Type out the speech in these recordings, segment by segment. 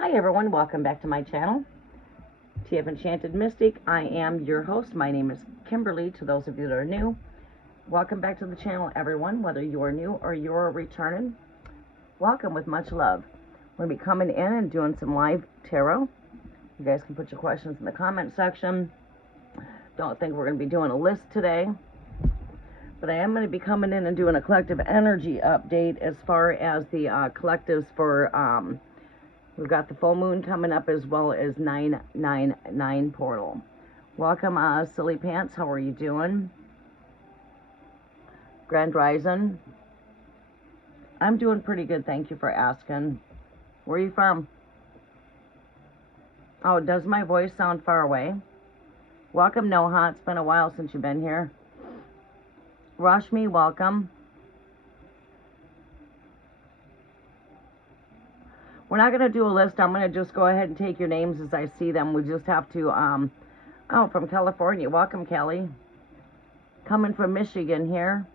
Hi everyone, welcome back to my channel, TF Enchanted Mystic. I am your host. My name is Kimberly. To those of you that are new, welcome back to the channel, everyone. Whether you are new or you're returning, welcome with much love. We're going to be coming in and doing some live tarot. You guys can put your questions in the comment section. Don't think we're going to be doing a list today, but I am going to be coming in and doing a collective energy update as far as the collectives for we've got the full moon coming up, as well as 999 portal. Welcome, Silly Pants. How are you doing? Grand Rising. I'm doing pretty good. Thank you for asking. Where are you from? Oh, does my voice sound far away? Welcome, Noha. It's been a while since you've been here. Rashmi, welcome. We're not going to do a list. I'm going to just go ahead and take your names as I see them. We just have to, oh, from California. Welcome, Kelly. Coming from Michigan here.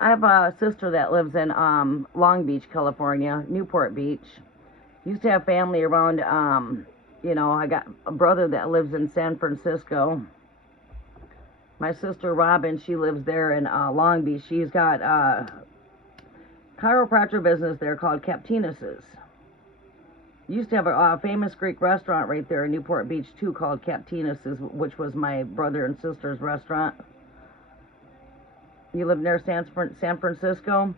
I have a sister that lives in Long Beach, California, Newport Beach. Used to have family around, you know, I got a brother that lives in San Francisco. My sister Robin, she lives there in Long Beach. She's got chiropractor business there called Captinus's. Used to have a famous Greek restaurant right there in Newport Beach too called Captinus's, which was my brother and sister's restaurant. You live near San Francisco?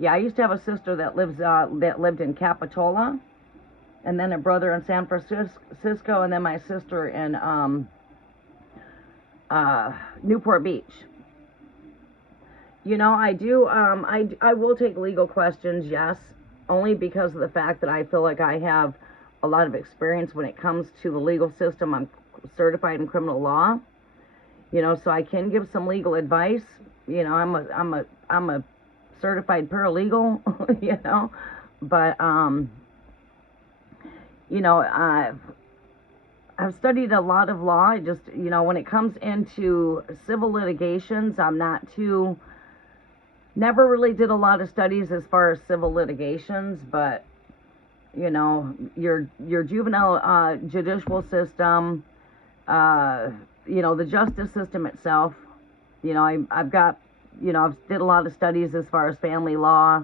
Yeah, I used to have a sister that lived in Capitola, and then a brother in San Francisco, and then my sister in Newport Beach. You know, I do, I will take legal questions, yes, only because of the fact that I feel like I have a lot of experience when it comes to the legal system. I'm certified in criminal law, you know, so I can give some legal advice. You know, I'm a certified paralegal, you know, but, you know, I've studied a lot of law. I just, you know, when it comes into civil litigations, I'm not too... Never really did a lot of studies as far as civil litigations, but, you know, your juvenile judicial system, you know, the justice system itself, you know, I've got, you know, I've did a lot of studies as far as family law,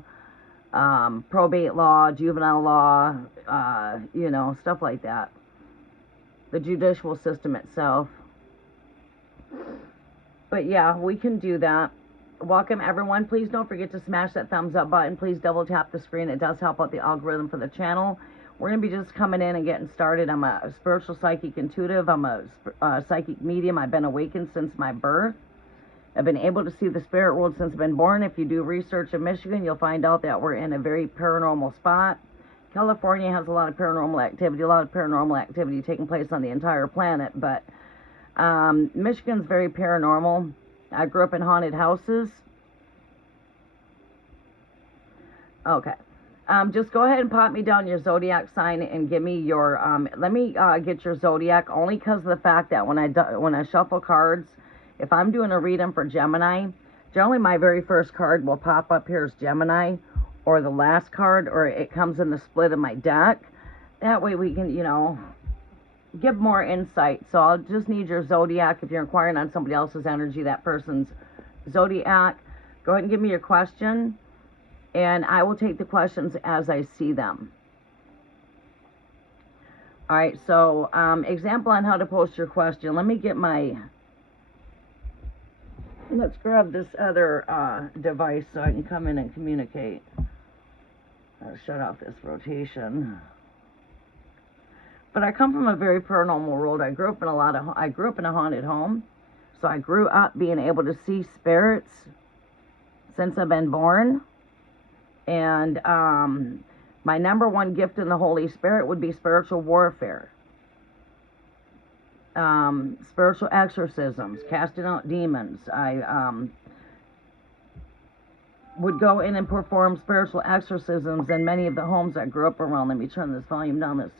probate law, juvenile law, you know, stuff like that. The judicial system itself. But yeah, we can do that. Welcome everyone. Please don't forget to smash that thumbs up button. Please double tap the screen. It does help out the algorithm for the channel. We're going to be just coming in and getting started. I'm a spiritual psychic intuitive. I'm a psychic medium. I've been awakened since my birth. I've been able to see the spirit world since I've been born. If you do research in Michigan, you'll find out that we're in a very paranormal spot. California has a lot of paranormal activity taking place on the entire planet, but Michigan's very paranormal. I grew up in haunted houses. Okay. Just go ahead and pop me down your zodiac sign and give me your, let me get your zodiac, only because of the fact that when I shuffle cards, if I'm doing a reading for Gemini, generally my very first card will pop up here as Gemini, or the last card, or it comes in the split of my deck. That way we can, you know, give more insight. So I'll just need your zodiac. If you're inquiring on somebody else's energy, that person's zodiac, go ahead and give me your question, and I will take the questions as I see them. All right, so example on how to post your question. Let me get my, let's grab this other device so I can come in and communicate. I'll shut off this rotation. But I come from a very paranormal world. I grew up in a haunted home. So I grew up being able to see spirits since I've been born. And my number one gift in the Holy Spirit would be spiritual warfare. Spiritual exorcisms, casting out demons. I would go in and perform spiritual exorcisms in many of the homes I grew up around. Let me turn this volume down. This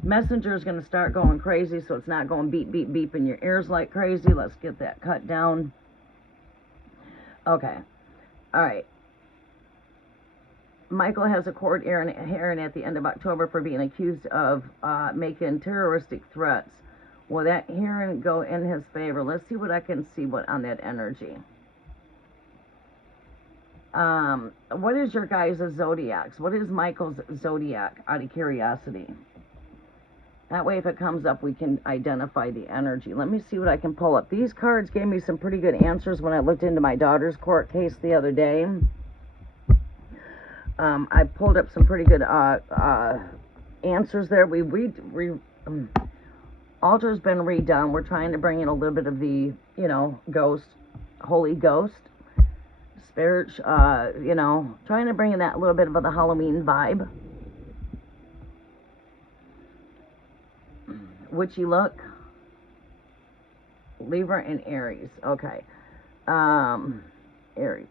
messenger is going to start going crazy, so it's not going beep, beep, beep in your ears like crazy. Let's get that cut down. Okay. All right. Michael has a court hearing at the end of October for being accused of making terroristic threats. Will that hearing go in his favor? Let's see what I can see on that energy. What is your guys' zodiacs? What is Michael's zodiac, out of curiosity? That way, if it comes up, we can identify the energy. Let me see what I can pull up. These cards gave me some pretty good answers when I looked into my daughter's court case the other day. I pulled up some pretty good answers there. Altar's been redone. We're trying to bring in a little bit of the, ghost, Holy Ghost, spirit, trying to bring in that little bit of the Halloween vibe. Witchy look. Libra and Aries. Okay. Aries.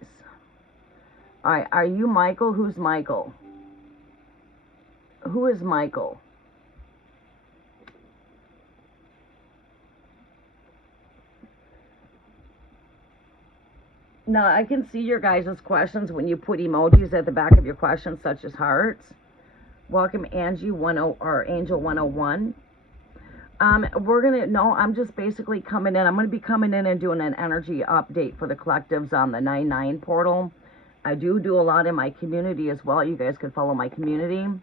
All right. Are you Michael? Who's Michael? Who is Michael? Now, I can see your guys' questions when you put emojis at the back of your questions, such as hearts. Welcome, Angel 101. I'm just basically coming in. I'm going to be coming in and doing an energy update for the collectives on the 9-9 portal. I do a lot in my community as well. You guys can follow my community. All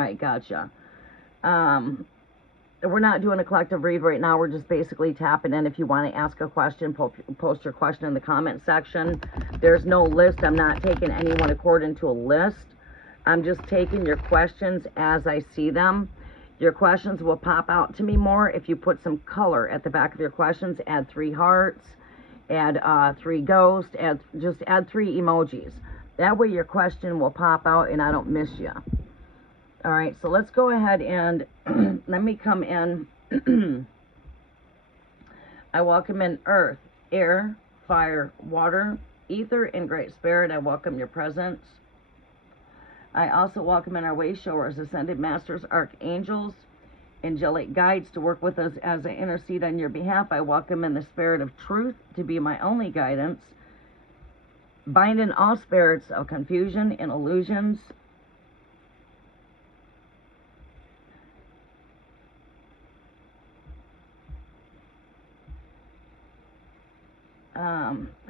right, gotcha. We're not doing a collective read right now. We're just basically tapping in. If you want to ask a question, post your question in the comment section. There's no list. I'm not taking anyone according to a list. I'm just taking your questions as I see them. Your questions will pop out to me more if you put some color at the back of your questions. Add 3 hearts, add 3 ghosts, just add 3 emojis. That way your question will pop out and I don't miss you. All right, so let's go ahead and let me come in. I welcome in earth, air, fire, water, ether, and great spirit. I welcome your presence. I also welcome in our way showers, ascended masters, archangels, angelic guides to work with us as I intercede on your behalf. I welcome in the spirit of truth to be my only guidance, binding all spirits of confusion and illusions.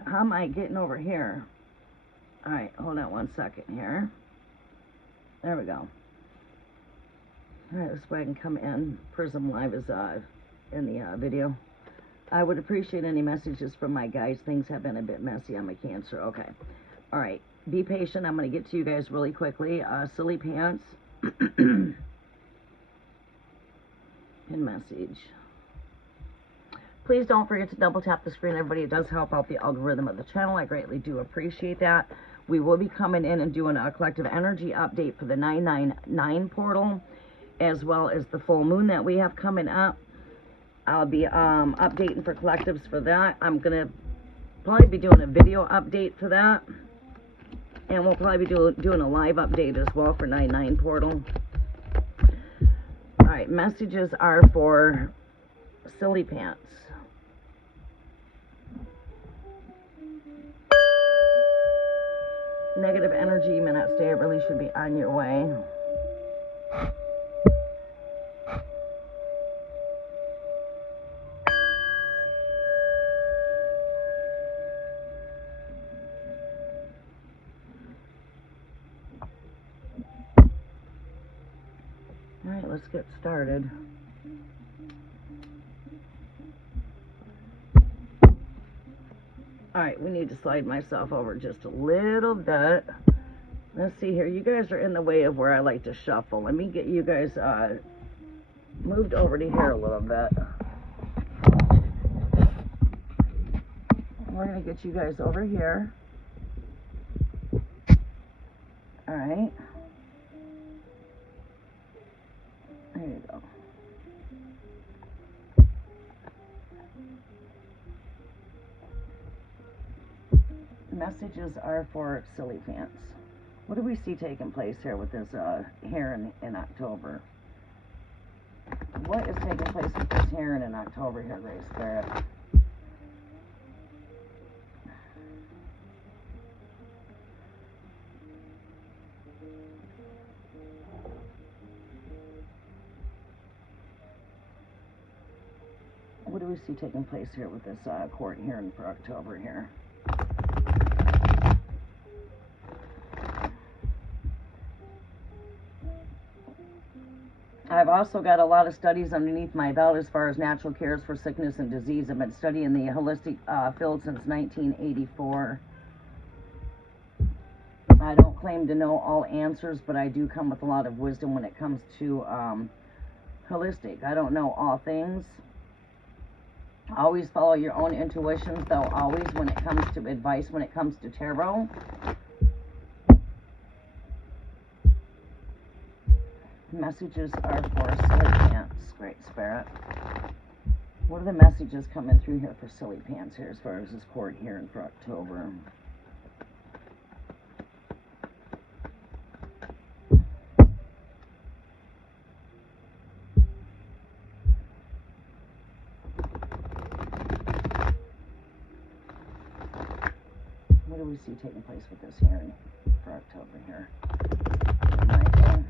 How am I getting over here? All right, hold on one second here. There we go. All right, this way I can come in. Prism Live is in the video. I would appreciate any messages from my guys. Things have been a bit messy on my Cancer. Okay. All right. Be patient. I'm going to get to you guys really quickly. Silly Pants. Pin message. Please don't forget to double tap the screen, everybody. It does help out the algorithm of the channel. I greatly do appreciate that. We will be coming in and doing a collective energy update for the 999 portal, as well as the full moon that we have coming up. I'll be updating for collectives for that. I'm going to probably be doing a video update for that. And we'll probably be doing a live update as well for 99 portal. All right, messages are for Silly Pants. Negative energy, you may not stay. It really should be on your way. All right, let's get started. All right, we need to slide myself over just a little bit. Let's see here. You guys are in the way of where I like to shuffle. Let me get you guys moved over to here a little bit. We're going to get you guys over here. All right. There you go. Messages are for Silly Pants. What do we see taking place here with this heron in October? What is taking place with this heron in October here, Great Spirit? we see taking place here with this court hearing for October here? I've also got a lot of studies underneath my belt as far as natural cures for sickness and disease. I've been studying the holistic field since 1984. I don't claim to know all answers, but I do come with a lot of wisdom when it comes to holistic. I don't know all things. Always follow your own intuitions, though, always, when it comes to advice, when it comes to tarot. Messages are for silly pants, Great Spirit. What are the messages coming through here for silly pants here as far as this court hearing for October? What do we see taking place with this hearing for October here? Michael.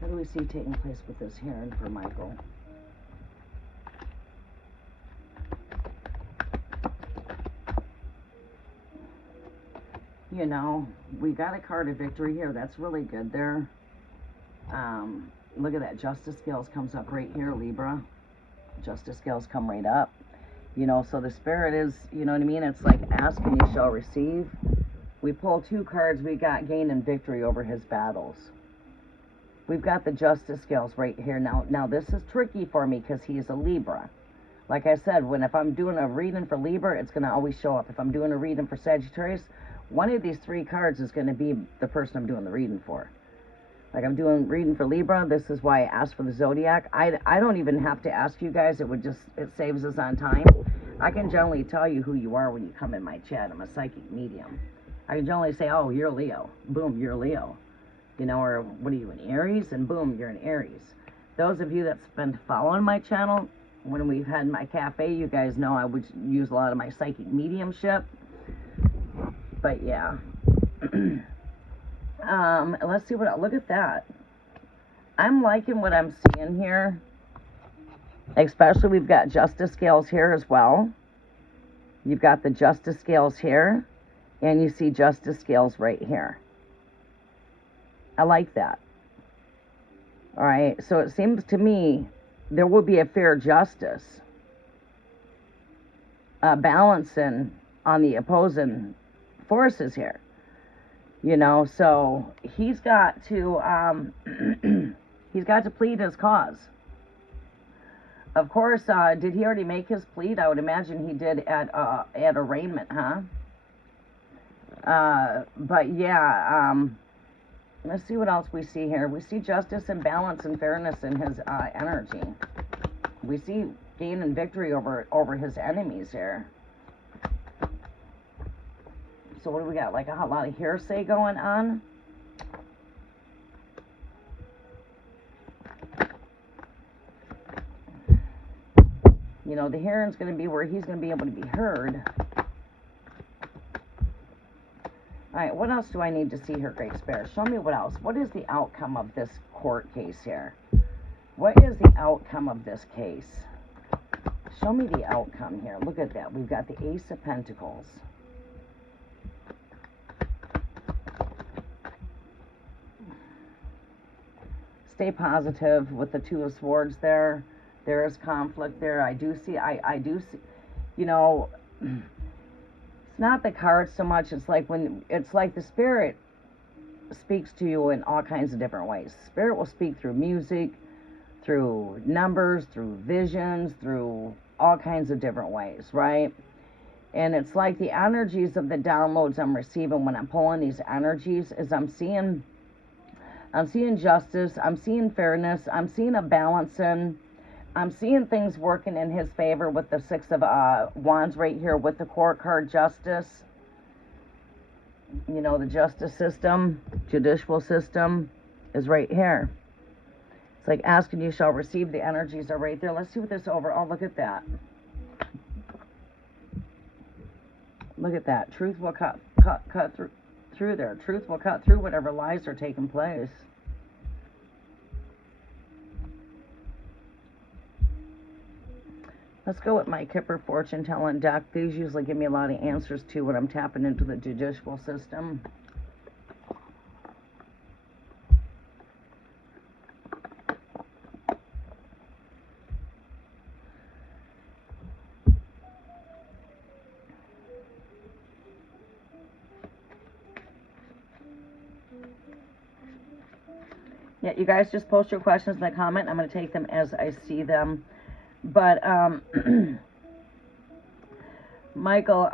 What do we see taking place with this hearing for Michael? You know, we got a card of victory here. That's really good there. Look at that. Justice scales comes up right here, Libra. Justice scales come right up. You know, so the Spirit is, you know what I mean? It's like, ask and you shall receive. We pull two cards. We got gain and victory over his battles. We've got the Justice scales right here. Now this is tricky for me because he's a Libra. Like I said, if I'm doing a reading for Libra, it's going to always show up. If I'm doing a reading for Sagittarius, one of these three cards is going to be the person I'm doing the reading for. Like I'm doing reading for Libra. This is why I asked for the zodiac. I don't even have to ask you guys. It saves us on time. I can generally tell you who you are when you come in my chat. I'm a psychic medium. I can generally say, oh, you're a Leo. Boom, you're a Leo. You know, or what are you, an Aries? And boom, you're an Aries. Those of you that's been following my channel, when we've had my cafe, you guys know I would use a lot of my psychic mediumship. But yeah. Let's see look at that. I'm liking what I'm seeing here. Especially we've got Justice scales here as well. You've got the Justice scales here. And you see Justice scales right here. I like that. Alright, so it seems to me there will be a fair justice. Balancing on the opposing forces here. You know, so he's got to he's got to plead his cause. Of course, did he already make his plead? I would imagine he did at arraignment, huh? But yeah, let's see what else we see here. We see justice and balance and fairness in his energy. We see gain and victory over his enemies here. So what do we got? Like a lot of hearsay going on. You know, the hearing's going to be where he's going to be able to be heard. Alright, what else do I need to see here, Great Spirit? Show me what else. What is the outcome of this court case here? What is the outcome of this case? Show me the outcome here. Look at that. We've got the Ace of Pentacles. Stay positive with the Two of Swords there. There is conflict there. I do see, you know, it's not the cards so much. It's like the Spirit speaks to you in all kinds of different ways. Spirit will speak through music, through numbers, through visions, through all kinds of different ways, right? And it's like the energies of the downloads I'm receiving when I'm pulling these energies is I'm seeing justice, I'm seeing fairness, I'm seeing a balancing, I'm seeing things working in his favor with the Six of Wands right here with the court card, justice. You know, the justice system, judicial system is right here. It's like ask and you shall receive. The energies are right there. Let's see what this overall, look at that. Look at that. Truth will cut through there. Truth will cut through whatever lies are taking place. Let's go with my Kipper fortune telling deck. These usually give me a lot of answers too when I'm tapping into the judicial system. Yeah, you guys just post your questions in the comment. I'm going to take them as I see them. But, Michael,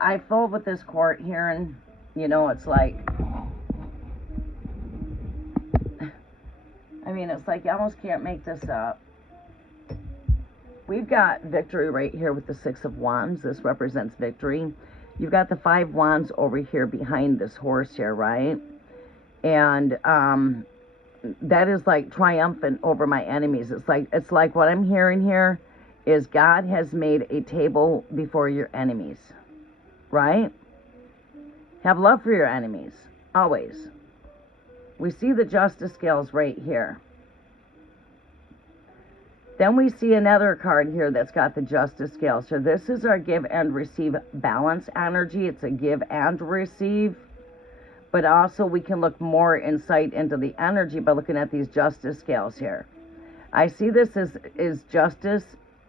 I feel with this court hearing, you know, it's like, I mean, it's like you almost can't make this up. We've got victory right here with the Six of Wands. This represents victory. You've got the Five Wands over here behind this horse here, right? And, that is like triumphant over my enemies. It's like what I'm hearing here is God has made a table before your enemies, right? Have love for your enemies, always. We see the justice scales right here. Then we see another card here that's got the justice scales. So this is our give and receive balance energy. It's a give and receive. But also we can look more insight into the energy by looking at these justice scales here. I see this as justice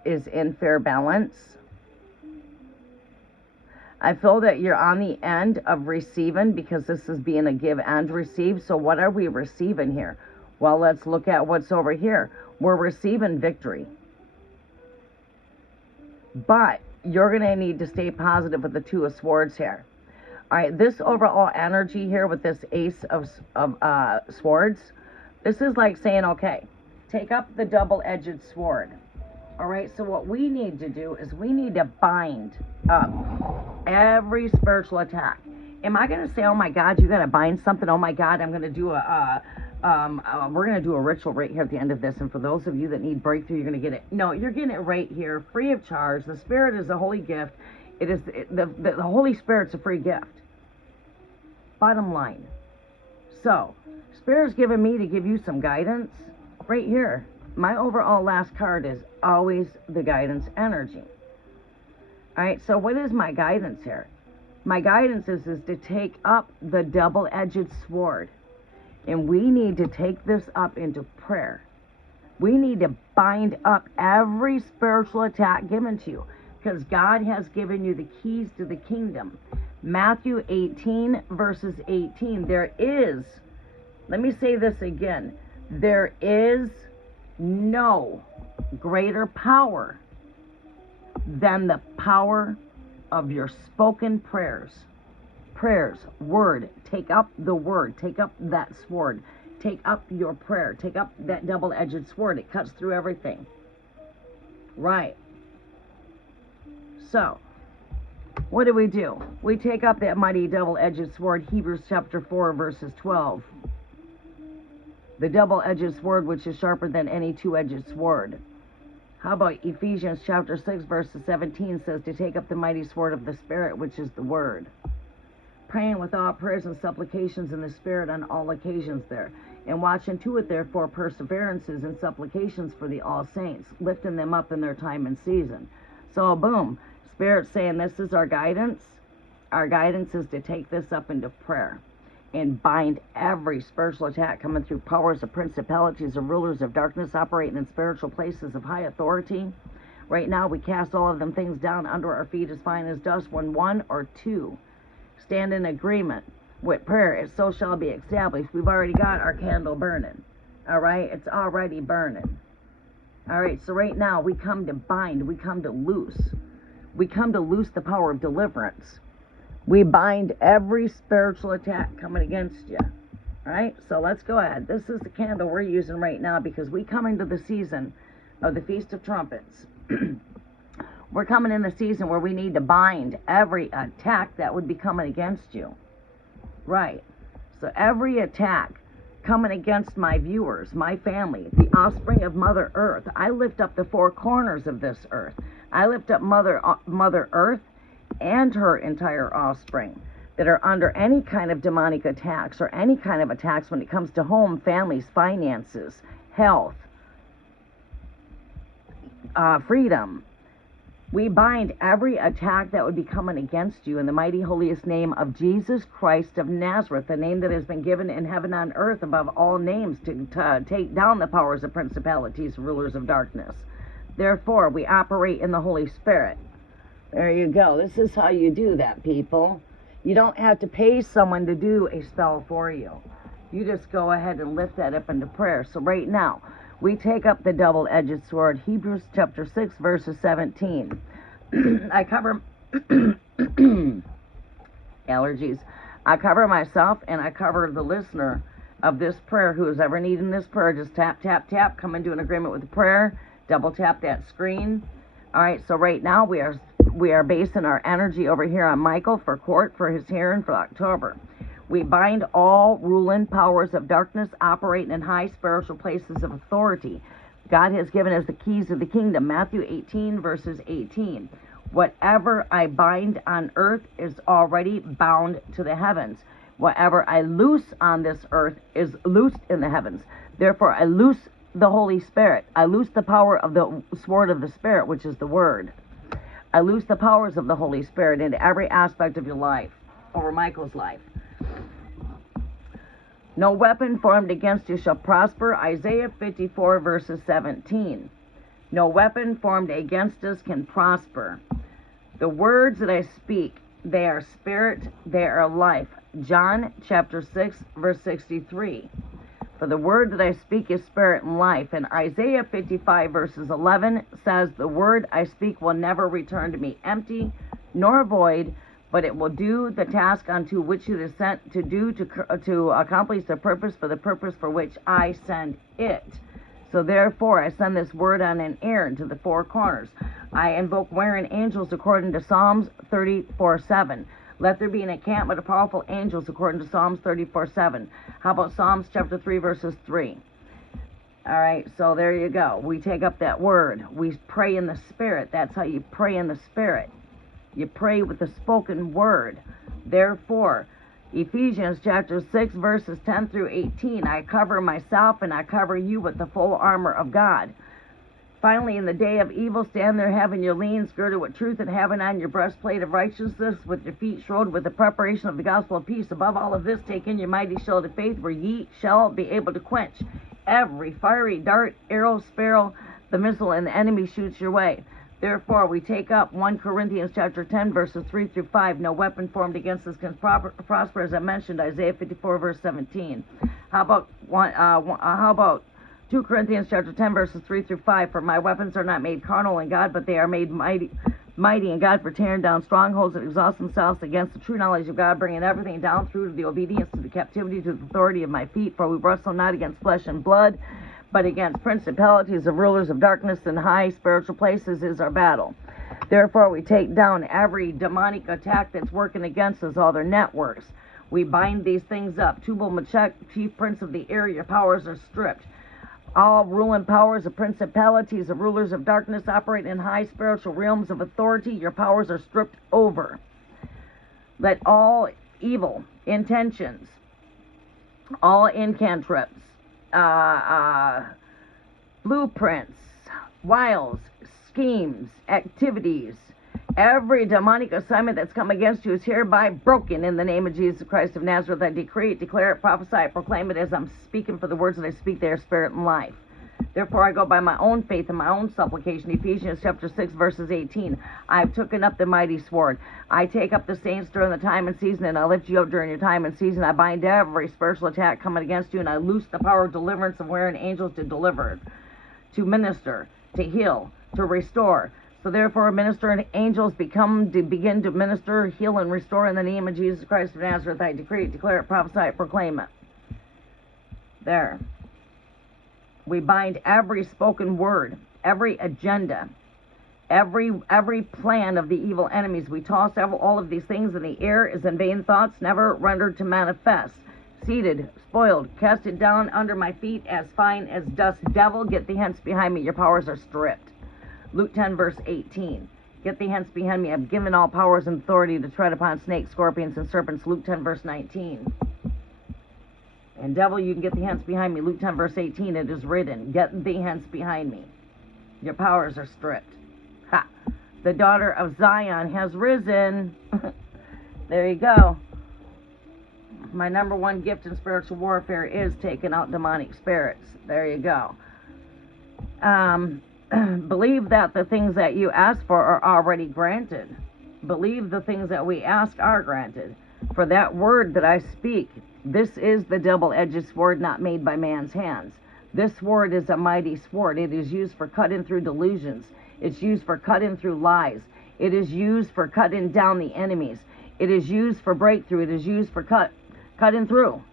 is in fair balance. I feel that you're on the end of receiving because this is being a give and receive. So what are we receiving here? Well, let's look at what's over here. We're receiving victory. But you're going to need to stay positive with the Two of Swords here. All right, this overall energy here with this Ace of Swords, this is like saying, okay, take up the double-edged sword. All right, so what we need to do is we need to bind up every spiritual attack. Am I going to say, oh my God, you got to bind something? Oh my God, I'm going to do we're going to do a ritual right here at the end of this. And for those of you that need breakthrough, you're going to get it. No, you're getting it right here, free of charge. The Spirit is a holy gift. It is the Holy Spirit's a free gift. Bottom line. So, Spirit's given me to give you some guidance right here. My overall last card is always the guidance energy. All right, so what is my guidance here? My guidance is to take up the double-edged sword. And we need to take this up into prayer. We need to bind up every spiritual attack given to you, because God has given you the keys to the kingdom. Matthew 18 verses 18. There is, let me say this again, there is no greater power than the power of your spoken prayers. Prayers, word, take up the word, take up that sword, take up your prayer, take up that double-edged sword. It cuts through everything. Right. So, what do? We take up that mighty double-edged sword, Hebrews chapter 4, verses 12. The double-edged sword which is sharper than any two-edged sword. How about Ephesians chapter 6, verses 17 says to take up the mighty sword of the Spirit, which is the Word. Praying with all prayers and supplications in the Spirit on all occasions there. And watching to it, therefore, perseverances and supplications for the all saints, lifting them up in their time and season. So, boom. Spirit saying this is our guidance. Our guidance is to take this up into prayer and bind every spiritual attack coming through powers of principalities of rulers of darkness operating in spiritual places of high authority. Right now, we cast all of them things down under our feet as fine as dust when one or two stand in agreement with prayer. It so shall be established. We've already got our candle burning. All right? It's already burning. All right, so right now, we come to bind. We come to loose. We come to loose the power of deliverance. We bind every spiritual attack coming against you. All right, so let's go ahead. This is the candle we're using right now because we come into the season of the Feast of Trumpets. We're coming in the season where we need to bind every attack that would be coming against you. Right. So every attack coming against my viewers, my family, the offspring of Mother Earth. I lift up the four corners of this earth. I lift up Mother Earth and her entire offspring that are under any kind of demonic attacks or any kind of attacks when it comes to home, families, finances, health, freedom. We bind every attack that would be coming against you in the mighty, holiest name of Jesus Christ of Nazareth, the name that has been given in heaven and earth above all names to take down the powers of principalities, rulers of darkness. Therefore, we operate in the Holy Spirit. There you go. This is how you do that, people. You don't have to pay someone to do a spell for you. You just go ahead and lift that up into prayer. So right now, we take up the double-edged sword, Hebrews chapter 6, verses 17. I cover allergies. I cover myself and I cover the listener of this prayer who is ever needing this prayer. Just tap, tap, tap. Come into an agreement with the prayer. Double tap that screen. All right, so right now we are basing our energy over here on Michael for court for his hearing for October. We bind all ruling powers of darkness operating in high spiritual places of authority. God has given us the keys of the kingdom. Matthew 18, verses 18. Whatever I bind on earth is already bound to the heavens. Whatever I loose on this earth is loosed in the heavens. Therefore, I loose the Holy Spirit. I loose the power of the sword of the Spirit, which is the Word. I loose the powers of the Holy Spirit into every aspect of your life, over Michael's life. No weapon formed against you shall prosper. Isaiah 54, verses 17. No weapon formed against us can prosper. The words that I speak, they are spirit, they are life. John chapter 6, verse 63. For the word that I speak is spirit and life. And Isaiah 55, verses 11 says, the word I speak will never return to me empty, nor void, but it will do the task unto which it is sent to do, to accomplish the purpose for which I send it. So therefore, I send this word on an errand to the four corners. I invoke warring angels according to Psalms 34:7. Let there be an encampment of powerful angels according to Psalms 34:7. How about Psalms chapter 3, verses 3? All right, so there you go. We take up that word. We pray in the Spirit. That's how you pray in the Spirit. You pray with the spoken word. Therefore, Ephesians chapter 6, verses 10 through 18, I cover myself and I cover you with the full armor of God. Finally, in the day of evil, stand there having your loins girded with truth and having on your breastplate of righteousness, with your feet shod with the preparation of the gospel of peace. Above all of this, take in your mighty shield of faith, where ye shall be able to quench every fiery dart, arrow, sparrow, the missile, and the enemy shoots your way. Therefore, we take up 1 Corinthians chapter 10, verses 3 through 5. No weapon formed against us can prosper, as I mentioned, Isaiah 54, verse 17. How about 2 Corinthians chapter 10, verses 3 through 5? For my weapons are not made carnal in God, but they are made mighty in God for tearing down strongholds that exhaust themselves against the true knowledge of God, bringing everything down through to the obedience to the captivity to the authority of my feet. For we wrestle not against flesh and blood, but against principalities of rulers of darkness and high spiritual places is our battle. Therefore, we take down every demonic attack that's working against us, all their networks. We bind these things up. Tubal Meshach, chief prince of the air, your powers are stripped. All ruling powers of principalities of rulers of darkness operate in high spiritual realms of authority. Your powers are stripped over. Let all evil intentions, all incantrips, blueprints, wiles, schemes, activities, every demonic assignment that's come against you is hereby broken in the name of Jesus Christ of Nazareth. I decree it, declare it, prophesy it, proclaim it as I'm speaking, for the words that I speak, they are spirit and life. Therefore, I go by my own faith and my own supplication. Ephesians chapter 6, verses 18. I have taken up the mighty sword. I take up the saints during the time and season, and I lift you up during your time and season. I bind every spiritual attack coming against you, and I loose the power of deliverance of wearing angels to deliver, to minister, to heal, to restore. So therefore, minister and angels begin to minister, heal, and restore in the name of Jesus Christ of Nazareth. I decree it, declare it, prophesy it, proclaim it. There. We bind every spoken word, every agenda, every plan of the evil enemies. We toss all of these things in the air as in vain thoughts, never rendered to manifest. Seated, spoiled, casted down under my feet, as fine as dust. Devil, get thee hence behind me. Your powers are stripped. Luke 10, verse 18. Get thee hence behind me. I've given all powers and authority to tread upon snakes, scorpions, and serpents. Luke 10, verse 19. And devil, you can get thee hence behind me. Luke 10, verse 18. It is written, get thee hence behind me. Your powers are stripped. Ha! The daughter of Zion has risen. There you go. My number one gift in spiritual warfare is taking out demonic spirits. There you go. Believe that the things that you ask for are already granted. Believe the things that we ask are granted. For that word that I speak, this is the double-edged sword not made by man's hands. This sword is a mighty sword. It is used for cutting through delusions. It's used for cutting through lies. It is used for cutting down the enemies. It is used for breakthrough. It is used for cutting through.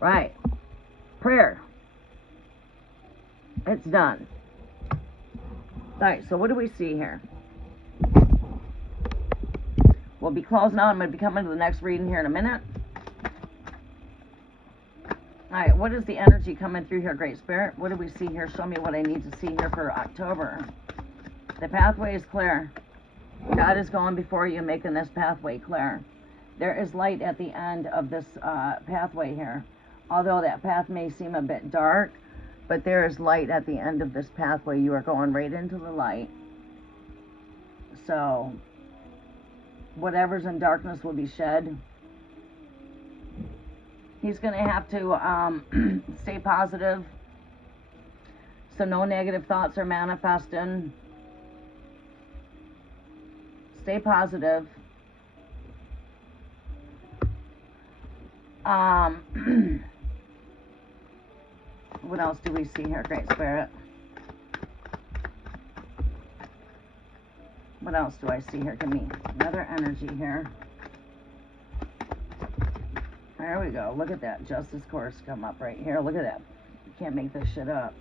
Right. Prayer. It's done. Alright, so what do we see here? We'll be closing out. I'm going to be coming to the next reading here in a minute. Alright, what is the energy coming through here, Great Spirit? What do we see here? Show me what I need to see here for October. The pathway is clear. God is going before you, making this pathway clear. There is light at the end of this pathway here. Although that path may seem a bit dark, but there is light at the end of this pathway. You are going right into the light. So, whatever's in darkness will be shed. He's going to have to stay positive. So no negative thoughts are manifesting. Stay positive. What else do we see here, Great Spirit? What else do I see here? Give me another energy here. There we go. Look at that. Justice course come up right here. Look at that. You can't make this shit up.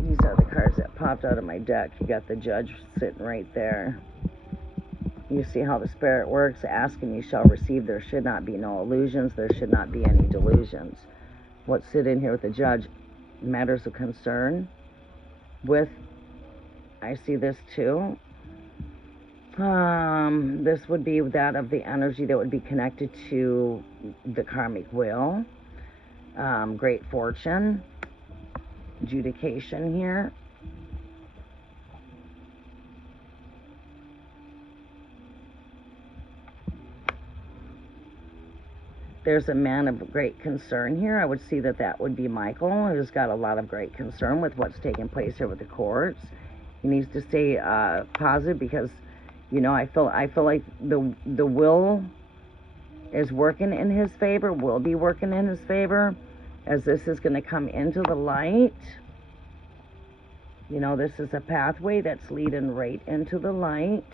These are the cards that popped out of my deck. You got the Judge sitting right there. You see how the Spirit works. Ask and you shall receive. There should not be no illusions. There should not be any delusions. What's sitting here with the Judge? Matters of concern. With, I see this too. This would be that of the energy that would be connected to the karmic wheel. Great fortune. Adjudication here. There's a man of great concern here. I would see that that would be Michael, who's got a lot of great concern with what's taking place here with the courts. He needs to stay positive because, you know, I feel like the will is working in his favor, will be working in his favor, as this is going to come into the light. You know, this is a pathway that's leading right into the light.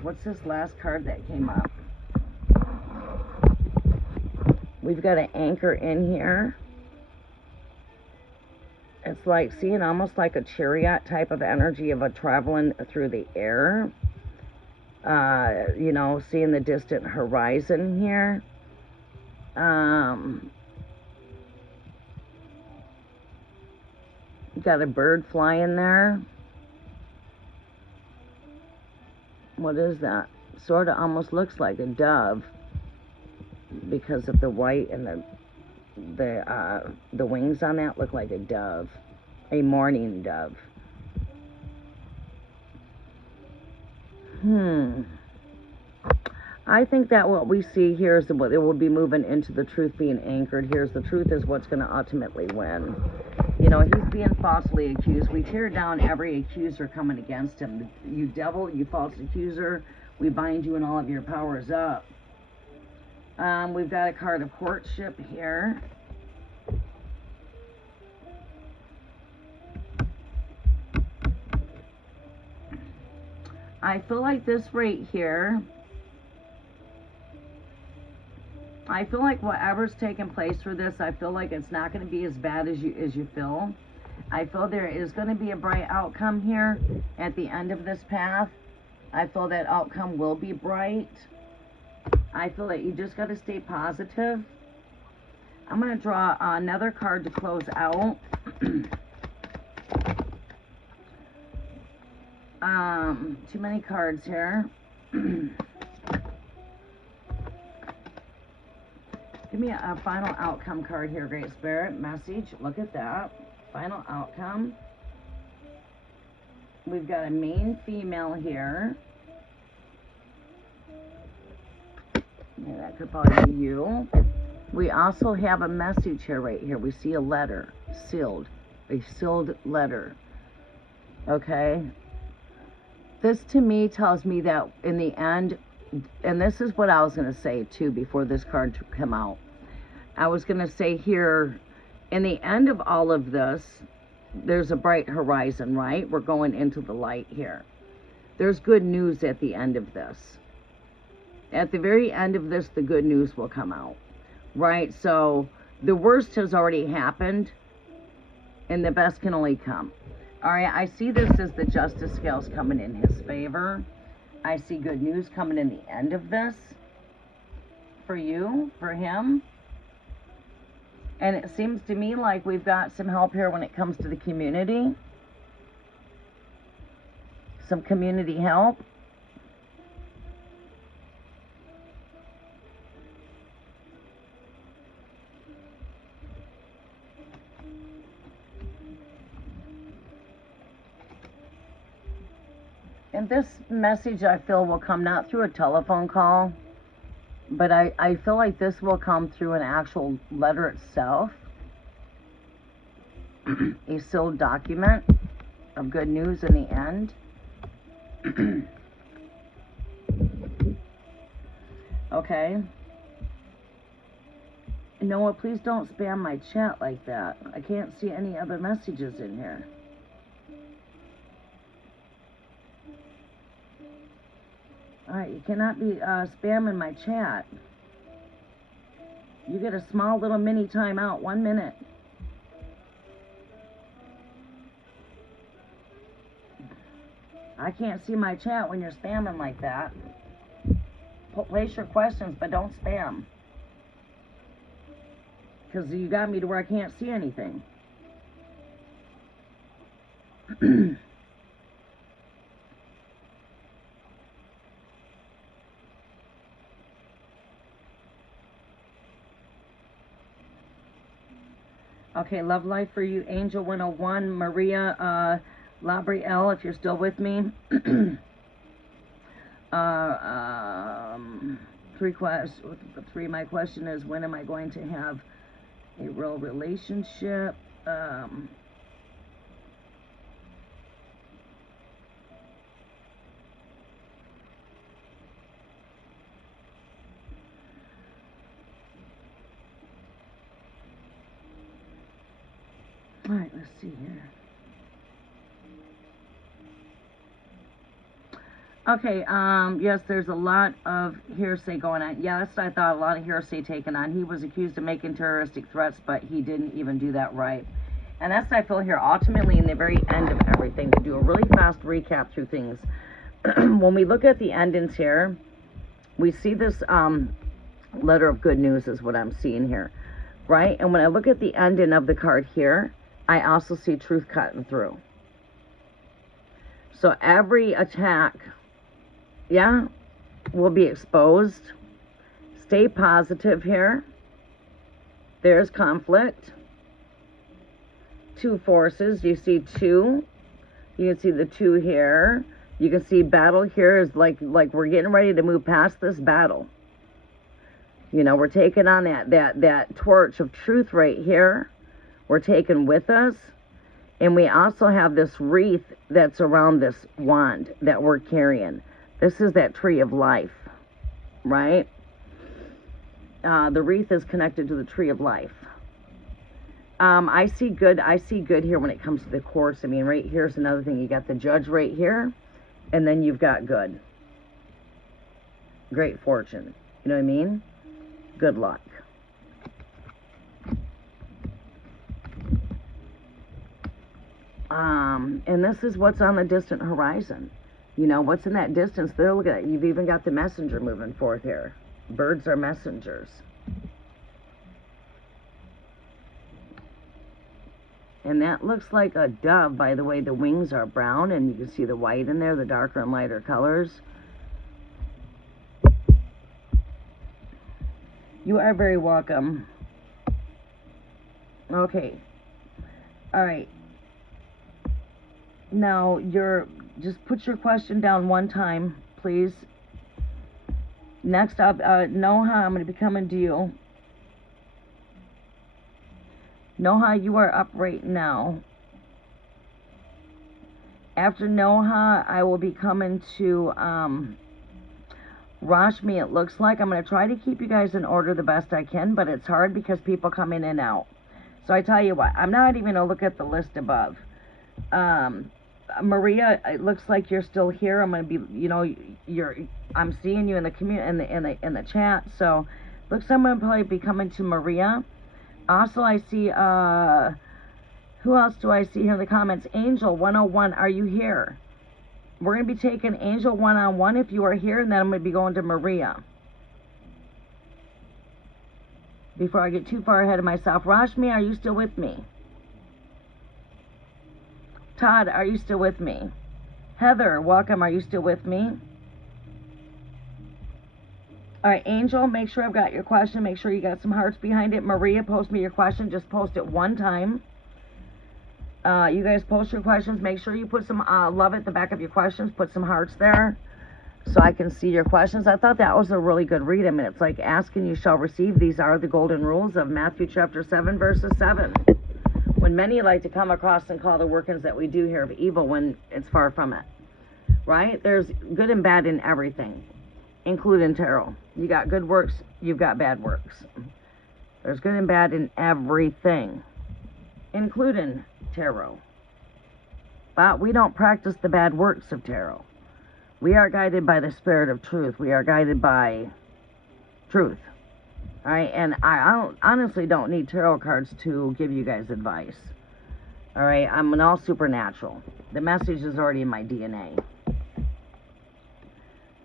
What's this last card that came up? We've got an anchor in here. It's like seeing almost like a chariot type of energy of a traveling through the air. You know, seeing the distant horizon here. Got a bird flying there. What is that? Sort of almost looks like a dove because of the white and the wings on that look like a dove, a mourning dove. I think that what we see here is what it will be moving into the truth being anchored. Here's the truth is what's going to ultimately win. You know, he's being falsely accused. We tear down every accuser coming against him. You devil, you false accuser, we bind you and all of your powers up. We've got a card of courtship here. I feel like this right here, I feel like whatever's taking place for this, I feel like it's not going to be as bad as you feel. I feel there is going to be a bright outcome here at the end of this path. I feel that outcome will be bright. I feel that you just got to stay positive. I'm going to draw another card to close out. Too many cards here. Give me a final outcome card here, Great Spirit. Message. Look at that. Final outcome. We've got a main female here. Yeah, that could probably be you. We also have a message here, right here. We see a letter, sealed. A sealed letter. Okay? This to me tells me that in the end, and this is what I was going to say too before this card come out. I was going to say here, in the end of all of this, there's a bright horizon, right? We're going into the light here. There's good news at the end of this. At the very end of this, the good news will come out, right? So the worst has already happened, and the best can only come. All right, I see this as the justice scales coming in his favor. I see good news coming in the end of this for you, for him. And it seems to me like we've got some help here when it comes to the community. Some community help. And this message, I feel, will come not through a telephone call, but I feel like this will come through an actual letter itself. A sealed document of good news in the end. Okay. Noah, please don't spam my chat like that. I can't see any other messages in here. Alright, you cannot be spamming my chat. You get a small little mini timeout, 1 minute. I can't see my chat when you're spamming like that. Place your questions, but don't spam. Because you got me to where I can't see anything. Okay, love life for you, Angel 101, Maria Labrielle, if you're still with me. My question is, when am I going to have a real relationship? All right, let's see here. Okay, yes, there's a lot of hearsay going on. Yeah, that's what I thought, a lot of hearsay taken on. He was accused of making terroristic threats, but he didn't even do that right. And that's what I feel here. Ultimately, in the very end of everything, to do a really fast recap through things. When we look at the endings here, we see this letter of good news is what I'm seeing here, right? And when I look at the ending of the card here, I also see truth cutting through. So every attack, yeah, will be exposed. Stay positive here. There's conflict. Two forces. You see two. You can see the two here. You can see battle here is like we're getting ready to move past this battle. You know, we're taking on that torch of truth right here. We're taking with us. And we also have this wreath that's around this wand that we're carrying. This is that tree of life, right? The wreath is connected to the tree of life. I see good here when it comes to the course. I mean, right here's another thing. You got the judge right here, and then you've got good. Great fortune. You know what I mean? Good luck. And this is what's on the distant horizon. You know, what's in that distance there? Look at that. You've even got the messenger moving forth here. Birds are messengers. And that looks like a dove, by the way. The wings are brown, and you can see the white in there, the darker and lighter colors. You are very welcome. Okay. All right. Now, just put your question down one time, please. Next up, Noha, I'm going to be coming to you. Noha, you are up right now. After Noha, I will be coming to Rashmi, it looks like. I'm going to try to keep you guys in order the best I can, but it's hard because people come in and out. So I tell you what, I'm not even going to look at the list above. Maria, it looks like you're still here. I'm going to be, you know, I'm seeing you in the in the chat. So looks like I'm going to probably be coming to Maria. Also, I see, who else do I see here in the comments? Angel 101, are you here? We're going to be taking Angel one-on-one if you are here, and then I'm going to be going to Maria. Before I get too far ahead of myself. Rashmi, are you still with me? Todd, are you still with me? Heather, welcome. Are you still with me? All right, Angel, make sure I've got your question. Make sure you got some hearts behind it. Maria, post me your question. Just post it one time. You guys post your questions. Make sure you put some love at the back of your questions. Put some hearts there so I can see your questions. I thought that was a really good read. I mean, it's like ask and you shall receive. These are the golden rules of Matthew chapter 7, verses 7. When many like to come across and call the workings that we do here of evil when it's far from it. Right? There's good and bad in everything, including tarot. You got good works, you've got bad works. There's good and bad in everything, including tarot. But we don't practice the bad works of tarot. We are guided by the spirit of truth. We are guided by truth. All right, and I honestly don't need tarot cards to give you guys advice. All right, I'm an all supernatural. The message is already in my DNA.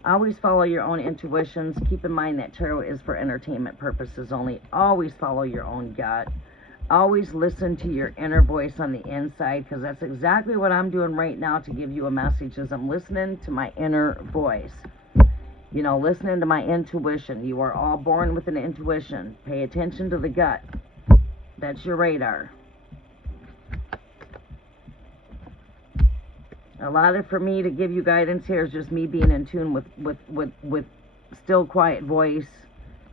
Always follow your own intuitions. Keep in mind that tarot is for entertainment purposes only. Always follow your own gut. Always listen to your inner voice on the inside, because that's exactly what I'm doing right now to give you a message, is I'm listening to my inner voice. You know, listening to my intuition. You are all born with an intuition. Pay attention to the gut. That's your radar. A lot of, for me to give you guidance here is just me being in tune with still quiet voice.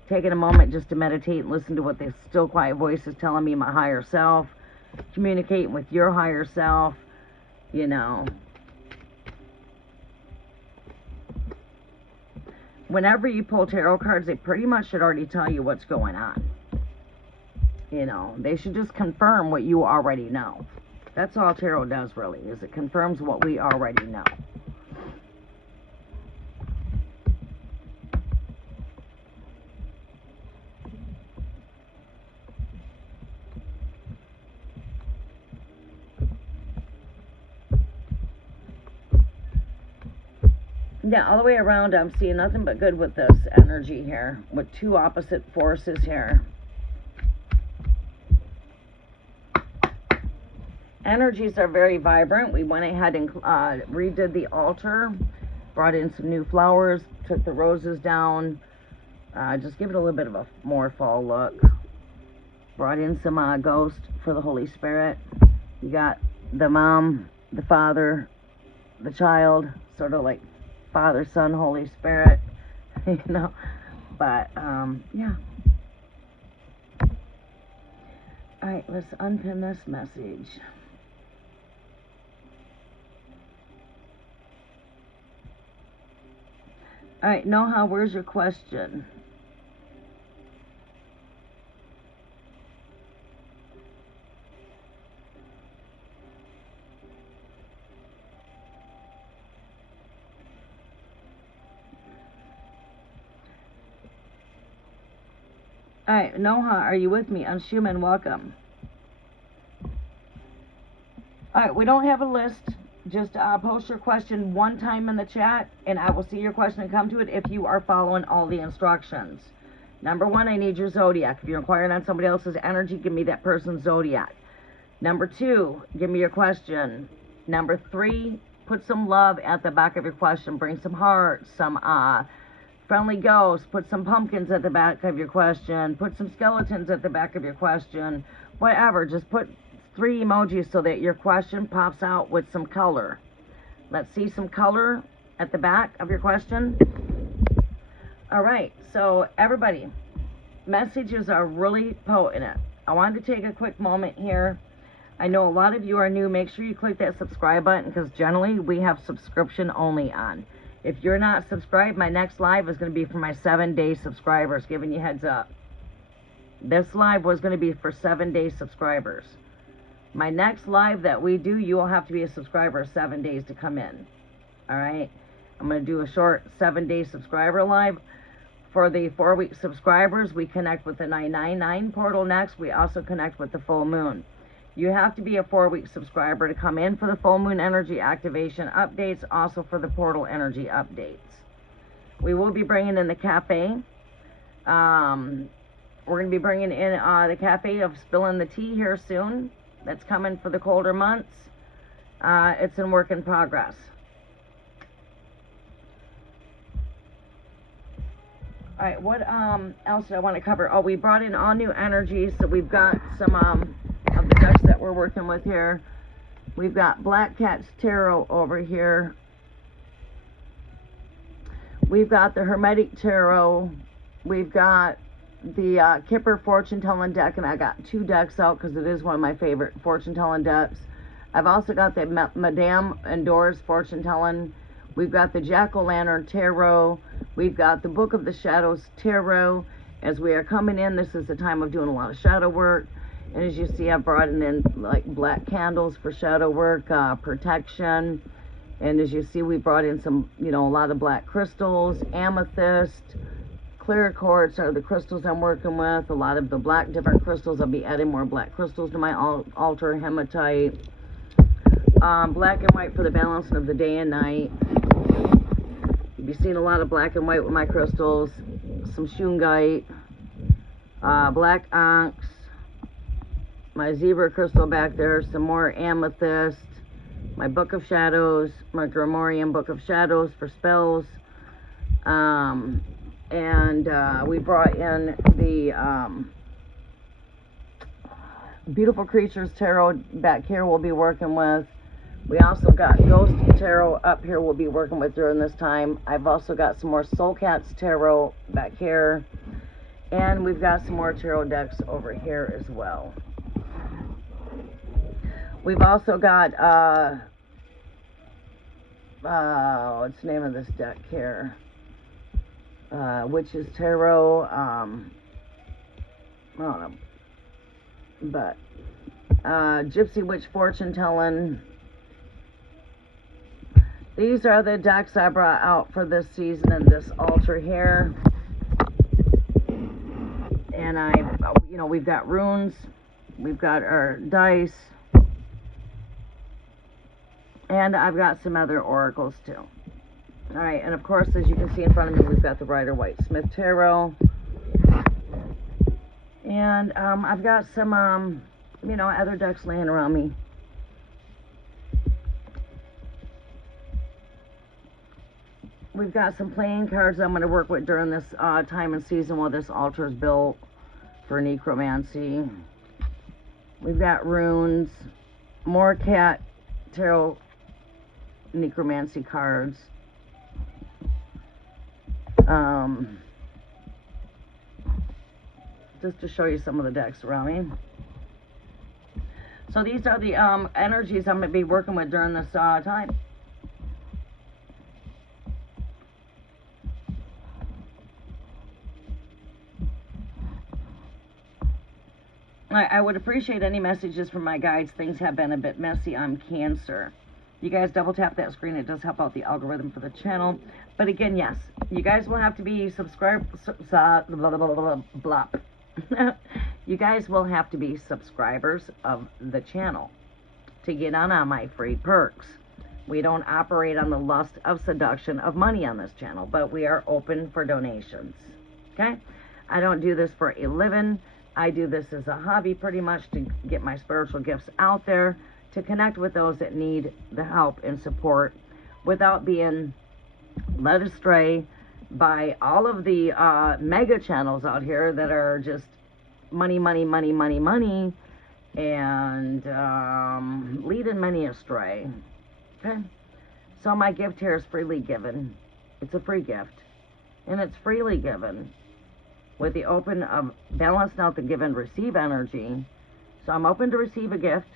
Taking a moment just to meditate and listen to what the still quiet voice is telling me, my higher self. Communicating with your higher self, you know. Whenever you pull tarot cards, they pretty much should already tell you what's going on. You know, they should just confirm what you already know. That's all tarot does, really, is it confirms what we already know. Yeah, all the way around, I'm seeing nothing but good with this energy here, with two opposite forces here. Energies are very vibrant. We went ahead and redid the altar, brought in some new flowers, took the roses down, just give it a little bit of a more fall look. Brought in some ghost for the Holy Spirit. You got the mom, the father, the child, sort of like Father, Son, Holy Spirit, you know, but, yeah. All right, let's unpin this message. All right, Noha, where's your question? All right, Noha, are you with me? Anshuman, welcome. All right, we don't have a list. Just post your question one time in the chat, and I will see your question and come to it if you are following all the instructions. Number one, I need your zodiac. If you're inquiring on somebody else's energy, give me that person's zodiac. Number 2, give me your question. Number 3, put some love at the back of your question. Bring some hearts, some friendly ghosts. Put some pumpkins at the back of your question. Put some skeletons at the back of your question. Whatever, just put 3 emojis so that your question pops out with some color. Let's see some color at the back of your question. All right, so everybody, messages are really potent. I wanted to take a quick moment here. I know a lot of you are new. Make sure you click that subscribe button, because generally we have subscription only on. If you're not subscribed, my next live is going to be for my 7-day subscribers, giving you heads up. This live was going to be for 7-day subscribers. My next live that we do, you will have to be a subscriber 7 days to come in. All right? I'm going to do a short 7-day subscriber live. For the 4-week subscribers, we connect with the 999 portal next. We also connect with the full moon. You have to be a 4-week subscriber to come in for the full moon energy activation updates, also for the portal energy updates. We will be bringing in the cafe. We're going to be bringing in the cafe of spilling the tea here soon. That's coming for the colder months. It's in work in progress. All right, what else did I want to cover? Oh, we brought in all new energies. So we've got some of the decks that we're working with here. We've got Black Cat's Tarot over here. We've got the Hermetic Tarot. We've got the Kipper Fortune Telling deck, and I got 2 decks out because it is one of my favorite fortune telling decks. I've also got the Madame Endor's Fortune Telling. We've got the Jack-O-Lantern Tarot. We've got the Book of the Shadows Tarot. As we are coming in, this is the time of doing a lot of shadow work. And as you see, I've brought in like black candles for shadow work, protection. And as you see, we brought in some, a lot of black crystals, amethyst, clear quartz are the crystals I'm working with. A lot of the black different crystals. I'll be adding more black crystals to my altar, hematite. Black and white for the balancing of the day and night. You'll be seeing a lot of black and white with my crystals. Some shungite, black onyx, my zebra crystal back there, some more amethyst, my Book of Shadows, my Grimorian Book of Shadows for spells. We brought in the Beautiful Creatures Tarot back here we'll be working with. We also got Ghost Tarot up here we'll be working with during this time. I've also got some more Soul Cats Tarot back here. And we've got some more tarot decks over here as well. We've also got, what's the name of this deck here? Witches Tarot, I don't know. But, Gypsy Witch Fortune Telling. These are the decks I brought out for this season and this altar here. And we've got runes, we've got our dice, and I've got some other oracles too. All right, and of course, as you can see in front of me, we've got the Rider-Waite-Smith Tarot. And I've got some, other decks laying around me. We've got some playing cards I'm going to work with during this time and season while this altar is built for necromancy. We've got runes, more cat tarot necromancy cards. Just to show you some of the decks around me. So these are the energies I'm going to be working with during this time. I would appreciate any messages from my guides. Things have been a bit messy. I'm Cancer. You guys double tap that screen. It does help out the algorithm for the channel. But again, yes, you guys will have to be subscribed. You guys will have to be subscribers of the channel to get on my free perks. We don't operate on the lust of seduction of money on this channel, but we are open for donations. Okay? I don't do this for a living. I do this as a hobby pretty much to get my spiritual gifts out there, to connect with those that need the help and support without being led astray by all of the mega channels out here that are just money, money, money, money, money, and leading many astray. Okay? So my gift here is freely given. It's a free gift. And it's freely given with the open of balancing out the give and receive energy. So I'm open to receive a gift.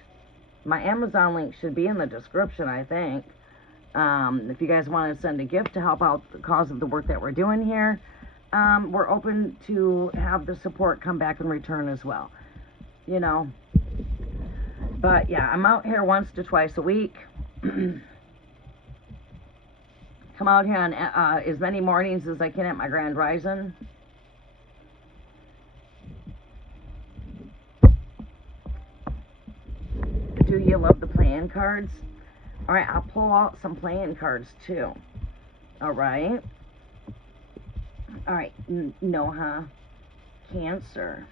My Amazon link should be in the description, I think. If you guys want to send a gift to help out the cause of the work that we're doing here, we're open to have the support come back in return as well. You know. But yeah, I'm out here once to twice a week. Come out here on as many mornings as I can at my Grand Rising. Do you love the playing cards? All right, I'll pull out some playing cards too. All right. All right, Noha, Cancer.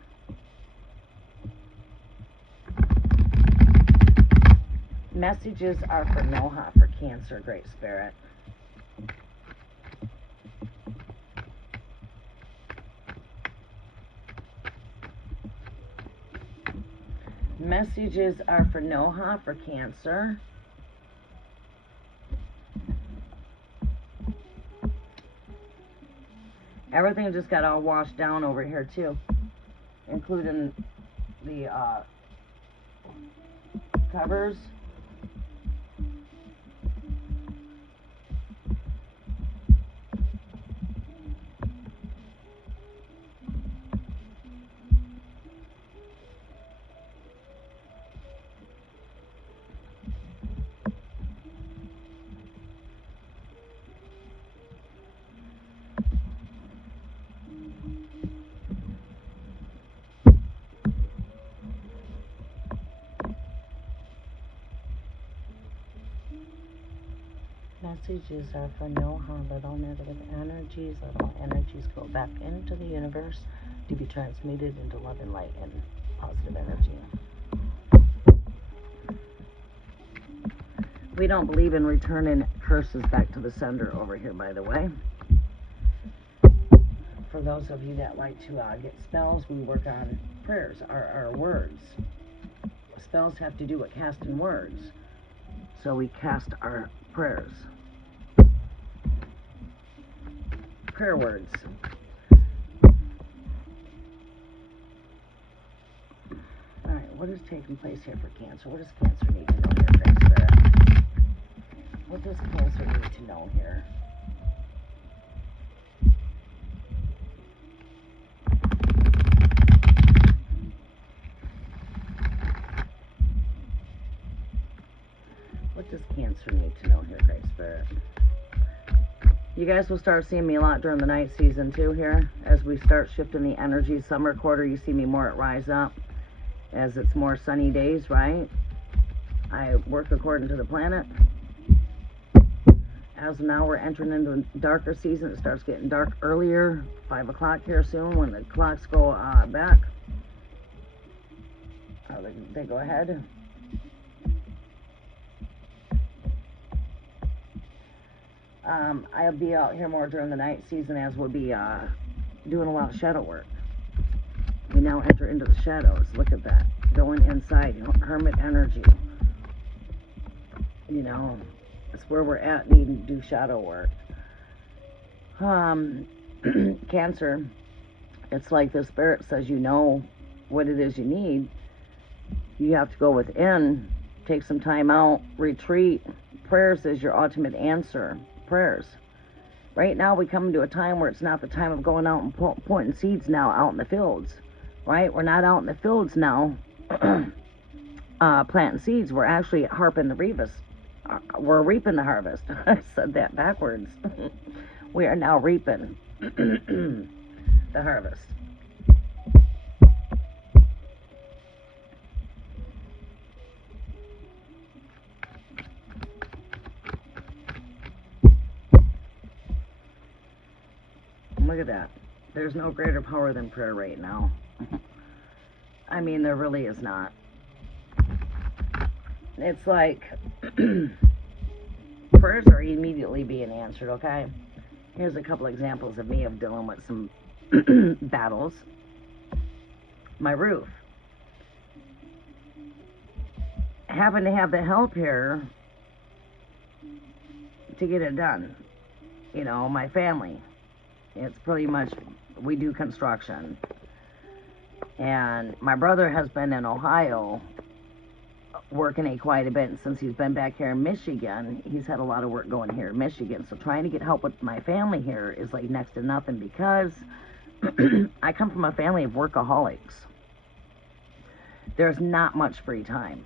Messages are for Noha, for Cancer, Great Spirit. Messages are for Noha, for Cancer. Everything just got all washed down over here too, including the covers. Messages are for Noha. Let all negative energies, let all energies go back into the universe to be transmuted into love and light and positive energy. We don't believe in returning curses back to the sender over here, by the way. For those of you that like to get spells, we work on prayers, our words. Spells have to do with casting words. So we cast our prayers. Prayer words. Alright, what is taking place here for Cancer? What does Cancer need to know here, Great Spirit? What does Cancer need to know here? What does Cancer need to know here, Great Spirit? You guys will start seeing me a lot during the night season too here. As we start shifting the energy. Summer quarter, you see me more at Rise Up. As it's more sunny days, right? I work according to the planet. As now we're entering into darker season. It starts getting dark earlier. 5 o'clock here soon when the clocks go back. They go ahead. I'll be out here more during the night season as we'll be doing a lot of shadow work. We now enter into the shadows. Look at that. Going inside, you know, hermit energy. You know, it's where we're at needing to do shadow work. Cancer, it's like the Spirit says you know what it is you need. You have to go within, take some time out, retreat. Prayers is your ultimate answer. Prayers. Right now we come into a time where it's not the time of going out and planting seeds now out in the fields. Right? We're not out in the fields now planting seeds. We're actually harping the harvest. We're reaping the harvest. I said that backwards. We are now reaping the harvest. Look at that. There's no greater power than prayer right now. I mean, there really is not. It's like prayers are immediately being answered, okay? Here's a couple examples of me of dealing with some battles. My roof. Having to have the help here to get it done. You know, my family. It's pretty much, we do construction. And my brother has been in Ohio working it quite a bit, and since he's been back here in Michigan, he's had a lot of work going here in Michigan. So trying to get help with my family here is like next to nothing, because I come from a family of workaholics. There's not much free time.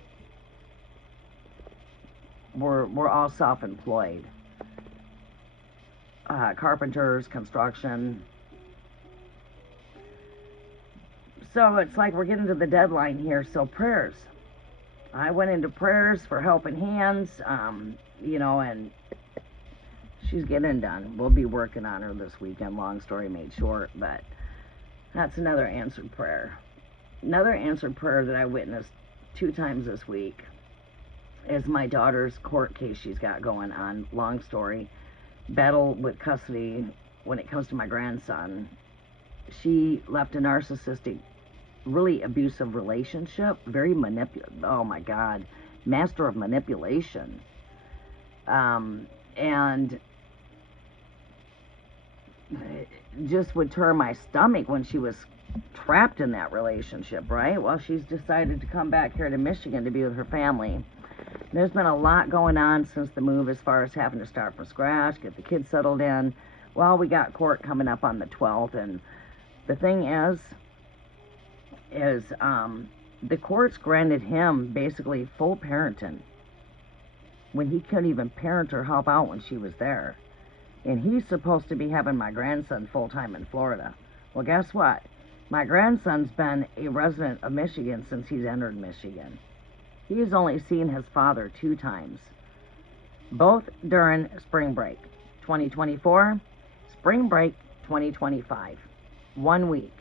We're all self-employed. Carpenters, construction. So it's like we're getting to the deadline here, so prayers. I went into prayers for helping hands, you know, and she's getting done. We'll be working on her this weekend, long story made short, but that's another answered prayer. Another answered prayer that I witnessed 2 times this week is my daughter's court case she's got going on. Long story. Battle with custody when it comes to my grandson. She left a narcissistic, really abusive relationship, very manipulative. Oh my God, master of manipulation, and just would turn my stomach when she was trapped in that relationship, right? Well, she's decided to come back here to Michigan to be with her family. There's been a lot going on since the move, as far as having to start from scratch, get the kids settled in. Well, we got court coming up on the 12th, and the thing is the courts granted him basically full parenting when he couldn't even parent or help out when she was there. And he's supposed to be having my grandson full-time in Florida. Well, guess what? My grandson's been a resident of Michigan since he's entered Michigan. He's only seen his father 2 times, both during spring break 2024, spring break 2025, 1 week.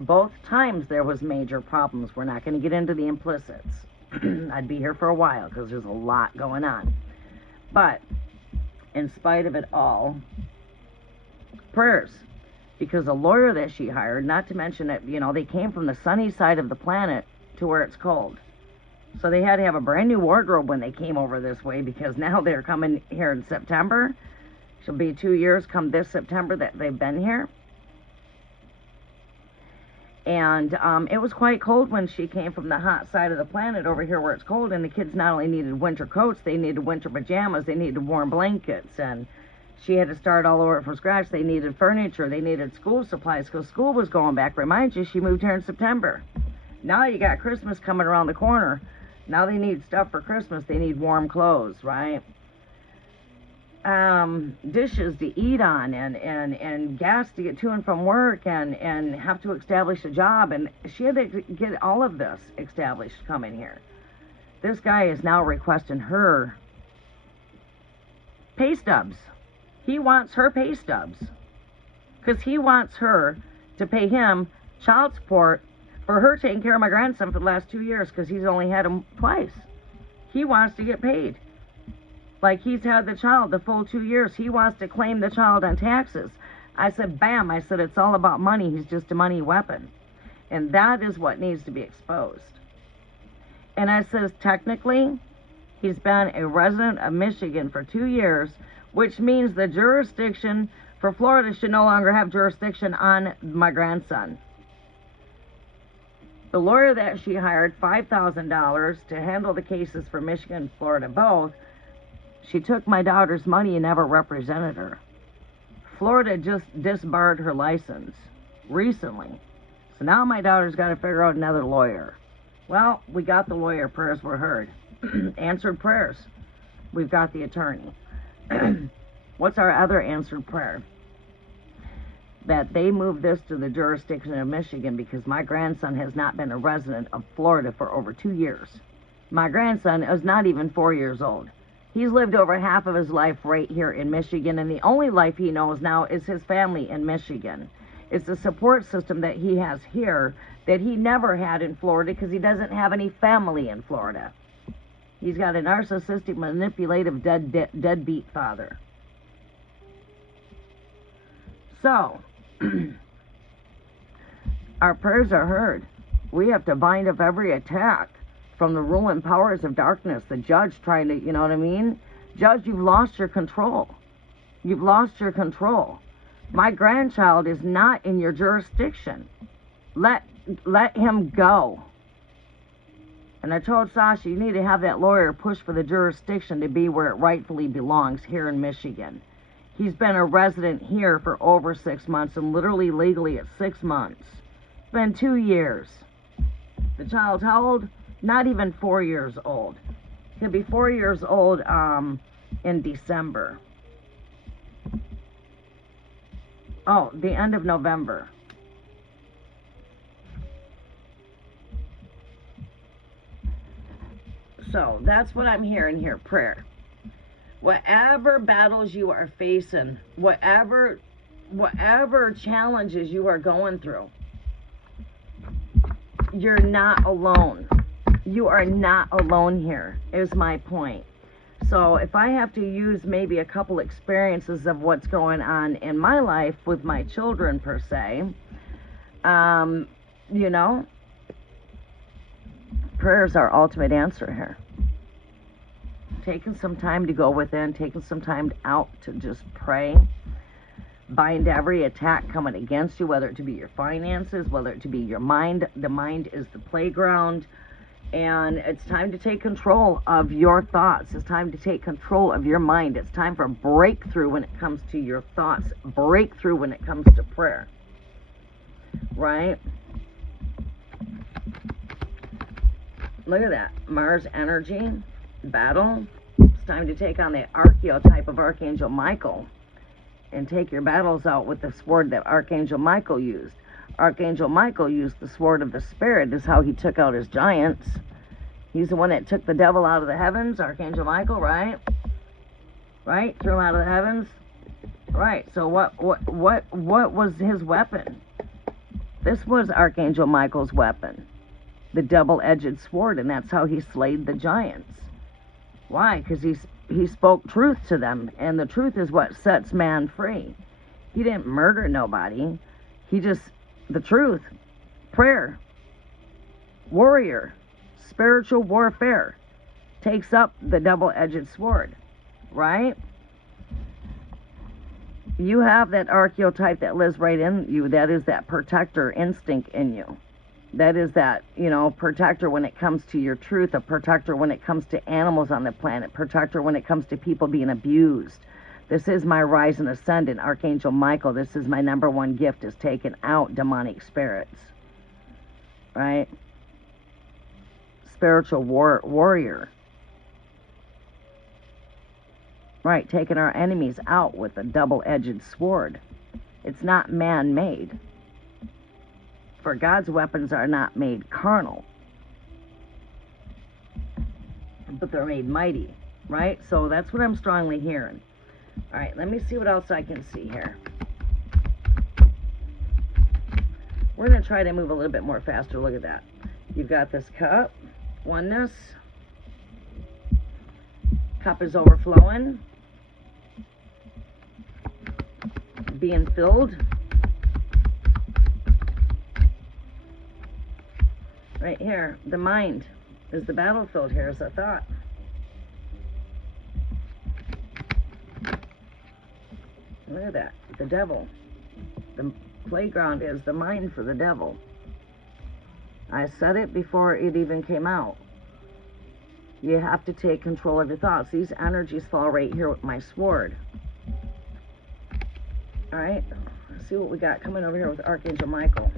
Both times there was major problems. We're not going to get into the implicits. I'd be here for a while because there's a lot going on. But in spite of it all, prayers. Because the lawyer that she hired, not to mention that, you know, they came from the sunny side of the planet to where it's cold. So they had to have a brand new wardrobe when they came over this way, because now they're coming here in September. She'll be 2 years come this September that they've been here. And it was quite cold when she came from the hot side of the planet over here where it's cold, and the kids not only needed winter coats, they needed winter pajamas, they needed warm blankets, and she had to start all over from scratch. They needed furniture, they needed school supplies, because school was going back. Remind you, she moved here in September. Now you got Christmas coming around the corner. Now they need stuff for Christmas. They need warm clothes, right? Dishes to eat on, and gas to get to and from work, and have to establish a job. And she had to get all of this established coming here. This guy is now requesting her pay stubs. He wants her pay stubs because he wants her to pay him child support for her taking care of my grandson for the last 2 years, because he's only had him twice. He wants to get paid. Like he's had the child the full 2 years. He wants to claim the child on taxes. I said, bam. I said, it's all about money. He's just a money weapon. And that is what needs to be exposed. And I says, technically, he's been a resident of Michigan for 2 years, which means the jurisdiction for Florida should no longer have jurisdiction on my grandson. The lawyer that she hired, $5,000 to handle the cases for Michigan and Florida both, she took my daughter's money and never represented her. Florida just disbarred her license recently. So now my daughter's got to figure out another lawyer. Well, we got the lawyer. Prayers were heard. Answered prayers. We've got the attorney. What's our other answered prayer? That they move this to the jurisdiction of Michigan, because my grandson has not been a resident of Florida for over 2 years. My grandson is not even 4 years old. He's lived over half of his life right here in Michigan, and the only life he knows now is his family in Michigan. It's the support system that he has here that he never had in Florida because he doesn't have any family in Florida. He's got a narcissistic, manipulative, deadbeat father. So, our prayers are heard. We have to bind up every attack from the ruling powers of darkness, the judge trying to, you know what I mean? Judge, you've lost your control. You've lost your control. My grandchild is not in your jurisdiction. Let him go. And I told Sasha, you need to have that lawyer push for the jurisdiction to be where it rightfully belongs, here in Michigan. He's been a resident here for over 6 months, and literally legally it's 6 months. It's been 2 years. The child's how old? Not even 4 years old. He'll be 4 years old in December. Oh, the end of November. So that's what I'm hearing here, prayer. Whatever battles you are facing, whatever challenges you are going through, you're not alone. You are not alone here, is my point. So if I have to use maybe a couple experiences of what's going on in my life with my children, per se, you know, prayer's our ultimate answer here. Taking some time to go within, taking some time out to just pray. Bind every attack coming against you, whether it to be your finances, whether it to be your mind. The mind is the playground. And it's time to take control of your thoughts. It's time to take control of your mind. It's time for breakthrough when it comes to your thoughts. Breakthrough when it comes to prayer. Right? Look at that. Mars energy. Battle. It's time to take on the archetype of Archangel Michael. And take your battles out with the sword that Archangel Michael used. Archangel Michael used the sword of the Spirit, is how he took out his giants. He's the one that took the devil out of the heavens, Archangel Michael, right? Right? Threw him out of the heavens. Right. So what was his weapon? This was Archangel Michael's weapon. The double-edged sword, and that's how he slayed the giants. Why? Because he spoke truth to them, and the truth is what sets man free. He didn't murder nobody. He just, the truth, prayer, warrior, spiritual warfare, takes up the double-edged sword, right? You have that archetype that lives right in you. That is that protector instinct in you. That is that, you know, protector when it comes to your truth, a protector when it comes to animals on the planet, protector when it comes to people being abused. This is my rise and ascendant, Archangel Michael. This is my number one gift, is taking out demonic spirits. Right? Spiritual warrior. Right, taking our enemies out with a double-edged sword. It's not man-made. For God's weapons are not made carnal, but they're made mighty, right? So that's what I'm strongly hearing. All right, let me see what else I can see here. We're going to try to move a little bit more faster. Look at that. You've got this cup, oneness. Cup is overflowing, being filled. Right here, the mind is the battlefield. Here is a thought. Look at that. The devil. The playground is the mind for the devil. I said it before it even came out. You have to take control of your thoughts. These energies fall right here with my sword. Alright, let's see what we got coming over here with Archangel Michael.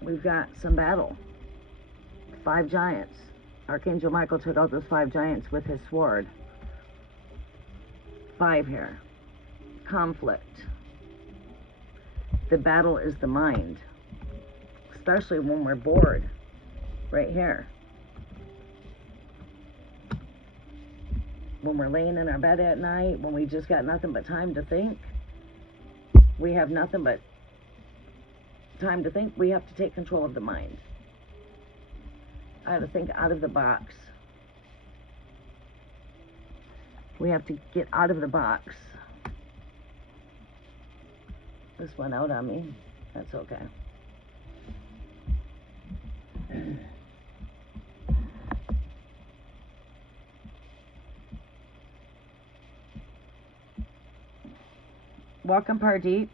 We've got some battle. 5 giants. Archangel Michael took out those 5 giants with his sword. 5 here. Conflict. The battle is the mind. Especially when we're bored. Right here. When we're laying in our bed at night, when we just got nothing but time to think. We have nothing but time to think. We have to take control of the mind. I have to think out of the box. We have to get out of the box. This went out on me. That's okay. Welcome, Pardeep.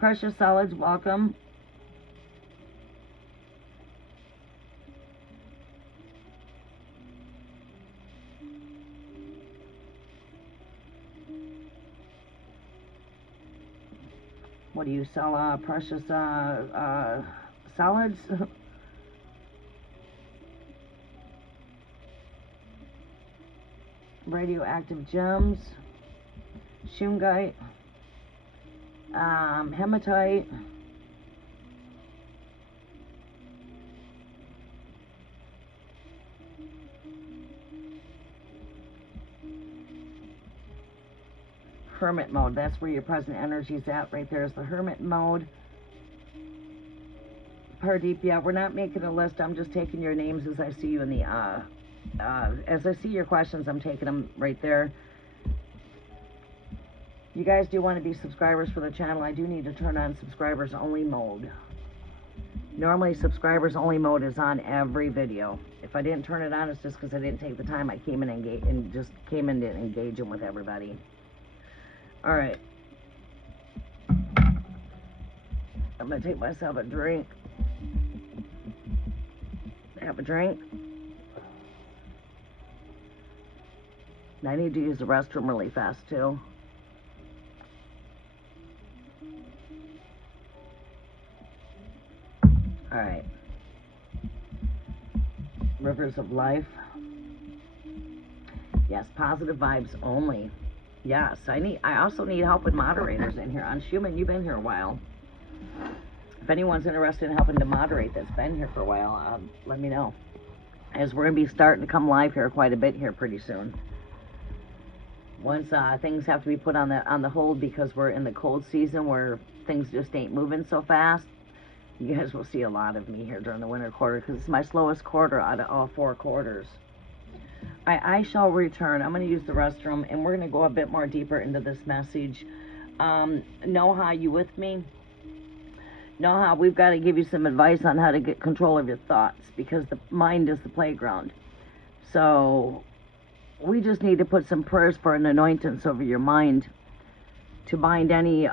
Precious Solids, welcome. What do you sell, Precious Solids? Radioactive gems, shungite, hematite, hermit mode. That's where your present energy is at. Right there is the hermit mode. Pardeep, yeah, we're not making a list. I'm just taking your names as I see you in the as I see your questions. I'm taking them right there. You guys do want to be subscribers for the channel. I do need to turn on subscribers only mode. Normally subscribers only mode is on every video. If I didn't turn it on, it's just because I didn't take the time. I came in and just came in to engage with everybody. All right. I'm going to take myself a drink. Have a drink. I need to use the restroom really fast too. All right. Rivers of life. Yes, positive vibes only. Yes, I also need help with moderators in here. On Schumann, you've been here a while. If anyone's interested in helping to moderate that's been here for a while, let me know. As we're going to be starting to come live here quite a bit here pretty soon. Once things have to be put on the hold because we're in the cold season where things just ain't moving so fast, you guys will see a lot of me here during the winter quarter because it's my slowest quarter out of all 4 quarters. I shall return. I'm going to use the restroom, and we're going to go a bit more deeper into this message. Noha, you with me? Noha, we've got to give you some advice on how to get control of your thoughts because the mind is the playground. So we just need to put some prayers for an anointance over your mind to bind any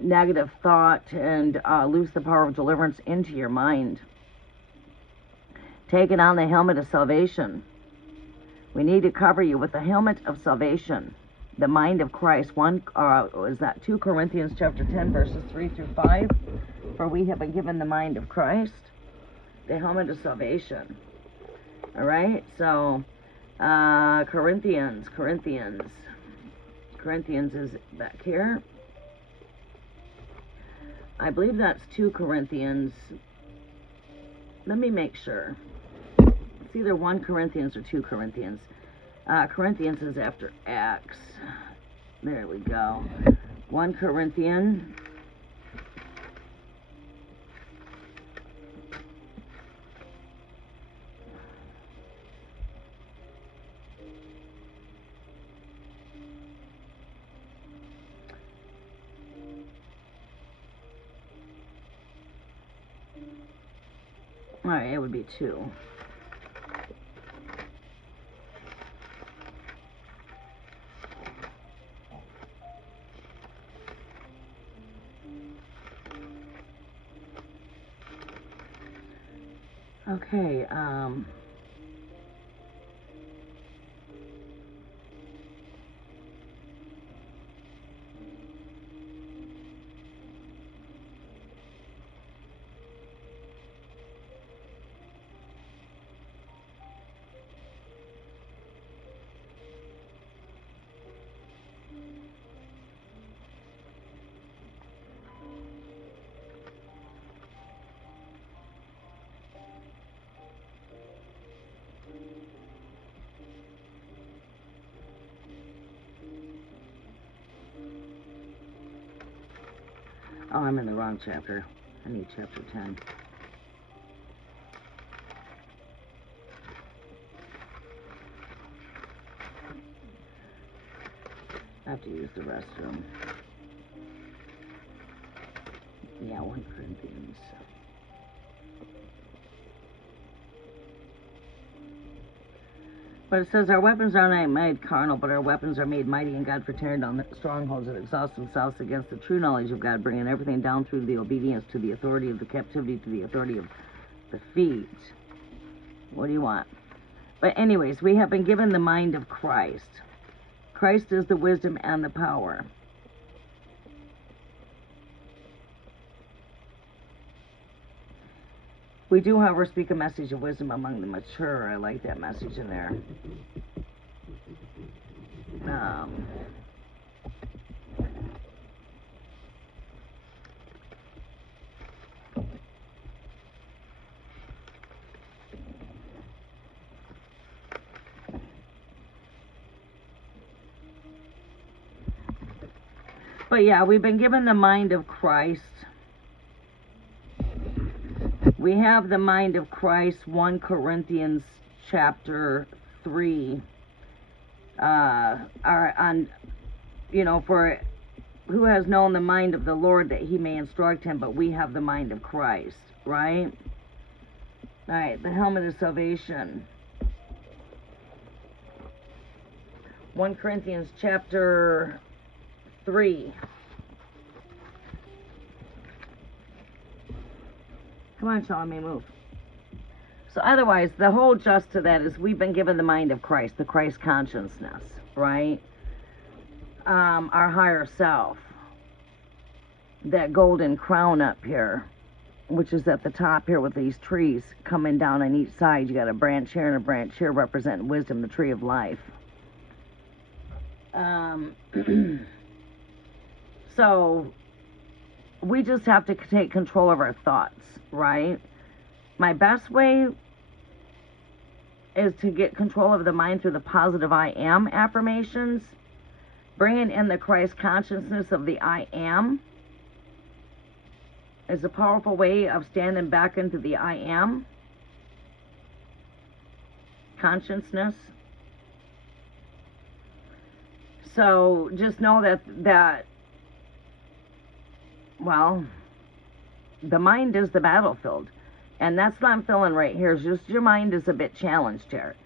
negative thought and loose the power of deliverance into your mind. Taking on the helmet of salvation. We need to cover you with the helmet of salvation, the mind of Christ. 2 Corinthians chapter 10, verses 3 through 5. For we have been given the mind of Christ, the helmet of salvation. All right, so Corinthians is back here. I believe that's 2 Corinthians. Let me make sure. It's either 1 Corinthians or 2 Corinthians. Corinthians is after Acts. There we go. 1 Corinthian. All right, it would be 2. Okay, Oh, I'm in the wrong chapter. I need chapter 10. I have to use the restroom. Yeah, 1 Corinthians. But it says, our weapons are not made carnal, but our weapons are made mighty in God for tearing down the strongholds that exhaust themselves against the true knowledge of God, bringing everything down through the obedience to the authority of the captivity, to the authority of the feet. What do you want? But anyways, we have been given the mind of Christ. Christ is the wisdom and the power. We do, however, speak a message of wisdom among the mature. I like that message in there. But yeah, we've been given the mind of Christ. We have the mind of Christ, 1 Corinthians chapter 3. For who has known the mind of the Lord that he may instruct him, but we have the mind of Christ, right? All right, the helmet of salvation. 1 Corinthians chapter 3. Come on, Charlie, move. So otherwise, the whole gist to that is we've been given the mind of Christ, the Christ consciousness, right? Our higher self. That golden crown up here, which is at the top here with these trees coming down on each side. You got a branch here and a branch here representing wisdom, the tree of life. So we just have to take control of our thoughts, right? My best way is to get control of the mind through the positive I am affirmations, bringing in the Christ consciousness of the I am is a powerful way of standing back into the I am consciousness. So just know that well, the mind is the battlefield. And that's what I'm feeling right here. Is just your mind is a bit challenged here.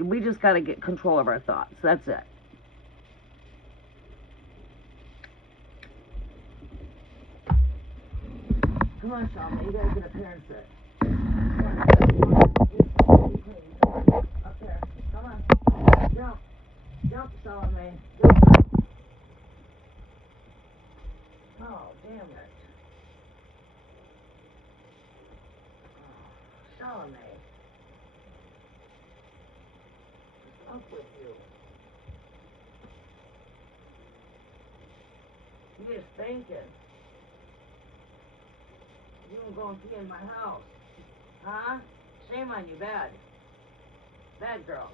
We just got to get control of our thoughts. That's it. Come on, Sean. You guys get up here and sit. Up there. Come on. Jump. Jump, Solomon. Oh, damn it. Solomon. What's up with you? You just thinking. You don't go and pee in my house. Huh? Shame on you, bad. Bad girl.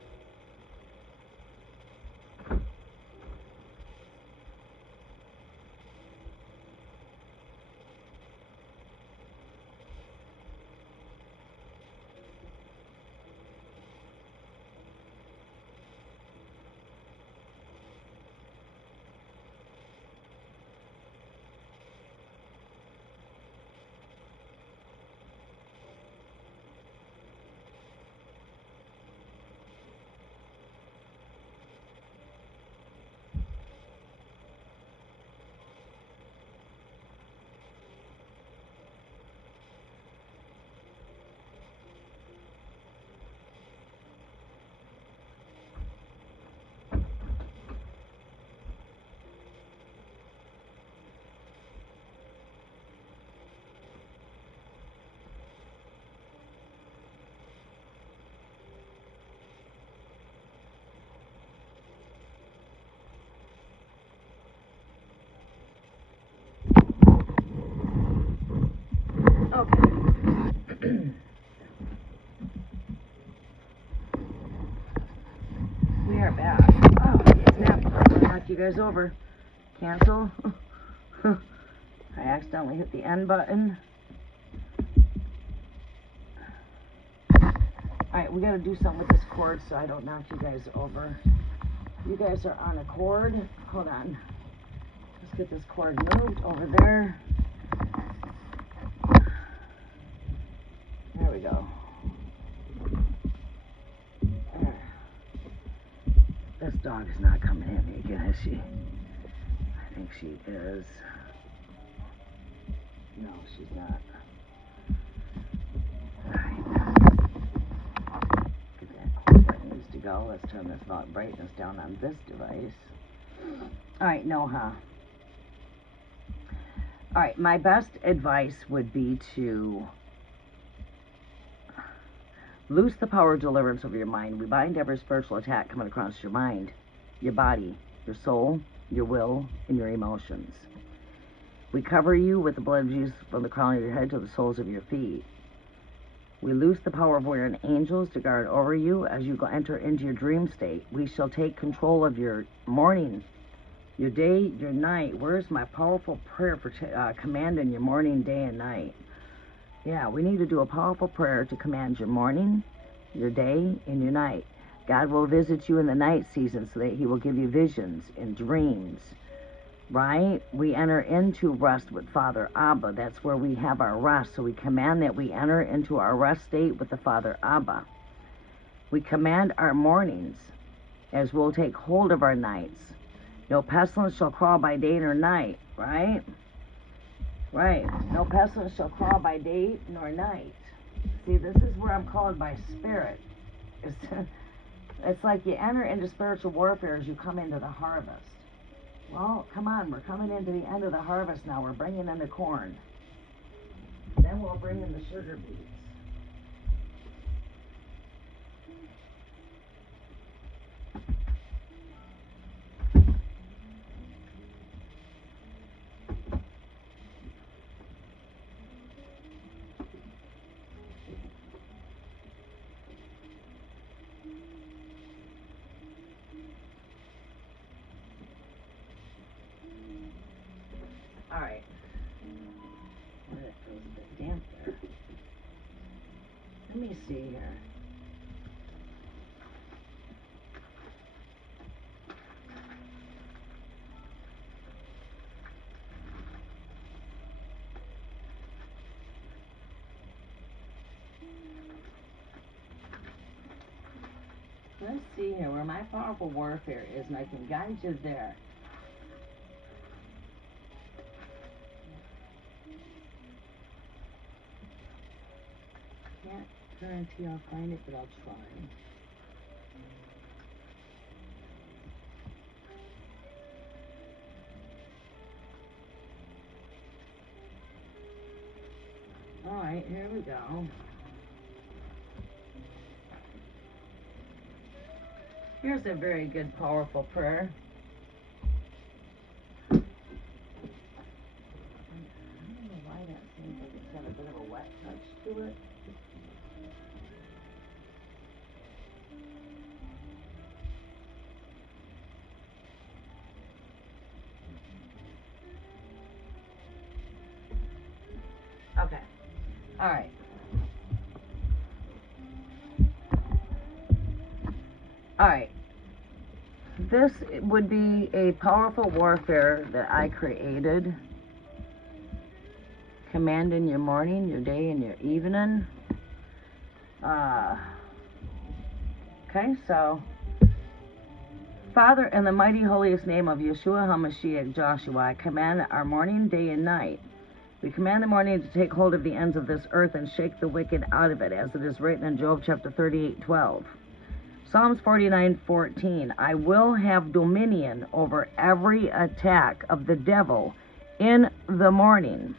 We are back. Oh, snap. I'll knock you guys over. Cancel. I accidentally hit the end button. Alright, we got to do something with this cord so I don't knock you guys over. You guys are on a cord. Hold on. Let's get this cord moved over there. There we go. There. This dog is not coming at me again, is she? I think she is. No, she's not. To go. Let's turn this brightness down on this device. Alright, no, huh? Alright, my best advice would be to loose the power of deliverance over your mind. We bind every spiritual attack coming across your mind, your body, your soul, your will, and your emotions. We cover you with the blood of Jesus from the crown of your head to the soles of your feet. We loose the power of warrior angels to guard over you as you enter into your dream state. We shall take control of your morning, your day, your night. Where's my powerful prayer for commanding your morning, day, and night? Yeah, we need to do a powerful prayer to command your morning, your day, and your night. God will visit you in the night season so that he will give you visions and dreams. Right? We enter into rest with Father Abba. That's where we have our rest. So we command that we enter into our rest state with the Father Abba. We command our mornings as we'll take hold of our nights. No pestilence shall crawl by day nor night. Right? Right. No pestilence shall crawl by day nor night. See, this is where I'm called by spirit. It's like you enter into spiritual warfare as you come into the harvest. Well, come on, we're coming into the end of the harvest now. We're bringing in the corn. Then we'll bring in the sugar beets. Alright. That feels a bit damp there. Let me see here. Let's see here where my powerful warfare is, and I can guide you there. Can't guarantee I'll find it, but I'll try. Alright, here we go. Here's a very good, powerful prayer. I don't know why that seems like it's got a bit of a wet touch to it. Okay. Alright. Alright. This would be a powerful warfare that I created. Commanding your morning, your day, and your evening. Okay, so Father, in the mighty holiest name of Yeshua HaMashiach Joshua, I command our morning, day, and night. We command the morning to take hold of the ends of this earth and shake the wicked out of it, as it is written in Job chapter 38:12. Psalms 49:14. I will have dominion over every attack of the devil in the morning.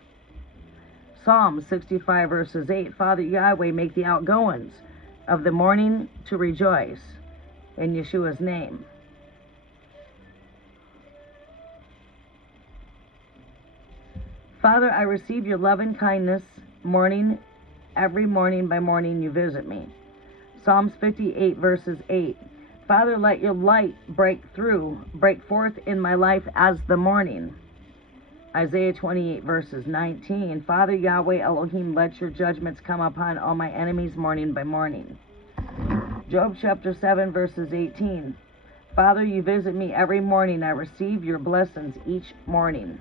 Psalm 65 verses 8. Father Yahweh, make the outgoings of the morning to rejoice in Yeshua's name. Father, I receive your love and kindness morning, every morning by morning you visit me. Psalms 58 verses 8. Father, let your light break forth in my life as the morning. Isaiah 28 verses 19. Father Yahweh Elohim, let your judgments come upon all my enemies morning by morning. Job chapter 7 verses 18. Father, you visit me every morning. I receive your blessings each morning.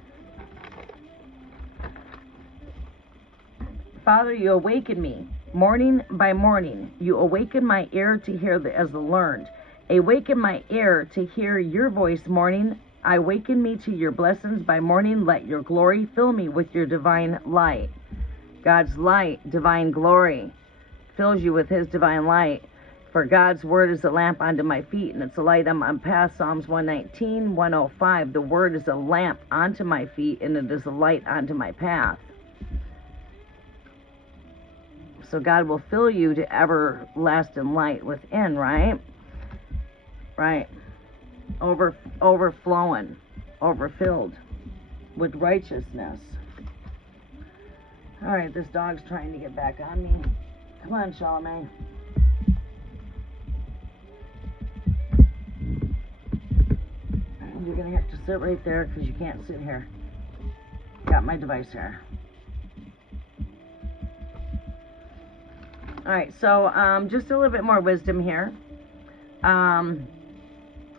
Father, you awaken me morning by morning. You awaken my ear to hear as the learned. Awaken my ear to hear your voice morning. Awaken me to your blessings by morning. Let your glory fill me with your divine light. God's light, divine glory, fills you with his divine light. For God's word is a lamp unto my feet, and it's a light on my path. Psalms 119, 105. The word is a lamp unto my feet, and it is a light unto my path. So God will fill you to everlasting light within, right? Right. Overflowing, overfilled with righteousness. All right, this dog's trying to get back on me. Come on, Charlamagne. You're going to have to sit right there because you can't sit here. Got my device here. All right, so just a little bit more wisdom here.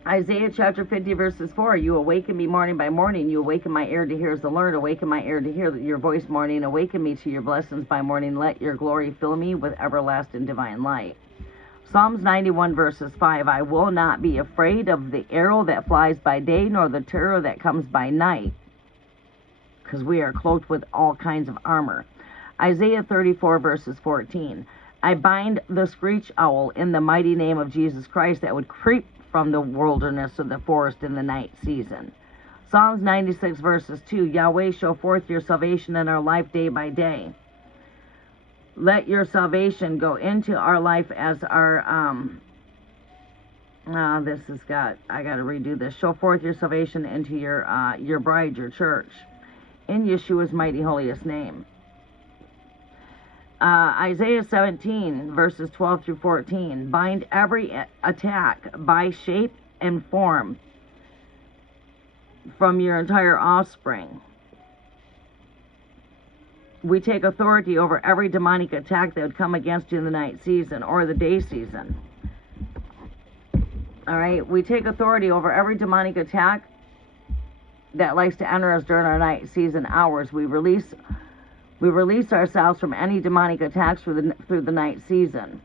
Isaiah chapter 50 verses 4. You awaken me morning by morning. You awaken my ear to hear as the learned. Awaken my ear to hear your voice morning. Awaken me to your blessings by morning. Let your glory fill me with everlasting divine light. Psalms 91 verses 5. I will not be afraid of the arrow that flies by day, nor the terror that comes by night. Because we are clothed with all kinds of armor. Isaiah 34 verses 14. I bind the screech owl in the mighty name of Jesus Christ that would creep from the wilderness of the forest in the night season. Psalms 96 verses 2. Yahweh, show forth your salvation in our life day by day. Let your salvation go into our life as our, I got to redo this. Show forth your salvation into your bride, your church, in Yeshua's mighty holiest name. Isaiah 17, verses 12 through 14. Bind every attack by shape and form from your entire offspring. We take authority over every demonic attack that would come against you in the night season or the day season. All right? We take authority over every demonic attack that likes to enter us during our night season hours. We release ourselves from any demonic attacks through the night season.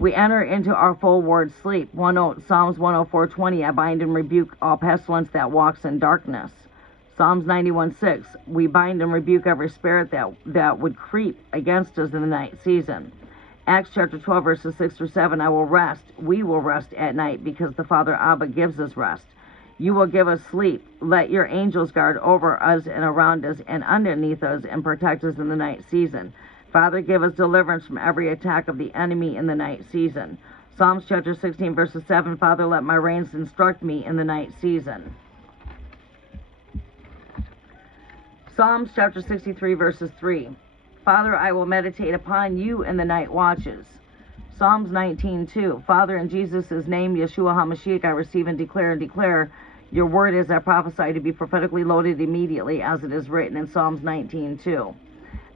We enter into our full word sleep. Psalms 104:20. I bind and rebuke all pestilence that walks in darkness. Psalms 91:6. We bind and rebuke every spirit that would creep against us in the night season. Acts chapter 12 verses 6 through 7. We will rest at night because the Father Abba gives us rest. You will give us sleep. Let your angels guard over us and around us and underneath us and protect us in the night season. Father, give us deliverance from every attack of the enemy in the night season. Psalms chapter 16 verses 7. Father, let my reins instruct me in the night season. Psalms chapter 63 verses 3. Father, I will meditate upon you in the night watches. Psalms 19:2. Father, in Jesus' name, Yeshua HaMashiach, I receive and declare your word as I prophesy to be prophetically loaded immediately, as it is written in Psalms 19:2.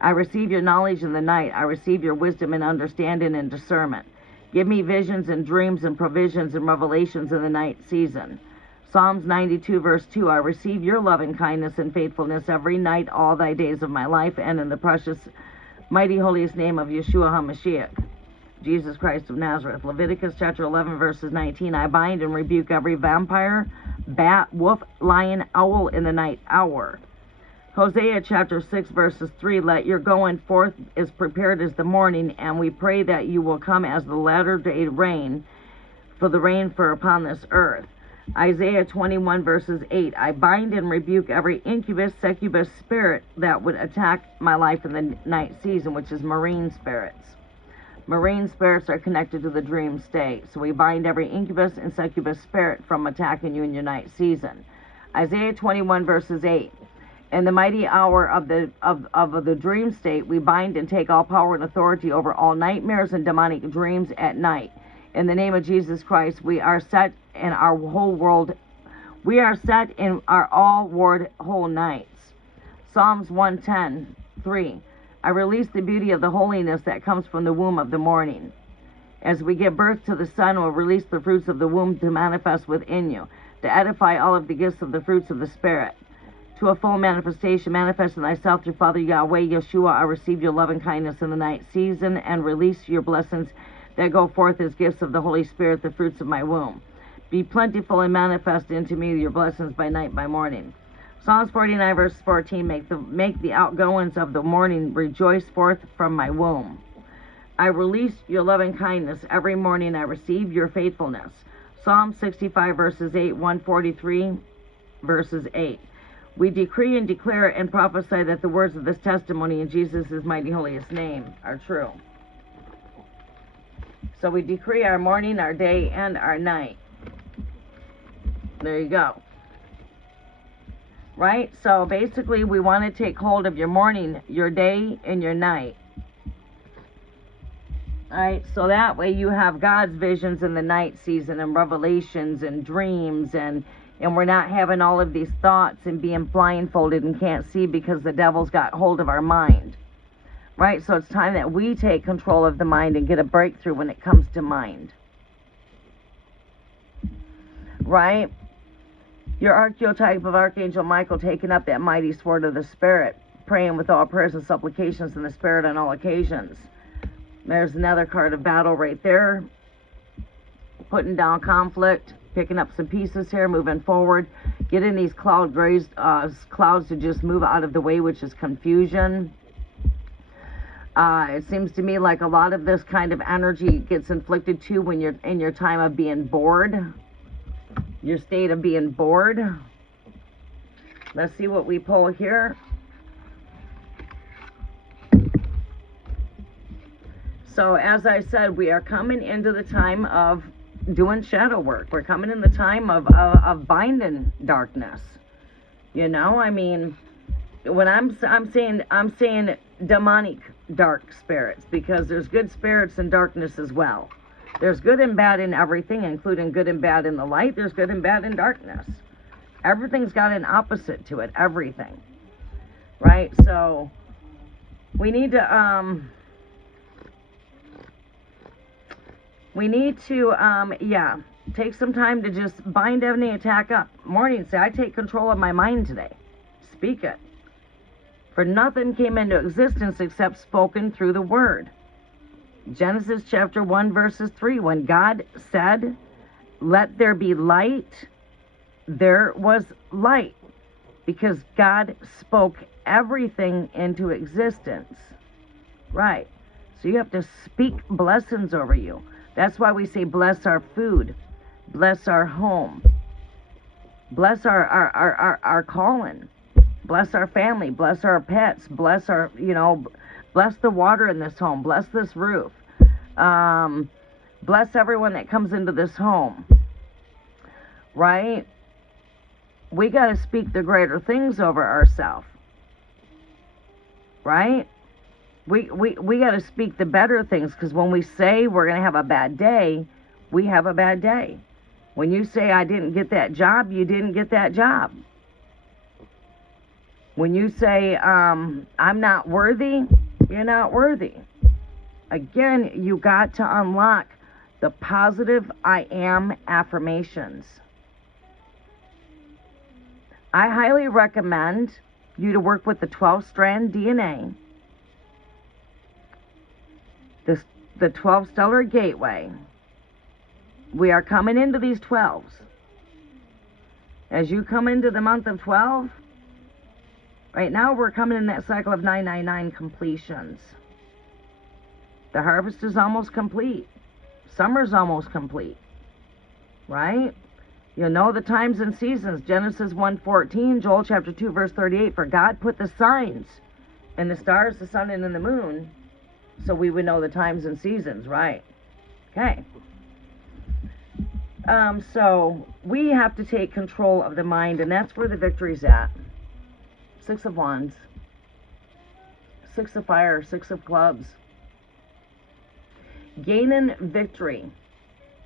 I receive your knowledge in the night. I receive your wisdom and understanding and discernment. Give me visions and dreams and provisions and revelations in the night season. Psalms 92 verse 2. I receive your loving kindness and faithfulness every night, all thy days of my life, and in the precious, mighty, holiest name of Yeshua HaMashiach, Jesus Christ of Nazareth. Leviticus chapter 11 verses 19. I bind and rebuke every vampire, bat, wolf, lion, owl in the night hour. Hosea chapter 6 verses 3. Let your going forth is prepared as the morning, and we pray that you will come as the latter day rain, for the rain for upon this earth. Isaiah 21 verses 8. I bind and rebuke every incubus, succubus spirit that would attack my life in the night season, which is marine spirits. Marine spirits are connected to the dream state. So we bind every incubus and succubus spirit from attacking you in your night season. Isaiah 21 verses 8. In the mighty hour of the dream state, we bind and take all power and authority over all nightmares and demonic dreams at night. In the name of Jesus Christ, we are set, and our whole world We are set in our all ward whole nights. Psalms 110:3. I release the beauty of the holiness that comes from the womb of the morning. As we give birth to the Son, we'll release the fruits of the womb to manifest within you, to edify all of the gifts of the fruits of the Spirit. To a full manifestation, manifest in thyself through Father Yahweh, Yeshua, I receive your loving kindness in the night season and release your blessings that go forth as gifts of the Holy Spirit, the fruits of my womb. Be plentiful and manifest into me your blessings by night, by morning. Psalms 49, verse 14, make the outgoings of the morning rejoice forth from my womb. I release your loving kindness every morning. I receive your faithfulness. Psalm 65, verses 8, 143, verses 8. We decree and declare and prophesy that the words of this testimony in Jesus' mighty holiest name are true. So we decree our morning, our day, and our night. There you go. Right? So basically, we want to take hold of your morning, your day, and your night. Alright, so that way you have God's visions in the night season and revelations and dreams, and we're not having all of these thoughts and being blindfolded and can't see because the devil's got hold of our mind. Right? So it's time that we take control of the mind and get a breakthrough when it comes to mind. Right? Your archetype of Archangel Michael taking up that mighty sword of the Spirit, praying with all prayers and supplications in the Spirit on all occasions. There's another card of battle right there. Putting down conflict, picking up some pieces here, moving forward. Getting these clouds to just move out of the way, which is confusion. It seems to me like a lot of this kind of energy gets inflicted too when you're in your time of being bored. Your state of being bored. Let's see what we pull here. So as I said, we are coming into the time of doing shadow work. We're coming in the time of binding darkness. You know, I mean, when I'm saying demonic dark spirits, because there's good spirits in darkness as well. There's good and bad in everything, including good and bad in the light. There's good and bad in darkness. Everything's got an opposite to it. Everything. Right? So we need to take some time to just bind any attack up. Morning, say, I take control of my mind today. Speak it. For nothing came into existence except spoken through the word. Genesis chapter 1, verses 3. When God said, let there be light, there was light. Because God spoke everything into existence. Right. So you have to speak blessings over you. That's why we say bless our food, bless our home, bless our calling, bless our family, bless our pets, bless our, bless the water in this home, bless this roof, bless everyone that comes into this home, right? We got to speak the greater things over ourselves, right? We got to speak the better things, because when we say we're going to have a bad day, we have a bad day. When you say, I didn't get that job, you didn't get that job. When you say, I'm not worthy, you're not worthy. Again, you got to unlock the positive I am affirmations. I highly recommend you to work with the 12-strand DNA. The 12 stellar gateway. We are coming into these 12s. As you come into the month of 12, right now we're coming in that cycle of 999 completions. The harvest is almost complete. Summer's almost complete. Right? You know the times and seasons. Genesis 1:14, Joel chapter 2, verse 38. For God put the signs in the stars, the sun, and in the moon, so we would know the times and seasons, right? Okay. So we have to take control of the mind, and that's where the victory's at. 6 of Wands, 6 of Fire, 6 of Clubs. Gaining victory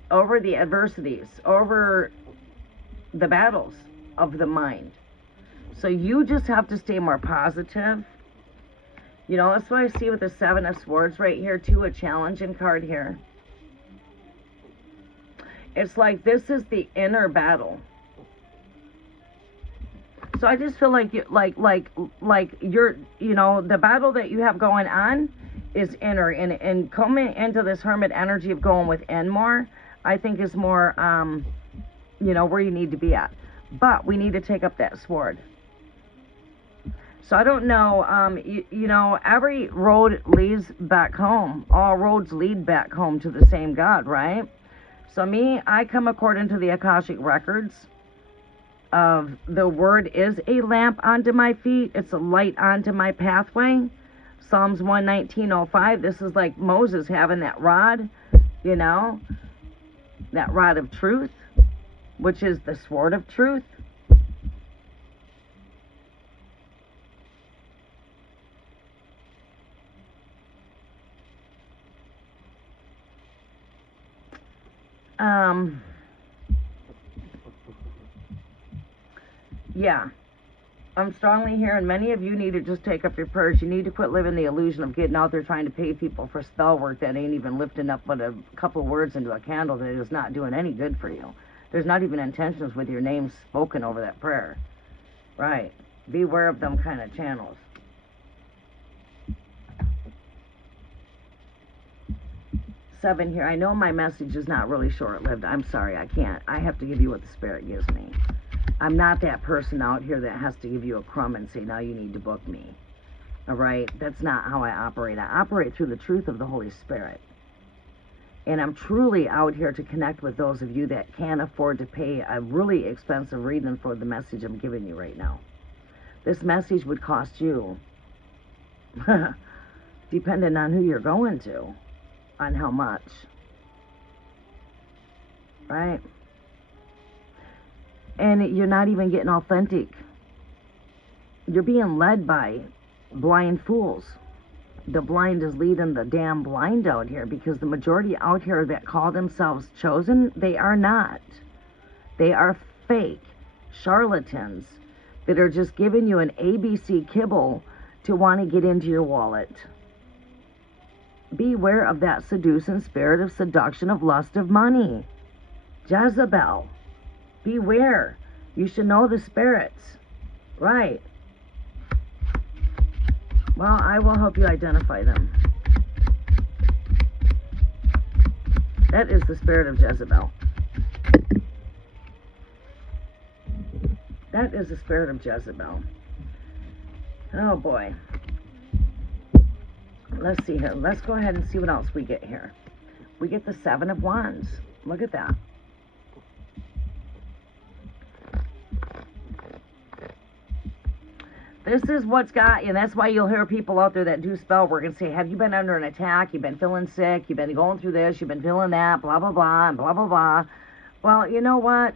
over the adversities, over the battles, of the mind. So you just have to stay more positive. You know, that's what I see with the Seven of Swords right here, too, a challenging card here. It's like this is the inner battle. So I just feel like you're, you know, the battle that you have going on is inner, and coming into this Hermit energy of going within more, I think is more, you know, where you need to be at. But we need to take up that sword. So I don't know, you know, every road leads back home. All roads lead back home to the same God, right? So me, I come according to the Akashic records of the word is a lamp unto my feet. It's a light onto my pathway. Psalms 119:05. This is like Moses having that rod, you know, that rod of truth, which is the sword of truth. Yeah, I'm strongly hearing many of you need to just take up your purse. You need to quit living the illusion of getting out there trying to pay people for spell work that ain't even lifting up but a couple words into a candle that is not doing any good for you. There's not even intentions with your name spoken over that prayer. Right. Beware of them kind of channels. Seven here. I know my message is not really short-lived. I'm sorry, I can't. I have to give you what the Spirit gives me. I'm not that person out here that has to give you a crumb and say, now you need to book me. All right? That's not how I operate. I operate through the truth of the Holy Spirit. And I'm truly out here to connect with those of you that can't afford to pay a really expensive reading for the message I'm giving you right now. This message would cost you, depending on who you're going to, on how much. Right? And you're not even getting authentic. You're being led by blind fools. The blind is leading the damn blind out here, because the majority out here that call themselves chosen, they are not. They are fake charlatans that are just giving you an ABC kibble to want to get into your wallet. Beware of that seducing spirit of seduction, of lust of money. Jezebel. Beware. You should know the spirits. Right. Well, I will help you identify them. That is the spirit of Jezebel. That is the spirit of Jezebel. Oh boy. Let's see here. Let's go ahead and see what else we get here. We get the Seven of Wands. Look at that. This is what's got you. That's why you'll hear people out there that do spell work and say, have you been under an attack? You've been feeling sick. You've been going through this. You've been feeling that. Blah, blah, blah, and blah, blah, blah. Well, you know what?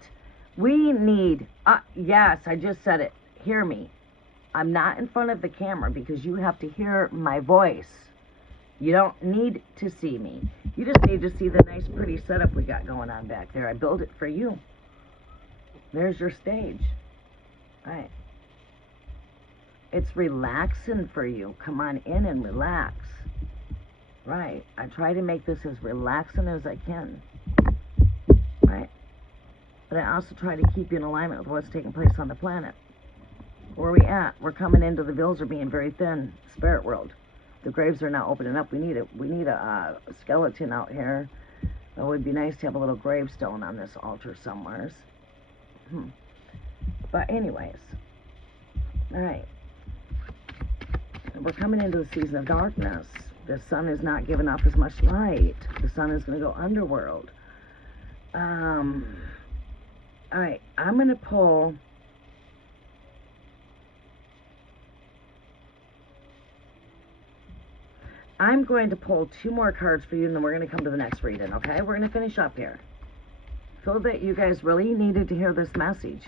We need, yes, I just said it. Hear me. I'm not in front of the camera because you have to hear my voice. You don't need to see me. You just need to see the nice, pretty setup we got going on back there. I built it for you. There's your stage. All right. It's relaxing for you. Come on in and relax. Right. I try to make this as relaxing as I can. Right. But I also try to keep you in alignment with what's taking place on the planet. Where are we at? We're coming into the veils are being very thin. Spirit world. The graves are now opening up. We need a skeleton out here. It would be nice to have a little gravestone on this altar somewhere. But anyways. Alright. We're coming into the season of darkness. The sun is not giving off as much light. The sun is going to go underworld. Alright. I'm going to pull... I'm going to pull 2 more cards for you, and then we're going to come to the next reading, okay? We're going to finish up here. Feel that you guys really needed to hear this message.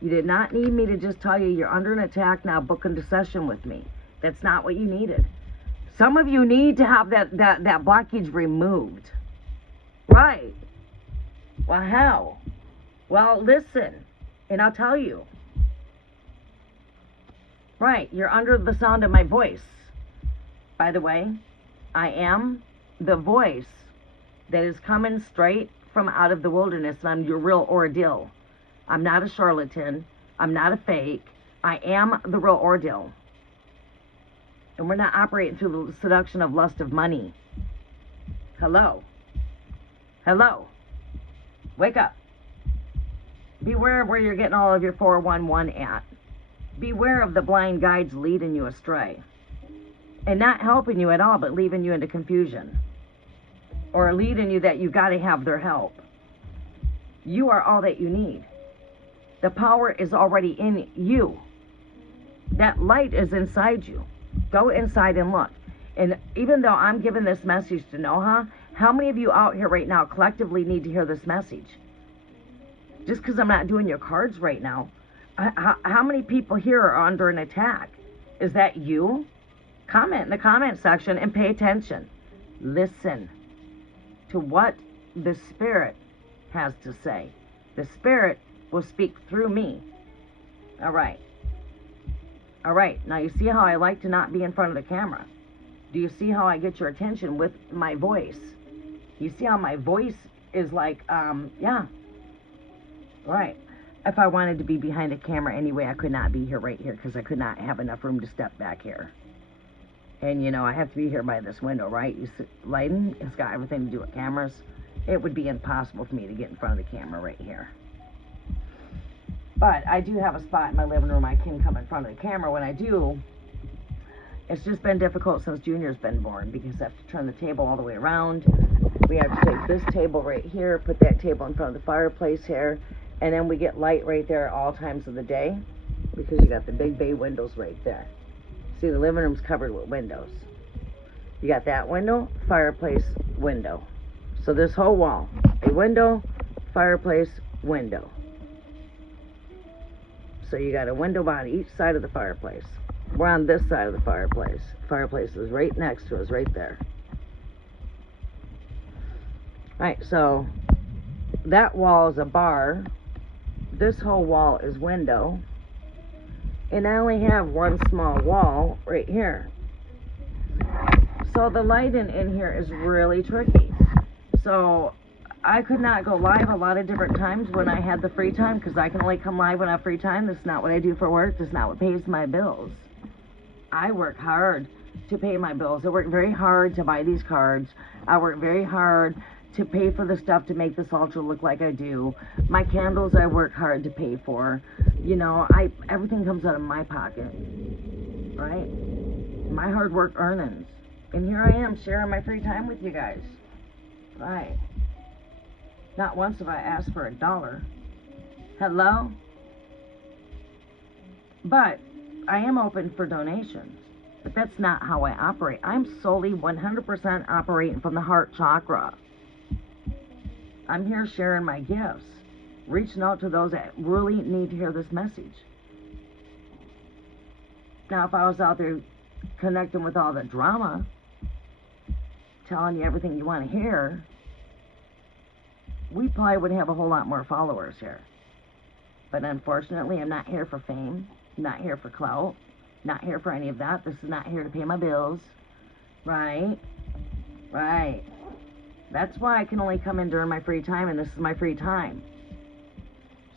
You did not need me to just tell you you're under an attack now, book into session with me. That's not what you needed. Some of you need to have that blockage removed. Right. Well, how? Well, listen. And I'll tell you, right, you're under the sound of my voice. By the way, I am the voice that is coming straight from out of the wilderness, and I'm your real ordeal. I'm not a charlatan. I'm not a fake. I am the real ordeal. And we're not operating through the seduction of lust of money. Hello. Hello. Wake up. Beware of where you're getting all of your 411 at. Beware of the blind guides leading you astray. And not helping you at all, but leaving you into confusion. Or leading you that you got to have their help. You are all that you need. The power is already in you. That light is inside you. Go inside and look. And even though I'm giving this message to Noha, how many of you out here right now collectively need to hear this message? Just because I'm not doing your cards right now, how many people here are under an attack? Is that you? Comment in the comment section and pay attention. Listen to what the Spirit has to say. The Spirit will speak through me. All right. All right. Now you see how I like to not be in front of the camera. Do you see how I get your attention with my voice? You see how my voice is like, yeah. Right. If I wanted to be behind the camera anyway, I could not be here right here because I could not have enough room to step back here. And, you know, I have to be here by this window, right? You see, lighting, it's got everything to do with cameras. It would be impossible for me to get in front of the camera right here. But I do have a spot in my living room I can come in front of the camera. When I do, it's just been difficult since Junior's been born because I have to turn the table all the way around. We have to take this table right here, put that table in front of the fireplace here, and then we get light right there at all times of the day because you got the big bay windows right there. See, the living room's covered with windows. You got that window, fireplace, window. So this whole wall, a window, fireplace, window. So you got a window on each side of the fireplace. We're on this side of the fireplace. Fireplace is right next to us, right there. Alright, so that wall is a bar. This whole wall is window. And I only have one small wall right here. So the lighting in here is really tricky. So I could not go live a lot of different times when I had the free time because I can only come live when I have free time. That's not what I do for work. That's not what pays my bills. I work hard to pay my bills. I work very hard to buy these cards. I work very hard to pay for the stuff to make this altar look like I do. My candles I work hard to pay for. You know, everything comes out of my pocket, right? My hard work earnings. And here I am sharing my free time with you guys. Right. Not once have I asked for $1. Hello? But I am open for donations. But that's not how I operate. I'm solely 100% operating from the heart chakra. I'm here sharing my gifts, reaching out to those that really need to hear this message. Now, if I was out there connecting with all the drama, telling you everything you want to hear, we probably would have a whole lot more followers here. But unfortunately, I'm not here for fame, not here for clout, not here for any of that. This is not here to pay my bills, right? Right. That's why I can only come in during my free time, and this is my free time.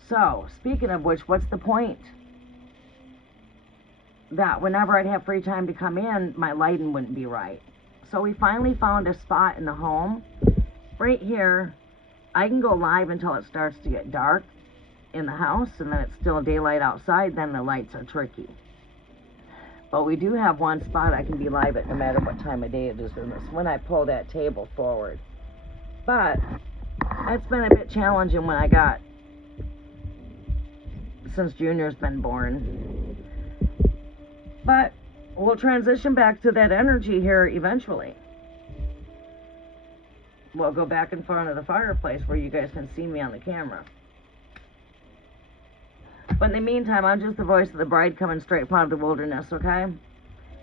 So, speaking of which, what's the point? That whenever I'd have free time to come in, my lighting wouldn't be right. So we finally found a spot in the home. Right here, I can go live until it starts to get dark in the house, and then it's still daylight outside, then the lights are tricky. But we do have one spot I can be live at no matter what time of day it is in this, when I pull that table forward. But it's been a bit challenging when I got, since Junior's been born. But we'll transition back to that energy here eventually. We'll go back in front of the fireplace where you guys can see me on the camera. But in the meantime, I'm just the voice of the bride coming straight from out of the wilderness, okay?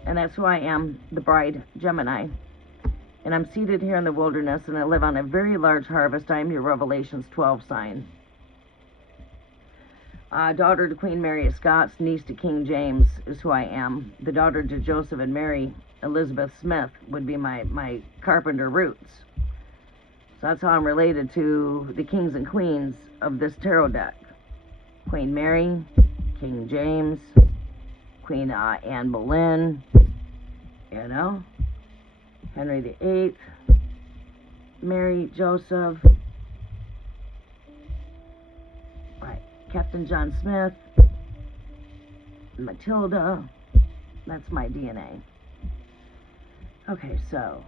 And that's who I am, the bride, Gemini. And I'm seated here in the wilderness, and I live on a very large harvest. I'm your Revelations 12 sign. Daughter to Queen Mary of Scots, niece to King James is who I am. The daughter to Joseph and Mary Elizabeth Smith would be my carpenter roots. So that's how I'm related to the kings and queens of this tarot deck. Queen Mary, King James, Queen Anne Boleyn, you know, Henry VIII, Mary, Joseph, right, Captain John Smith, Matilda. That's my DNA. Okay, so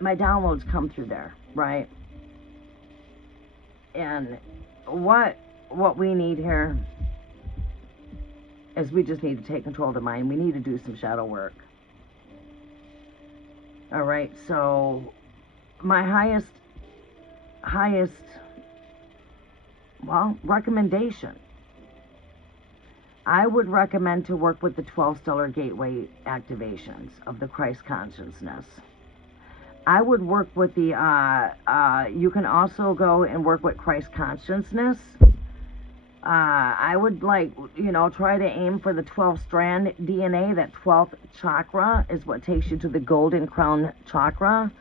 my downloads come through there, right? And what we need here is we just need to take control of the mind. We need to do some shadow work. All right, so my highest, well, recommendation. I would recommend to work with the 12 stellar gateway activations of the Christ consciousness. I would work with the, you can also go and work with Christ consciousness. I would try to aim for the 12 strand DNA. That 12th chakra is what takes you to the golden crown chakra,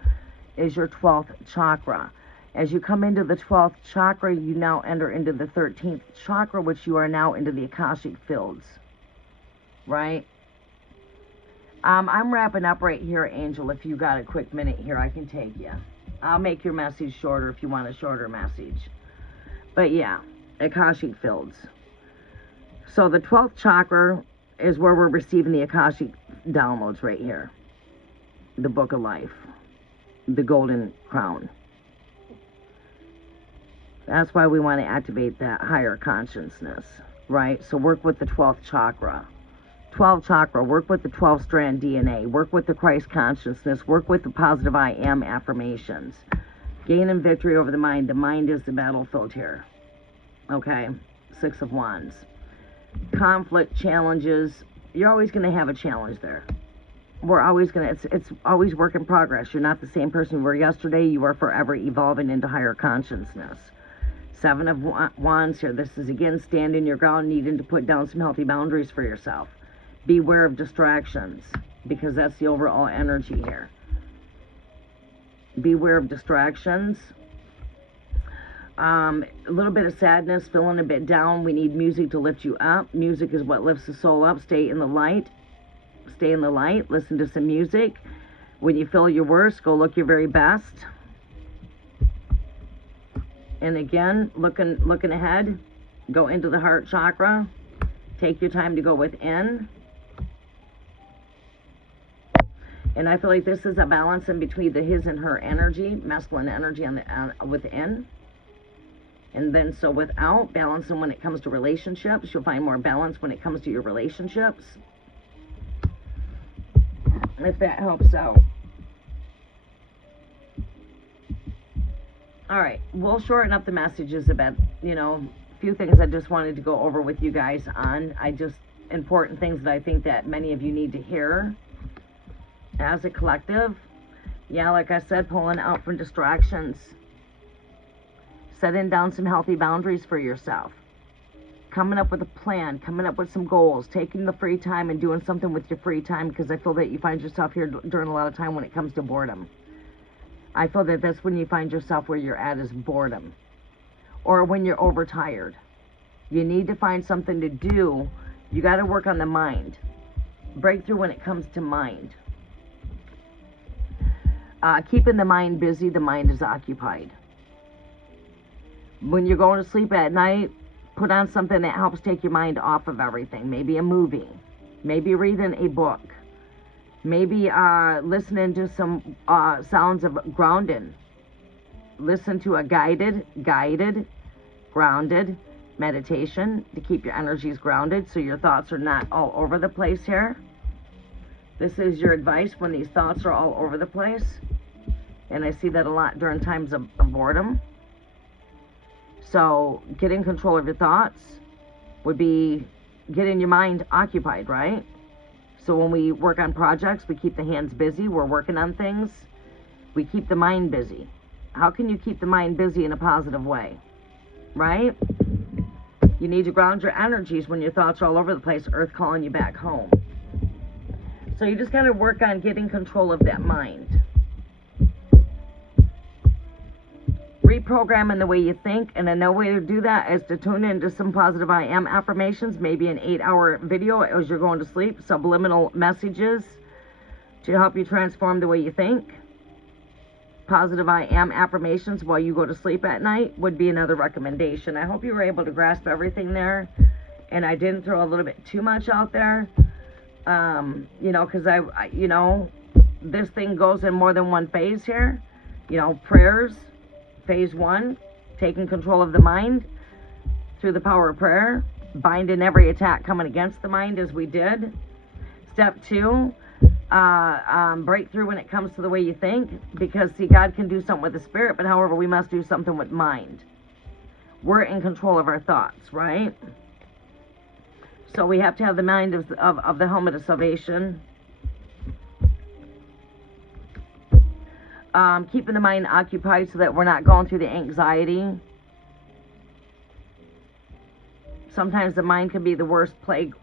is your 12th chakra. As you come into the 12th chakra, you now enter into the 13th chakra, which you are now into the Akashic fields, right? I'm wrapping up right here, Angel. If you got a quick minute here, I can take you. I'll make your message shorter if you want a shorter message. But yeah, Akashic fields. So the 12th chakra is where we're receiving the Akashic downloads right here. The Book of Life. The Golden Crown. That's why we want to activate that higher consciousness, right? So work with the 12th chakra. 12th chakra, work with the 12 strand DNA, work with the Christ consciousness, work with the positive I am affirmations. Gaining victory over the mind. The mind is the battlefield here. Okay, 6 of Wands. Conflict, challenges. You're always going to have a challenge there. We're always going to, it's always work in progress. You're not the same person you were yesterday. You are forever evolving into higher consciousness. 7 of Wands here. This is, again, standing your ground, needing to put down some healthy boundaries for yourself. Beware of distractions, because that's the overall energy here. Beware of distractions. A little bit of sadness, feeling a bit down. We need music to lift you up. Music is what lifts the soul up. Stay in the light. Stay in the light. Listen to some music. When you feel your worst, go look your very best. And again, looking ahead, go into the heart chakra. Take your time to go within. And I feel like this is a balance in between the his and her energy, masculine energy on the within. And then so without, balancing when it comes to relationships. You'll find more balance when it comes to your relationships. If that helps out. All right, we'll shorten up the messages a bit. A few things I just wanted to go over with you guys on. Important things that I think that many of you need to hear as a collective. Yeah, like I said, pulling out from distractions. Setting down some healthy boundaries for yourself. Coming up with a plan, coming up with some goals, taking the free time and doing something with your free time, because I feel that you find yourself here during a lot of time when it comes to boredom. I feel that that's when you find yourself where you're at, is boredom. Or when you're overtired. You need to find something to do. You got to work on the mind. Breakthrough when it comes to mind. Keeping the mind busy, the mind is occupied. When you're going to sleep at night, put on something that helps take your mind off of everything. Maybe a movie. Maybe reading a book. Maybe listening to some sounds of grounding. Listen to a guided, grounded meditation to keep your energies grounded so your thoughts are not all over the place here. This is your advice when these thoughts are all over the place. And I see that a lot during times of boredom. So getting control of your thoughts would be getting your mind occupied, right? So when we work on projects, we keep the hands busy. We're working on things. We keep the mind busy. How can you keep the mind busy in a positive way? Right? You need to ground your energies when your thoughts are all over the place, Earth calling you back home. So you just got to work on getting control of that mind. Reprogramming the way you think, and a way to do that is to tune into some positive I am affirmations, maybe an 8-hour video as you're going to sleep, subliminal messages to help you transform the way you think. Positive I am affirmations while you go to sleep at night would be another recommendation. I hope you were able to grasp everything there, and I didn't throw a little bit too much out there, you know, because I you know, this thing goes in more than one phase here. You know, prayers, phase 1, taking control of the mind through the power of prayer, binding every attack coming against the mind as we did. Step 2, breakthrough when it comes to the way you think, because see, God can do something with the spirit, but however, we must do something with mind. We're in control of our thoughts, right? So we have to have the mind of the helmet of salvation. Keeping the mind occupied so that we're not going through the anxiety. Sometimes the mind can be the worst plague,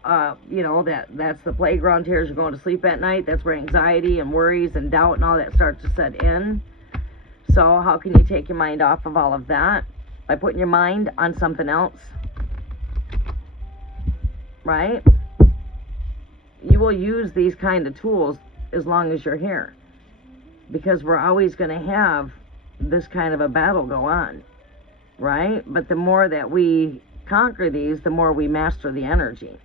you know, that's the playground here as you're going to sleep at night. That's where anxiety and worries and doubt and all that starts to set in. So how can you take your mind off of all of that? By putting your mind on something else. Right? You will use these kind of tools as long as you're here, because we're always going to have this kind of a battle go on, right? But the more that we conquer these, the more we master the energy.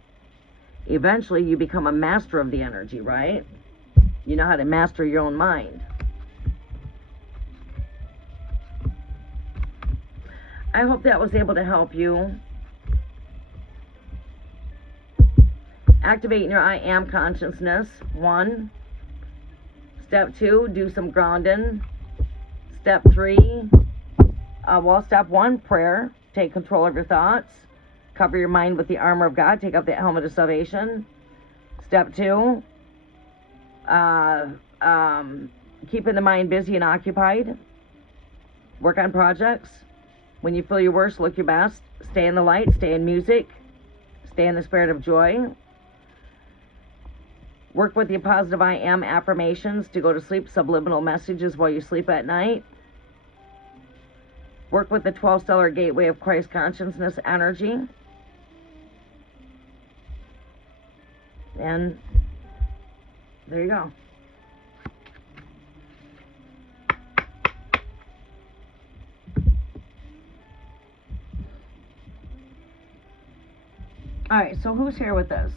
Eventually, you become a master of the energy, right? You know how to master your own mind. I hope that was able to help you. Activating your I am consciousness, 1. Step 2, do some grounding. Step 3, step 1, prayer. Take control of your thoughts. Cover your mind with the armor of God. Take up the helmet of salvation. Step 2, keeping the mind busy and occupied. Work on projects. When you feel your worst, look your best. Stay in the light. Stay in music. Stay in the spirit of joy. Work with the positive I am affirmations to go to sleep, subliminal messages while you sleep at night. Work with the 12-stellar gateway of Christ consciousness energy. And there you go. All right, so who's here with us?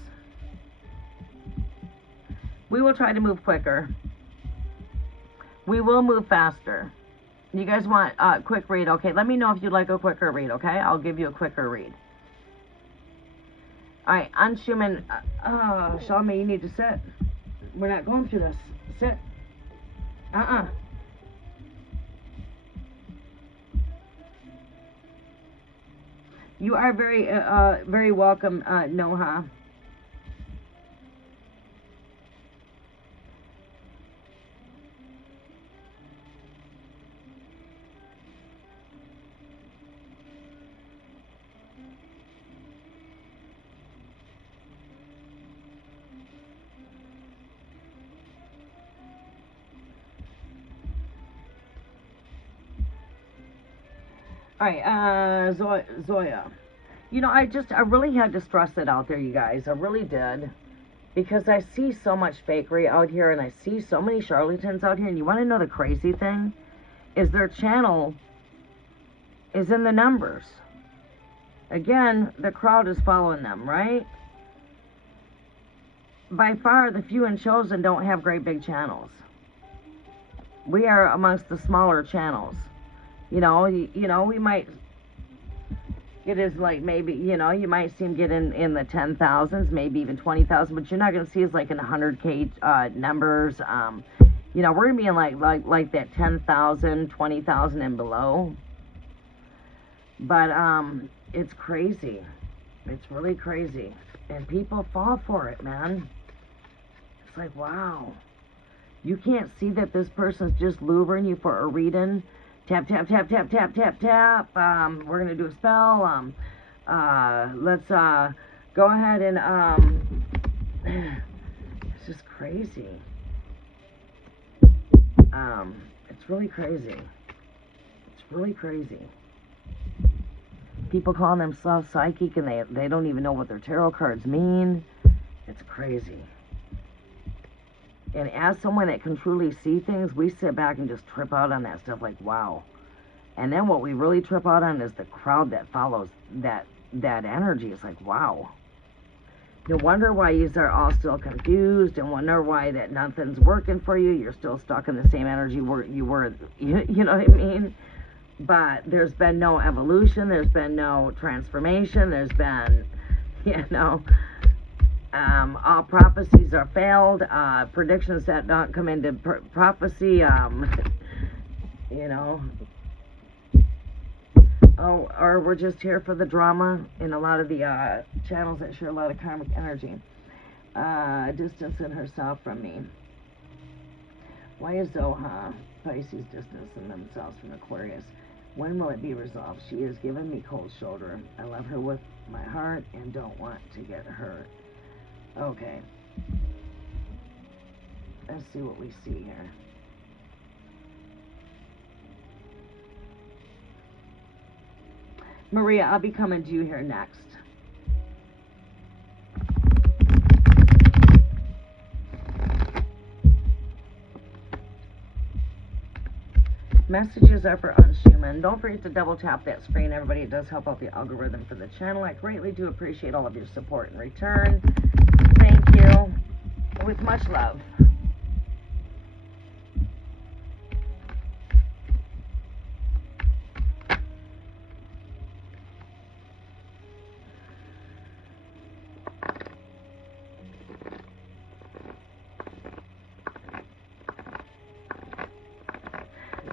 We will try to move quicker. We will move faster. You guys want a quick read? Okay, let me know if you'd like a quicker read, okay? I'll give you a quicker read. All right, Anshuman, Shalma, you need to sit. We're not going through this. Sit. You are very welcome, Noha. All right, Zoya. You know, I really had to stress it out there, you guys. I really did. Because I see so much fakery out here, and I see so many charlatans out here. And you want to know the crazy thing? Is their channel is in the numbers. Again, the crowd is following them, right? By far, the few and chosen don't have great big channels. We are amongst the smaller channels. You know, we might get as like maybe, you know, you might see them get in the 10,000s, maybe even 20,000, but you're not going to see us like in 100K numbers. You know, we're going to be in like that 10,000, 20,000 and below. But it's crazy. It's really crazy. And people fall for it, man. It's like, wow. You can't see that this person's just luring you for a reading. Tap, tap, tap, tap, tap, tap, tap. We're going to do a spell. Let's go ahead and it's just crazy. It's really crazy. It's really crazy. People calling themselves psychic and they don't even know what their tarot cards mean. It's crazy. And as someone that can truly see things, we sit back and just trip out on that stuff like, wow. And then what we really trip out on is the crowd that follows that energy. It's like, wow. You wonder why you are all still confused and wonder why that nothing's working for you. You're still stuck in the same energy you were, you know what I mean? But there's been no evolution. There's been no transformation. There's been, you know, all prophecies are failed. Predictions that don't come into prophecy, you know. Oh, or we're just here for the drama in a lot of the channels that share a lot of karmic energy. Distancing herself from me. Why is Zoha Pisces distancing themselves from Aquarius? When will it be resolved? She has given me cold shoulder. I love her with my heart and don't want to get hurt. Okay. Let's see what we see here. Maria, I'll be coming to you here next. Messages are for Unshuman. Don't forget to double tap that screen, everybody. It does help out the algorithm for the channel. I greatly do appreciate all of your support in return. Thank you. With much love.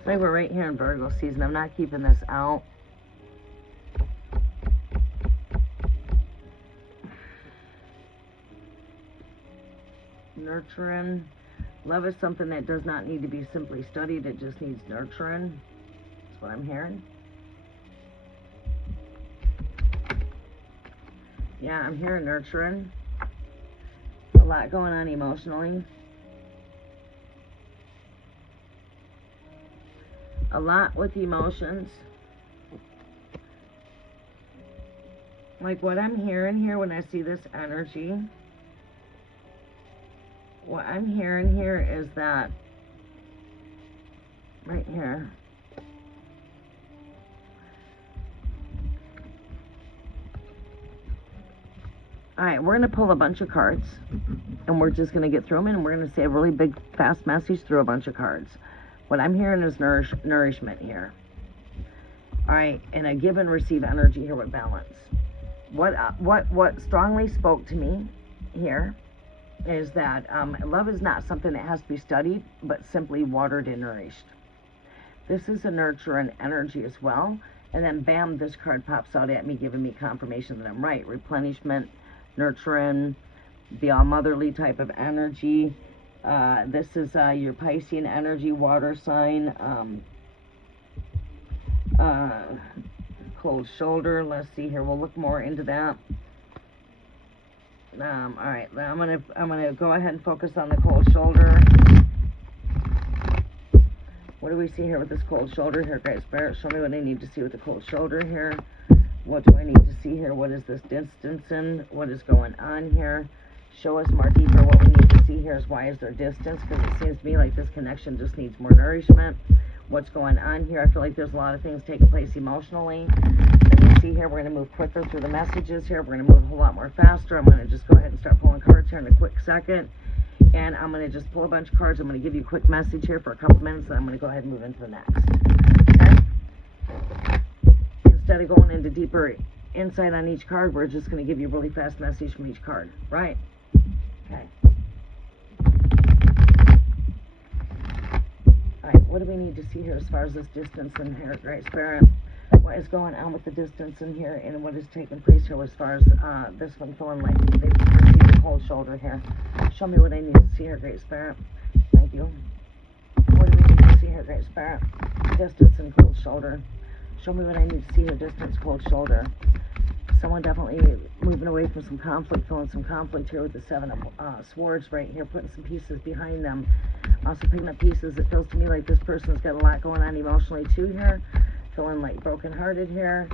Like we're right here in Virgo season. I'm not keeping this out. Nurturing. Love is something that does not need to be simply studied. It just needs nurturing. That's what I'm hearing. Yeah, I'm hearing nurturing. A lot going on emotionally. A lot with emotions. Like what I'm hearing here when I see this energy, what I'm hearing here is that right here, alright, we're going to pull a bunch of cards and we're just going to get through them and we're going to say a really big fast message through a bunch of cards. What I'm hearing is nourishment here. Alright, and a give and receive energy here with balance. What strongly spoke to me here is that love is not something that has to be studied, but simply watered and nourished. This is a nurturing energy as well. And then bam, this card pops out at me, giving me confirmation that I'm right. Replenishment, nurturing, the all-motherly type of energy. This is your Piscean energy, water sign. Cold shoulder. Let's see here. We'll look more into that. All right. I'm gonna go ahead and focus on the cold shoulder. What do we see here with this cold shoulder here, Great Spirit? Show me what I need to see with the cold shoulder here. What do I need to see here? What is this distancing? What is going on here? Show us more deeper what we need to see here is why is there distance? Because it seems to me like this connection just needs more nourishment. What's going on here? I feel like there's a lot of things taking place emotionally. Let me see here. We're going to move quicker through the messages here. We're going to move a whole lot more faster. I'm going to just go ahead and start pulling cards here in a quick second. And I'm going to just pull a bunch of cards. I'm going to give you a quick message here for a couple minutes. And I'm going to go ahead and move into the next. Okay? Instead of going into deeper insight on each card, we're just going to give you a really fast message from each card. Right? Okay. Alright, what do we need to see here as far as this distance in here, Great Spirit? What is going on with the distance in here and what is taking place here as far as this one feeling like they've received a cold shoulder here? Show me what I need to see here, Great Spirit. Thank you. What do we need to see here, Great Spirit? Distance and cold shoulder. Show me what I need to see here, distance, cold shoulder. Someone definitely moving away from some conflict, feeling some conflict here with the Seven of Swords right here, putting some pieces behind them. Also picking up pieces. It feels to me like this person's got a lot going on emotionally too here. Feeling like brokenhearted here.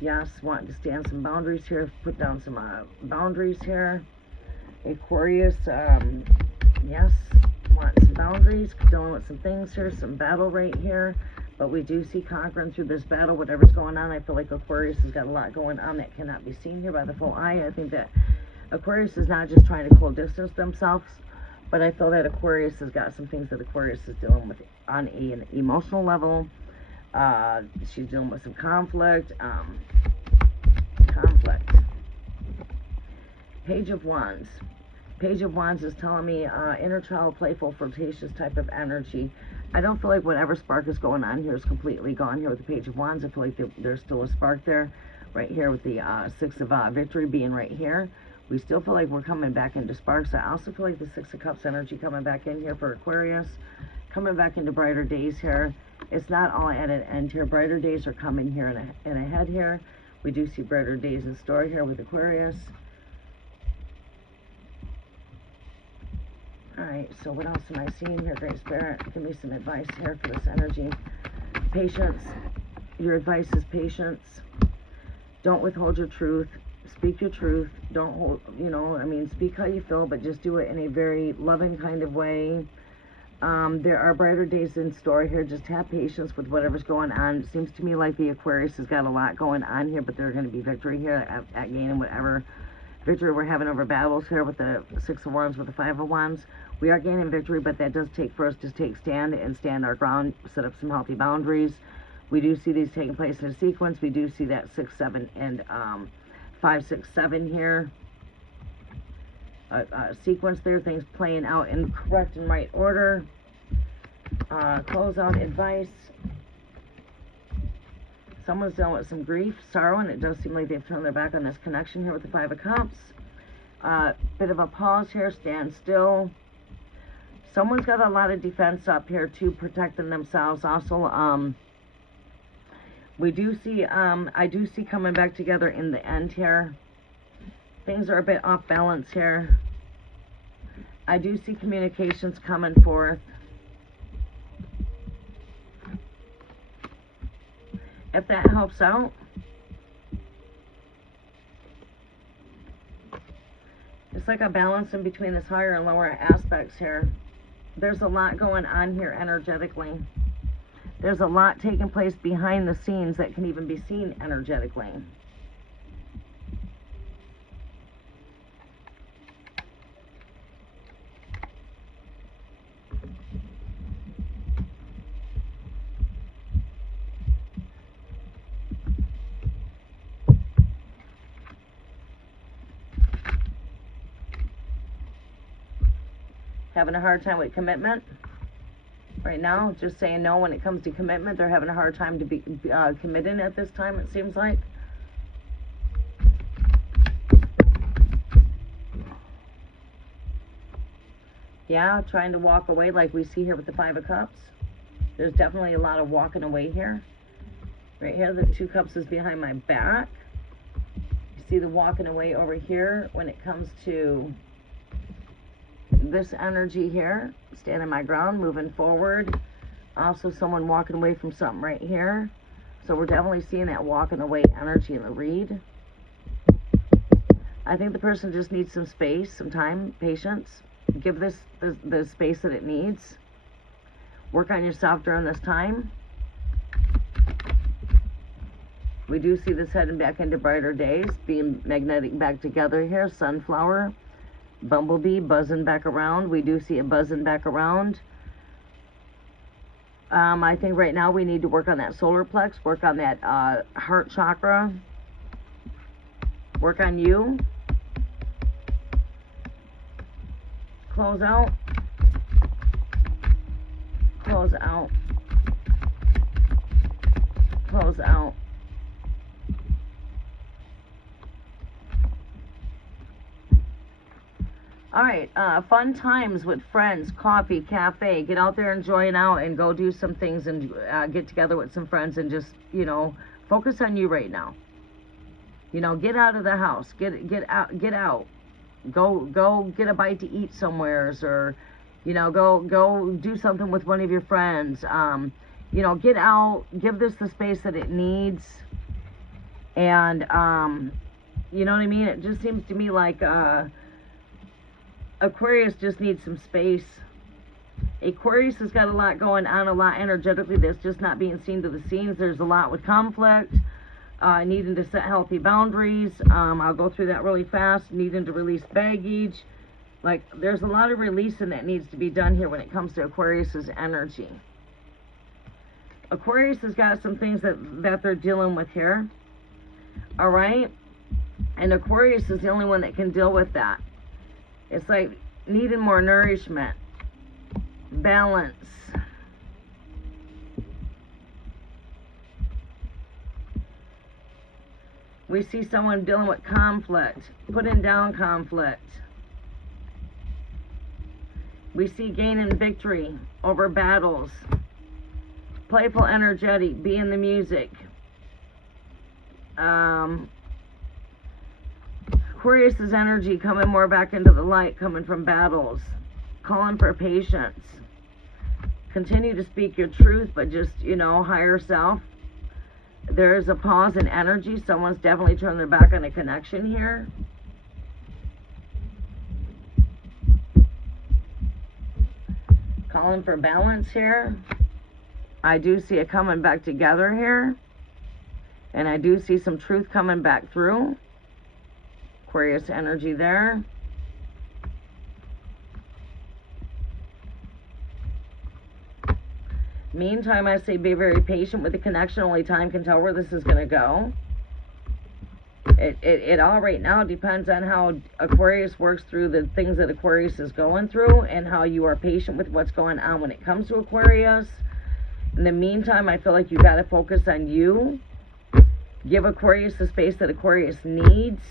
Yes, wanting to stand some boundaries here, put down some boundaries here. Aquarius, yes, wanting some boundaries, dealing with some things here, some battle right here. But we do see conquering through this battle, whatever's going on. I feel like Aquarius has got a lot going on that cannot be seen here by the full eye. I think that Aquarius is not just trying to cold distance themselves, but I feel that Aquarius has got some things that Aquarius is dealing with on an emotional level. She's dealing with some conflict. Page of Wands. Page of Wands is telling me inner child, playful, flirtatious type of energy. I don't feel like whatever spark is going on here is completely gone here with the Page of Wands. I feel like there's still a spark there. Right here with the Six of Victory being right here. We still feel like we're coming back into sparks. I also feel like the Six of Cups energy coming back in here for Aquarius. Coming back into brighter days here. It's not all at an end here. Brighter days are coming here and ahead here. We do see brighter days in store here with Aquarius. Alright, so what else am I seeing here, Great Spirit? Give me some advice here for this energy. Patience. Your advice is patience. Don't withhold your truth. Speak your truth. Don't hold, speak how you feel, but just do it in a very loving kind of way. There are brighter days in store here. Just have patience with whatever's going on. It seems to me like the Aquarius has got a lot going on here, but there's going to be victory here at gaining whatever victory we're having over battles here with the Six of Wands, with the Five of Wands. We are gaining victory, but that does take for us to take stand and stand our ground, set up some healthy boundaries. We do see these taking place in a sequence. We do see that 6, 7, and 5, 6, 7 here. Sequence there, things playing out in correct and right order. Closeout advice. Someone's dealing with some grief, sorrow, and it does seem like they've turned their back on this connection here with the Five of Cups. Bit of a pause here, stand still. Someone's got a lot of defense up here too, protecting themselves. Also, we do see, I do see coming back together in the end here. Things are a bit off balance here. I do see communications coming forth. If that helps out. It's like a balance in between this higher and lower aspects here. There's a lot going on here energetically. There's a lot taking place behind the scenes that can even be seen energetically. Having a hard time with commitment right now, just saying no when it comes to commitment. They're having a hard time to be committing at this time, it seems like. Yeah, trying to walk away like we see here with the Five of Cups. There's definitely a lot of walking away here. Right here, the Two Cups is behind my back. You see the walking away over here when it comes to this energy here, standing my ground, moving forward. Also someone walking away from something right here. So we're definitely seeing that walking away energy in the read. I think the person just needs some space, some time, patience. Give this the space that it needs. Work on yourself during this time. We do see this heading back into brighter days, being magnetic back together here. Sunflower. Bumblebee buzzing back around. We do see it buzzing back around. I think right now we need to work on that solar plex, work on that heart chakra, work on you. Close out. Close out. Close out. All right, fun times with friends, coffee, cafe. Get out there, enjoying out, and go do some things and get together with some friends and just, focus on you right now. You know, get out of the house. Get out. Go get a bite to eat somewheres, or, you know, go do something with one of your friends. You know, get out. Give this the space that it needs. And you know what I mean? It just seems to me like Aquarius just needs some space. Aquarius has got a lot going on, a lot energetically that's just not being seen to the scenes. There's a lot with conflict, needing to set healthy boundaries. I'll go through that really fast. Needing to release baggage. Like, there's a lot of releasing that needs to be done here when it comes to Aquarius's energy. Aquarius has got some things that they're dealing with here. All right? And Aquarius is the only one that can deal with that. It's like needing more nourishment. Balance. We see someone dealing with conflict, putting down conflict. We see gaining victory over battles. Playful, energetic, be in the music. Aquarius's energy coming more back into the light, coming from battles. Calling for patience. Continue to speak your truth, but just, you know, higher self. There's a pause in energy. Someone's definitely turning their back on a connection here. Calling for balance here. I do see it coming back together here. And I do see some truth coming back through. Aquarius energy there. Meantime, I say be very patient with the connection. Only time can tell where this is going to go. It all right now depends on how Aquarius works through the things that Aquarius is going through, and how you are patient with what's going on when it comes to Aquarius. In the meantime, I feel like you got to focus on you. Give Aquarius the space that Aquarius needs.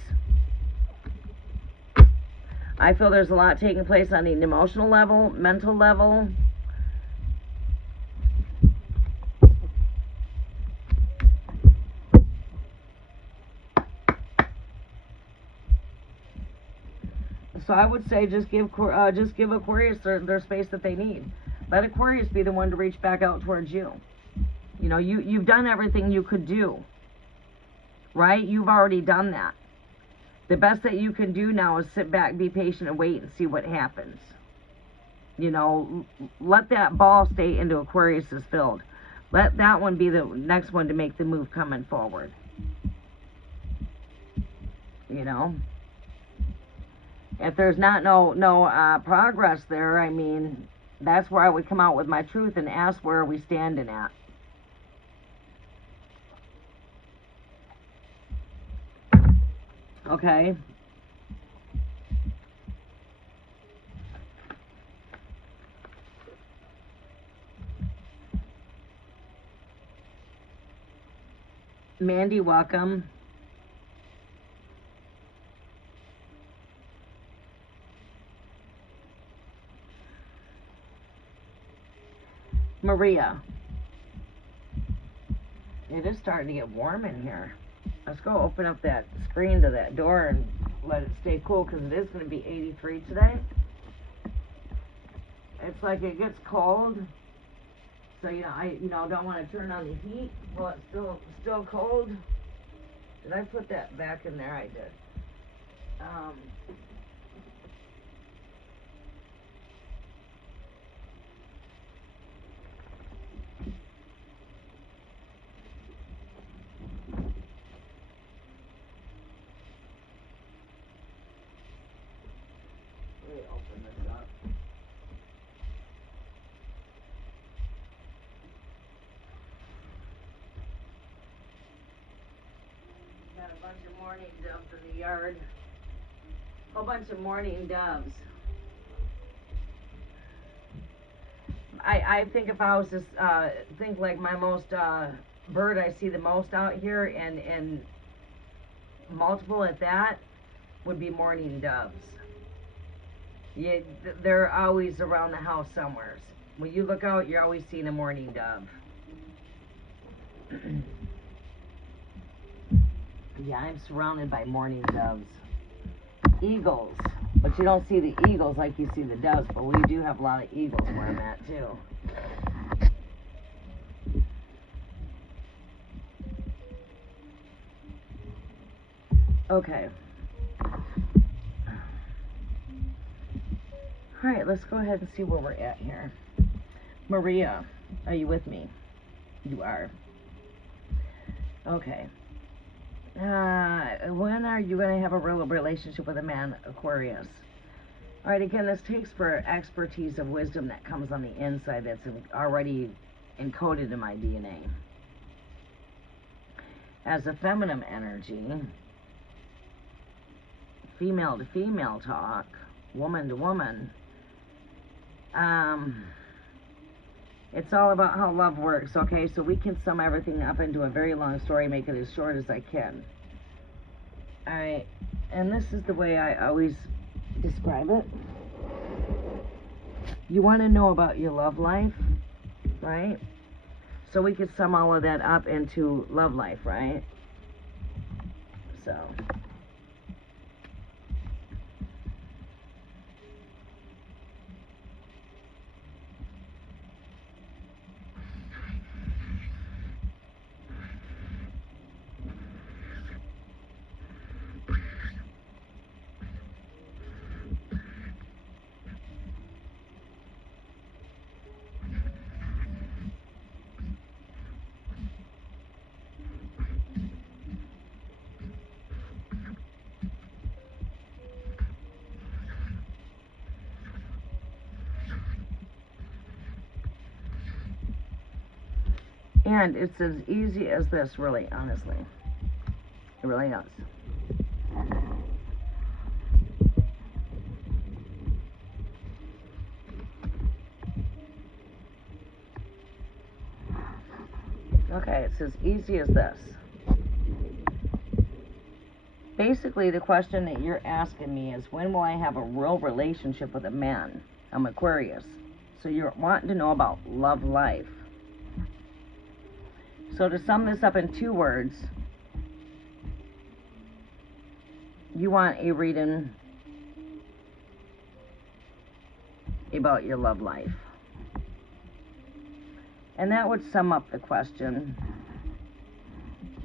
I feel there's a lot taking place on an emotional level, mental level. So I would say just give Aquarius their space that they need. Let Aquarius be the one to reach back out towards you. You know, you've done everything you could do. Right? You've already done that. The best that you can do now is sit back, be patient, and wait and see what happens. You know, let that ball stay into Aquarius's field. Let that one be the next one to make the move coming forward. You know? If there's no progress there, I mean, that's where I would come out with my truth and ask where are we standing at. Okay. Mandy, welcome. Maria. It is starting to get warm in here. Let's go open up that screen to that door and let it stay cool, because it is going to be 83 today. It's like it gets cold. So, you know, I don't want to turn on the heat while it's still cold. Did I put that back in there? I did. Let me open this up. Got a bunch of mourning doves in the yard. Whole bunch of mourning doves. I think if I was just think like my most bird I see the most out here, and multiple at that, would be mourning doves. Yeah, they're always around the house somewhere. When you look out, you're always seeing a mourning dove. Yeah, I'm surrounded by mourning doves. Eagles. But you don't see the eagles like you see the doves, but we do have a lot of eagles where I'm at, too. Okay. Alright, let's go ahead and see where we're at here. Maria, are you with me? You are. Okay. When are you going to have a real relationship with a man, Aquarius? Alright, again, this takes for expertise of wisdom that comes on the inside that's already encoded in my DNA. As a feminine energy, female to female talk, woman to woman, it's all about how love works, okay? So we can sum everything up into a very long story, make it as short as I can. Alright, and this is the way I always describe it. You want to know about your love life, right? So we could sum all of that up into love life, right? So... And it's as easy as this, really, honestly. It really is. Okay, it's as easy as this. Basically, the question that you're asking me is, when will I have a real relationship with a man? I'm Aquarius. So you're wanting to know about love life. So to sum this up in 2 words, you want a reading about your love life. And that would sum up the question.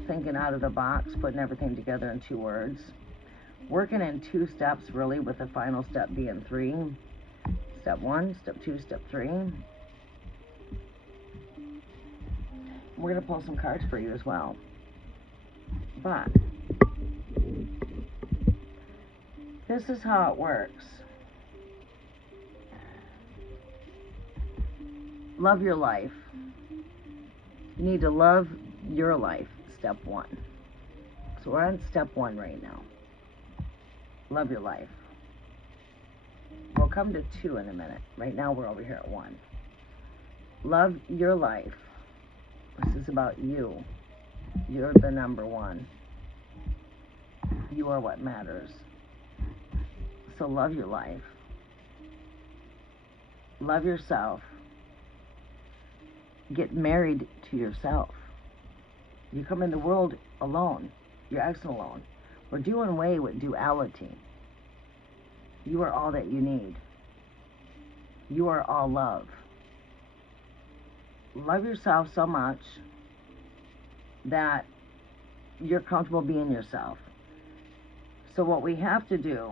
Thinking out of the box, putting everything together in 2 words. Working in 2 steps, really, with the final step being 3. Step 1, step 2, step 3. We're going to pull some cards for you as well. But this is how it works. Love your life. You need to love your life, step 1. So we're on step 1 right now. Love your life. We'll come to 2 in a minute. Right now we're over here at 1. Love your life. This is about you. You're the number 1. You are what matters. So love your life. Love yourself. Get married to yourself. You come in the world alone. You're acting alone. We're doing away with duality. You are all that you need. You are all love. Love yourself so much that you're comfortable being yourself. So what we have to do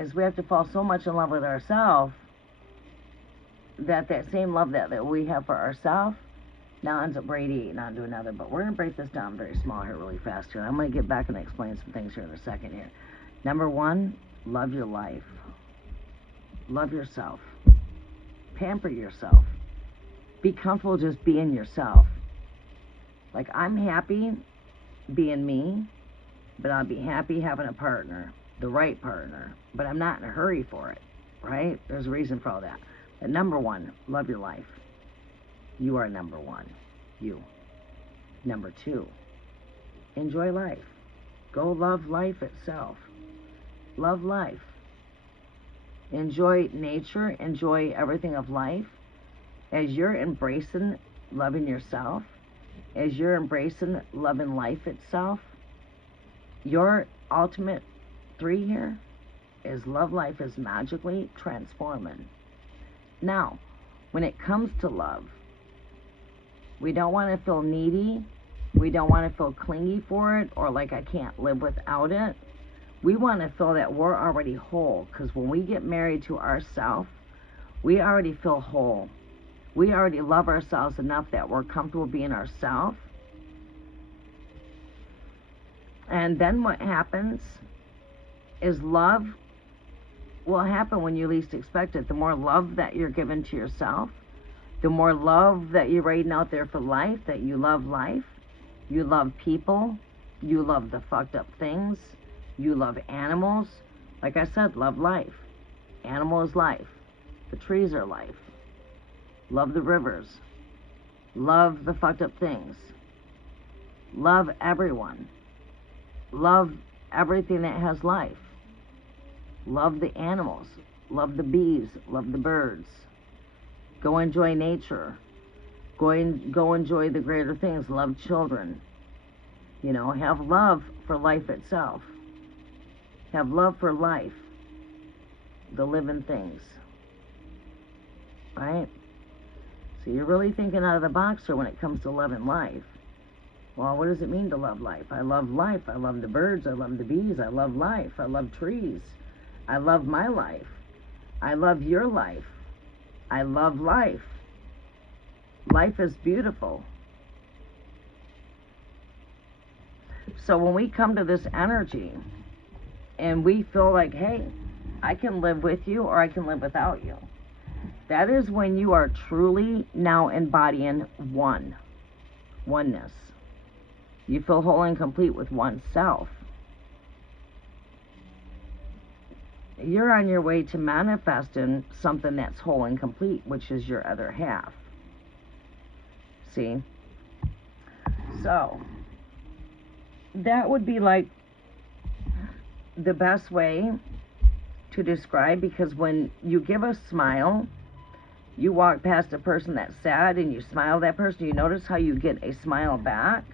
is we have to fall so much in love with ourselves that same love that we have for ourselves now ends up radiating onto another. But we're going to break this down very small here really fast here. I'm going to get back and explain some things here in a second here. Number 1, love your life. Love yourself. Pamper yourself. Be comfortable just being yourself. Like, I'm happy being me, but I'll be happy having a partner, the right partner, but I'm not in a hurry for it, right? There's a reason for all that. But number 1, love your life. You are number 1. You. Number 2, enjoy life. Go love life itself. Love life. Enjoy nature. Enjoy everything of life. As you're embracing loving yourself as you're embracing love and life itself, your ultimate 3 here is love life is magically transforming. Now, when it comes to love, we don't want to feel needy. We don't want to feel clingy for it or like I can't live without it. We want to feel that we're already whole, because when we get married to ourselves, we already feel whole. We already love ourselves enough that we're comfortable being ourselves. And then what happens is love will happen when you least expect it. The more love that you're giving to yourself, the more love that you're radiating out there for life, that you love life, you love people, you love the fucked up things, you love animals. Like I said, love life. Animal is life. The trees are life. Love the rivers. Love the fucked up things. Love everyone. Love everything that has life. Love the animals. Love the bees. Love the birds. Go enjoy nature. Go enjoy the greater things. Love children. You know, have love for life itself. Have love for life. The living things. Right? So you're really thinking out of the box here when it comes to loving life. Well, what does it mean to love life? I love life. I love the birds. I love the bees. I love life. I love trees. I love my life. I love your life. I love life. Life is beautiful. So when we come to this energy and we feel like, hey, I can live with you or I can live without you, that is when you are truly now embodying oneness. You feel whole and complete with oneself. You're on your way to manifesting something that's whole and complete, which is your other half. See? So, that would be like the best way to describe, because when you give a smile, you walk past a person that's sad and you smile at that person, you notice how you get a smile back.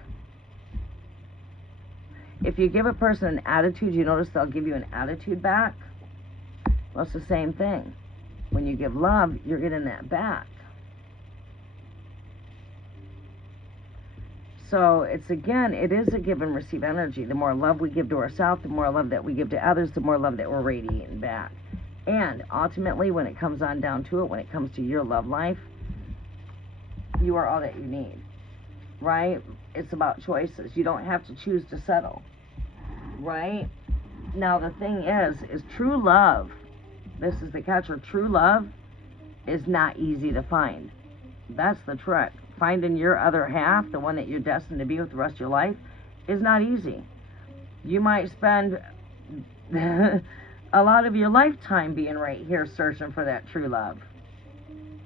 If you give a person an attitude, you notice they'll give you an attitude back. Well, it's the same thing. When you give love, you're getting that back. So it's, again, it is a give and receive energy. The more love we give to ourselves, the more love that we give to others, the more love that we're radiating back. And ultimately, when it comes on down to it, when it comes to your love life, you are all that you need, right? It's about choices. You don't have to choose to settle, right? Now, the thing is true love, this is the catcher, true love is not easy to find. That's the trick. Finding your other half, the one that you're destined to be with the rest of your life, is not easy. You might spend a lot of your lifetime being right here searching for that true love,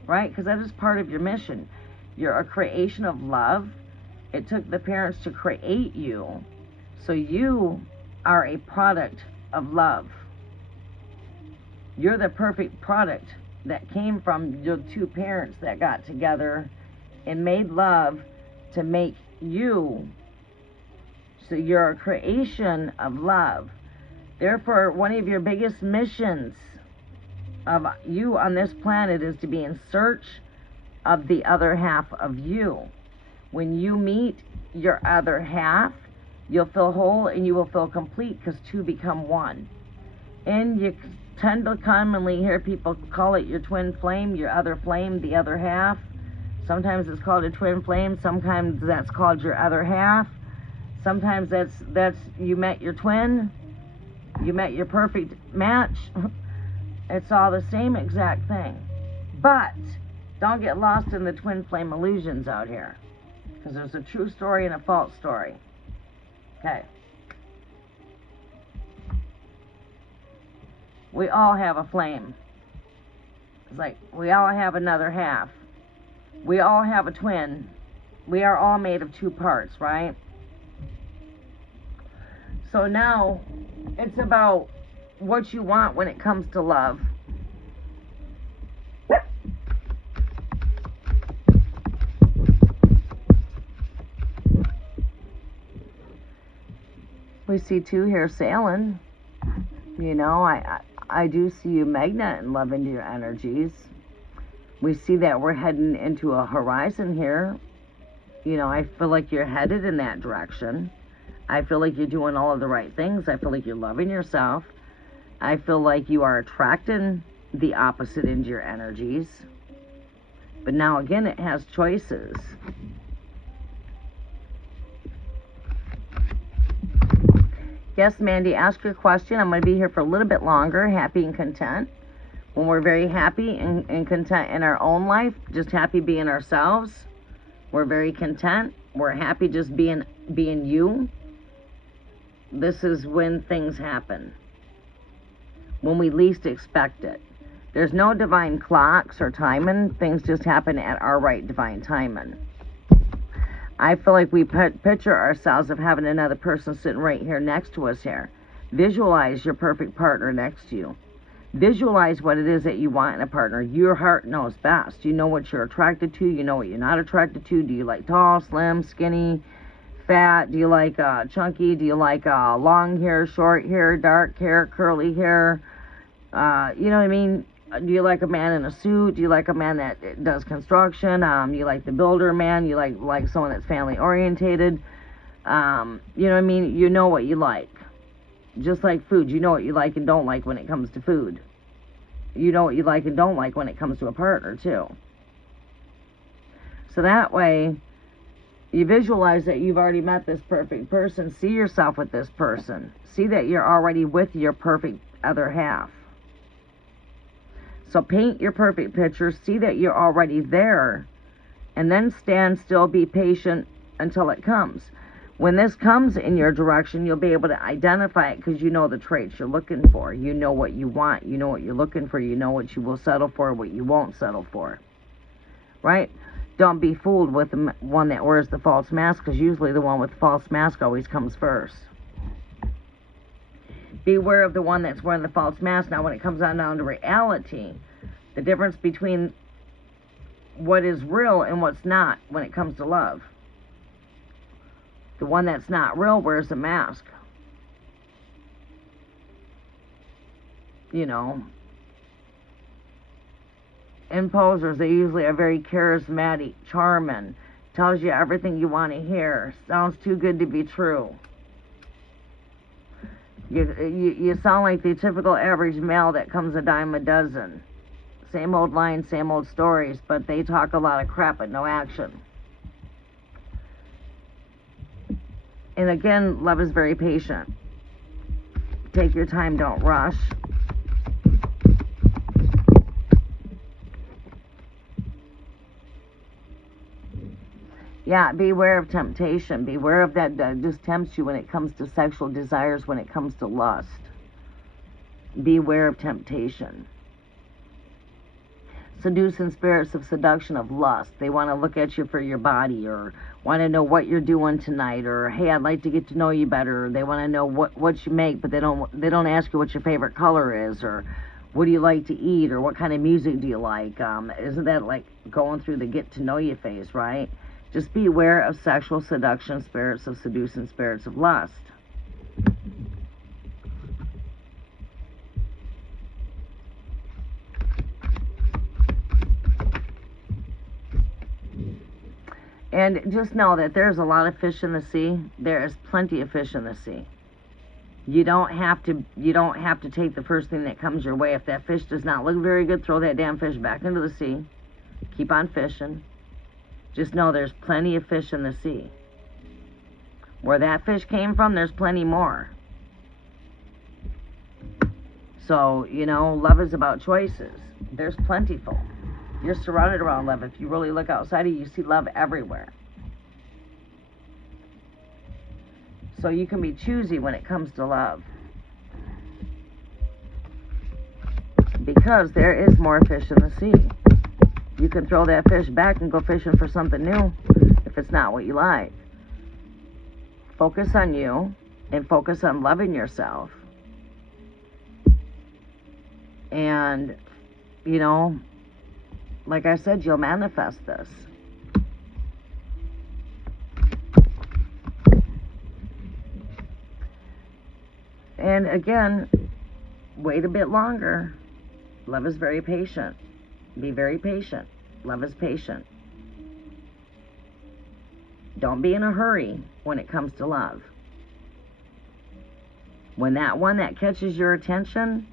right? Because that is part of your mission. You're a creation of love. It took the parents to create you, so you are a product of love. You're the perfect product that came from your two parents that got together and made love to make you. So you're a creation of love. Therefore, one of your biggest missions of you on this planet is to be in search of the other half of you. When you meet your other half, you'll feel whole and you will feel complete, because two become one. And you tend to commonly hear people call it your twin flame, your other flame, the other half. Sometimes it's called a twin flame. Sometimes that's called your other half. Sometimes that's you met your twin. You met your perfect match. It's all the same exact thing. But don't get lost in the twin flame illusions out here, because there's a true story and a false story. Okay. We all have a flame. It's like we all have another half. We all have a twin. We are all made of two parts, right? So now it's about what you want when it comes to love. We see two here sailing. You know, I do see you magnet and love into your energies. We see that we're heading into a horizon here. You know, I feel like you're headed in that direction. I feel like you're doing all of the right things. I feel like you're loving yourself. I feel like you are attracting the opposite into your energies. But now again, it has choices. Yes, Mandy, ask your question. I'm going to be here for a little bit longer, happy and content. When we're very happy and content in our own life, just happy being ourselves, we're very content. We're happy just being you. This is when things happen. When we least expect it. There's no divine clocks or timing. Things just happen at our right divine timing. I feel like we picture ourselves of having another person sitting right here next to us here. Visualize your perfect partner next to you. Visualize what it is that you want in a partner. Your heart knows best. You know what you're attracted to. You know what you're not attracted to. Do you like tall, slim, skinny, fat? Do you like chunky? Do you like long hair, short hair, dark hair, curly hair? You know what I mean? Do you like a man in a suit? Do you like a man that does construction? You like the builder man? You like someone that's family orientated? You know what I mean? You know what you like. Just like food, you know what you like and don't like when it comes to food. You know what you like and don't like when it comes to a partner, too. So that way, you visualize that you've already met this perfect person. See yourself with this person. See that you're already with your perfect other half. So paint your perfect picture. See that you're already there. And then stand still, be patient until it comes. When this comes in your direction, you'll be able to identify it because you know the traits you're looking for. You know what you want. You know what you're looking for. You know what you will settle for, what you won't settle for. Right? Don't be fooled with the one that wears the false mask, because usually the one with the false mask always comes first. Beware of the one that's wearing the false mask. Now, when it comes on down to reality, the difference between what is real and what's not when it comes to love. The one that's not real wears a mask. You know. Imposers, they usually are very charismatic, charming. Tells you everything you want to hear. Sounds too good to be true. You sound like the typical average male that comes a dime a dozen. Same old lines, same old stories, but they talk a lot of crap but no action. And again, love is very patient. Take your time, don't rush. Yeah, beware of temptation. Beware of that just tempts you when it comes to sexual desires, when it comes to lust. Beware of temptation. Seducing spirits of seduction, of lust. They want to look at you for your body, or want to know what you're doing tonight, or hey, I'd like to get to know you better. Or they want to know what you make, but they don't ask you what your favorite color is, or what do you like to eat, or what kind of music do you like. Isn't that like going through the get to know you phase, right? Just be aware of sexual seduction spirits, of seducing spirits of lust. And just know that there's a lot of fish in the sea. There is plenty of fish in the sea. You don't have to take the first thing that comes your way. If that fish does not look very good, throw that damn fish back into the sea. Keep on fishing. Just know there's plenty of fish in the sea. Where that fish came from, there's plenty more. So, you know, love is about choices. There's plentiful. You're surrounded around love. If you really look outside of you, you see love everywhere. So you can be choosy when it comes to love. Because there is more fish in the sea. You can throw that fish back and go fishing for something new if it's not what you like. Focus on you and focus on loving yourself. And, you know, like I said, you'll manifest this. And again, wait a bit longer. Love is very patient. Be very patient. Love is patient. Don't be in a hurry when it comes to love. When that one that catches your attention,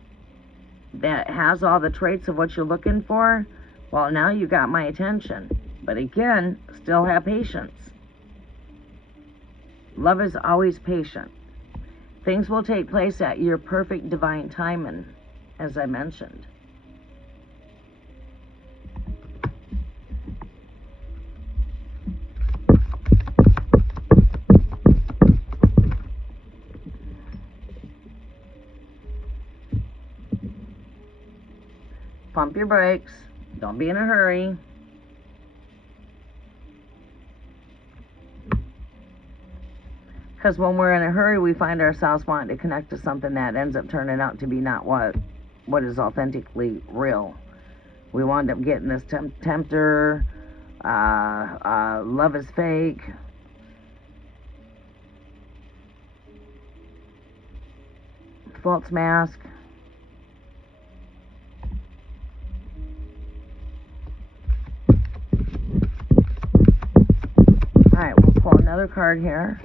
that has all the traits of what you're looking for, well, now you got my attention. But again, still have patience. Love is always patient. Things will take place at your perfect divine timing, as I mentioned. Pump your brakes. Don't be in a hurry. Because when we're in a hurry, we find ourselves wanting to connect to something that ends up turning out to be not what is authentically real. We wind up getting this tempter, love is fake. False mask. Alright, we'll pull another card here.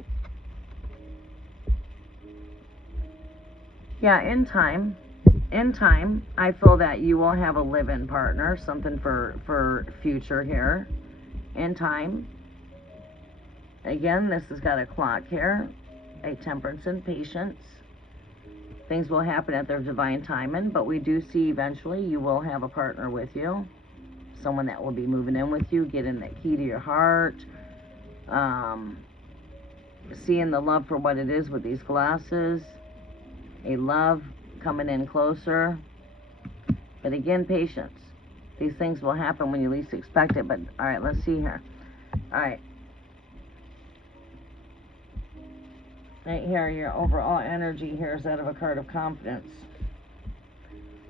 Yeah, in time, I feel that you will have a live-in partner, something for future here. In time. Again, this has got a clock here, a temperance and patience. Things will happen at their divine timing, but we do see eventually you will have a partner with you. Someone that will be moving in with you, getting that key to your heart. Seeing the love for what it is with these glasses. A love coming in closer. But again, patience. These things will happen when you least expect it. But, alright, let's see here. Alright. Right here, your overall energy here is that of a card of confidence.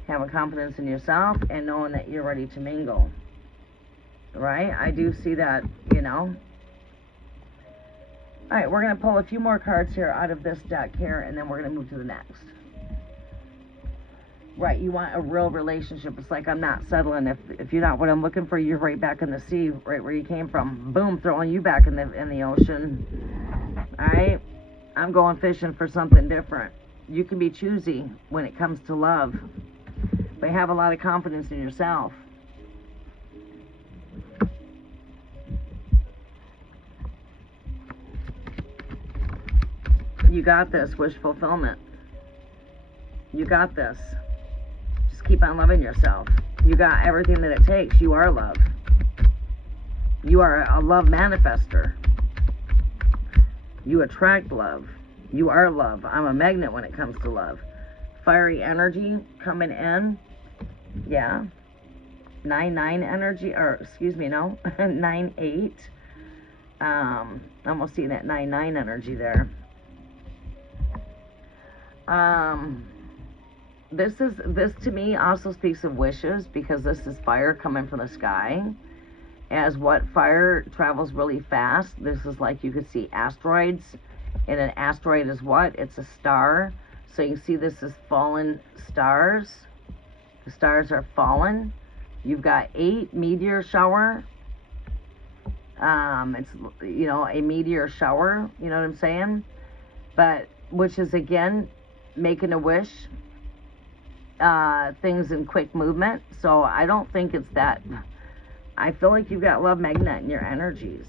Have a confidence in yourself and knowing that you're ready to mingle. Right? I do see that, you know. Alright, we're going to pull a few more cards here out of this deck here, and then we're going to move to the next. Right, you want a real relationship. It's like I'm not settling. If you're not what I'm looking for, you're right back in the sea, right where you came from. Boom, throwing you back in the ocean. Alright? I'm going fishing for something different. You can be choosy when it comes to love, but have a lot of confidence in yourself. You got this. Wish fulfillment. You got this. Just keep on loving yourself. You got everything that it takes. You are love. You are a love manifester. You attract love. You are love. I'm a magnet when it comes to love. Fiery energy coming in. Yeah. 9-9 energy. Or, excuse me, no. 9-8. Almost seeing that 9-9 energy there. This to me also speaks of wishes, because this is fire coming from the sky. As what fire travels really fast, this is like you could see asteroids, and an asteroid is what? It's a star. So you can see this is fallen stars. The stars are fallen. You've got 8 meteor shower. It's, you know, a meteor shower, you know what I'm saying? But, which is again, making a wish, things in quick movement. So I don't think it's that. I feel like you've got love magnet in your energies.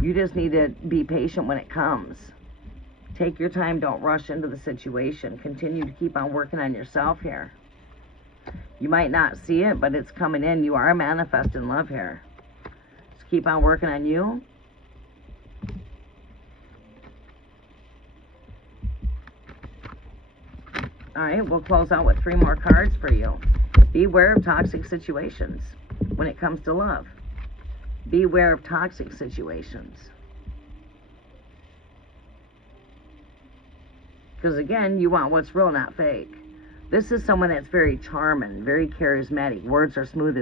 You just need to be patient when it comes. Take your time. Don't rush into the situation. Continue to keep on working on yourself here. You might not see it, but it's coming in. You are manifesting love here. Just keep on working on you. Alright, we'll close out with 3 more cards for you. Beware of toxic situations when it comes to love. Beware of toxic situations. Because again, you want what's real, not fake. This is someone that's very charming, very charismatic. Words are smooth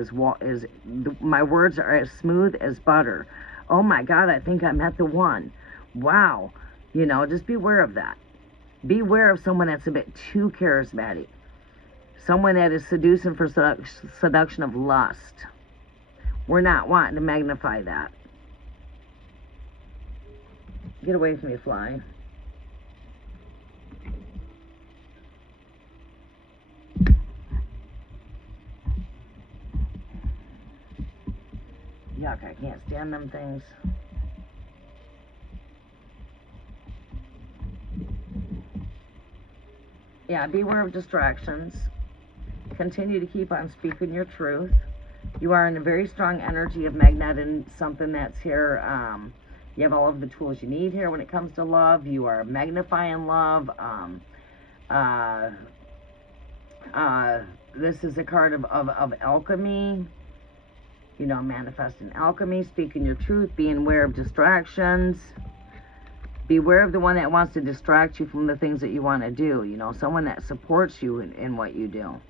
my words are as smooth as butter. Oh my God, I think I met the one. Wow. You know, just beware of that. Beware of someone that's a bit too charismatic. Someone that is seducing for seduction of lust. We're not wanting to magnify that. Get away from me, fly. Yuck, I can't stand them things. Yeah, beware of distractions. Continue to keep on speaking your truth. You are in a very strong energy of magnet and something that's here. You have all of the tools you need here when it comes to love. You are magnifying love. This is a card of alchemy. You know, manifesting alchemy, speaking your truth, being aware of distractions. Beware of the one that wants to distract you from the things that you want to do. You know, someone that supports you in what you do.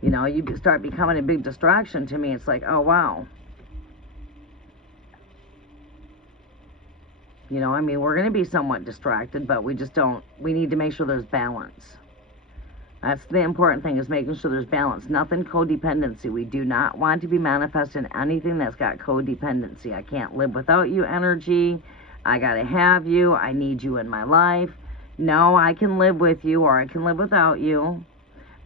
You know, you start becoming a big distraction to me. It's like, oh, wow. You know, I mean, we're going to be somewhat distracted, but we need to make sure there's balance. That's the important thing, is making sure there's balance. Nothing codependency. We do not want to be manifesting anything that's got codependency. I can't live without you energy. I got to have you. I need you in my life. No, I can live with you or I can live without you.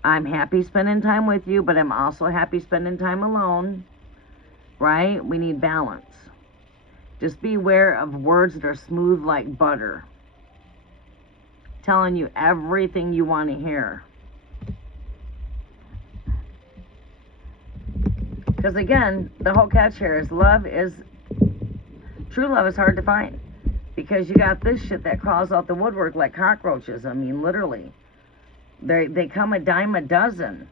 I'm happy spending time with you, but I'm also happy spending time alone. Right? We need balance. Just beware of words that are smooth like butter, telling you everything you want to hear. Because again, the whole catch here is true love is hard to find. Because you got this shit that crawls out the woodwork like cockroaches. I mean, literally. They come a dime a dozen.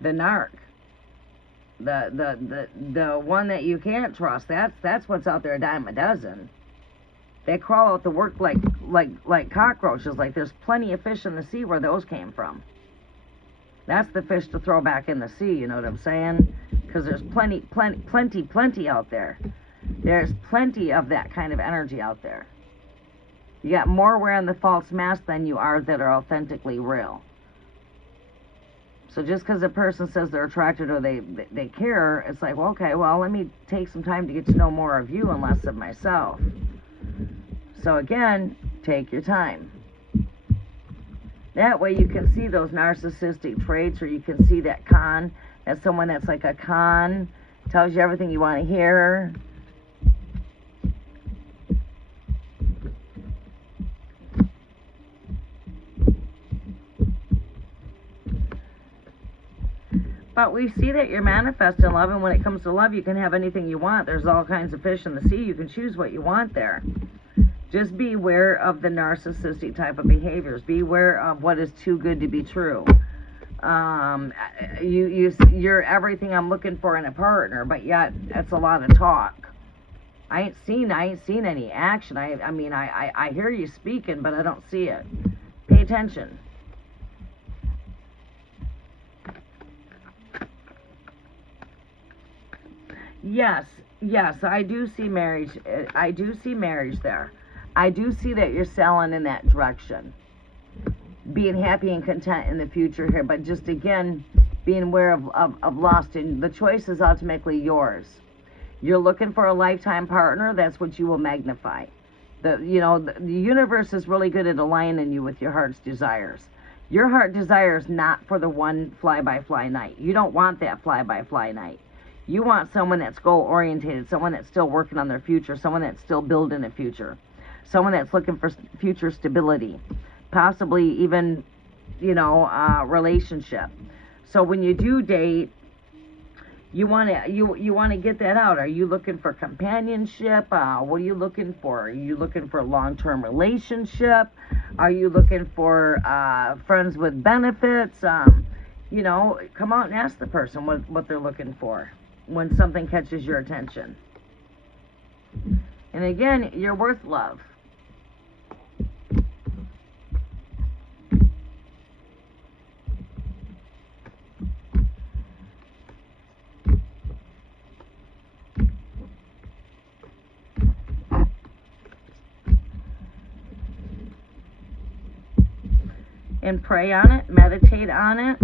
The narc. The one that you can't trust. That's what's out there, a dime a dozen. They crawl out the work like cockroaches. Like there's plenty of fish in the sea where those came from. That's the fish to throw back in the sea, you know what I'm saying? Because there's plenty out there. There's plenty of that kind of energy out there. You got more wearing the false mask than you are that are authentically real. So just because a person says they're attracted or they care, it's like, well, okay, well, let me take some time to get to know more of you and less of myself. So again, take your time. That way you can see those narcissistic traits, or you can see that con. That's someone that's like a con, tells you everything you want to hear. But we see that you're manifesting love, and when it comes to love, you can have anything you want. There's all kinds of fish in the sea. You can choose what you want there. Just beware of the narcissistic type of behaviors. Beware of what is too good to be true. You're everything I'm looking for in a partner, but yet that's a lot of talk. I ain't seen any action. I mean, I hear you speaking, but I don't see it. Pay attention. Yes, I do see marriage. I do see marriage there. I do see that you're selling in that direction. Being happy and content in the future here, but just again, being aware of lost, and the choice is ultimately yours. You're looking for a lifetime partner, that's what you will magnify. The universe is really good at aligning you with your heart's desires. Your heart desires not for the one fly-by-fly night. You don't want that fly-by-fly night. You want someone that's goal-oriented, someone that's still working on their future, someone that's still building a future, someone that's looking for future stability, possibly even, relationship. So when you do date, you want to get that out. Are you looking for companionship? What are you looking for? Are you looking for a long-term relationship? Are you looking for friends with benefits? Come out and ask the person what they're looking for when something catches your attention. And again, you're worth love. and pray on it, meditate on it.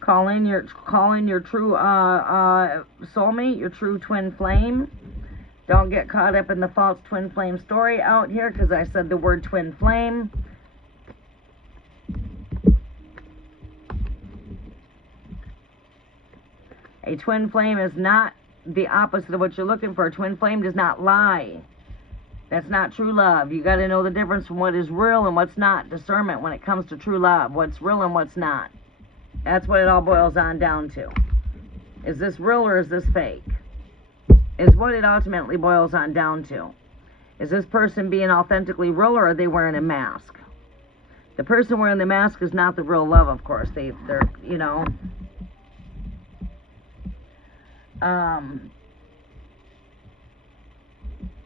Call in your true soulmate, your true twin flame. Don't get caught up in the false twin flame story out here, because I said the word twin flame. A twin flame is not the opposite of what you're looking for. A twin flame does not lie. That's not true love. You got to know the difference from what is real and what's not. Discernment when it comes to true love. What's real and what's not. That's what it all boils on down to. Is this real or is this fake? Is what it ultimately boils on down to. Is this person being authentically real, or are they wearing a mask? The person wearing the mask is not the real love, of course. They're, you know...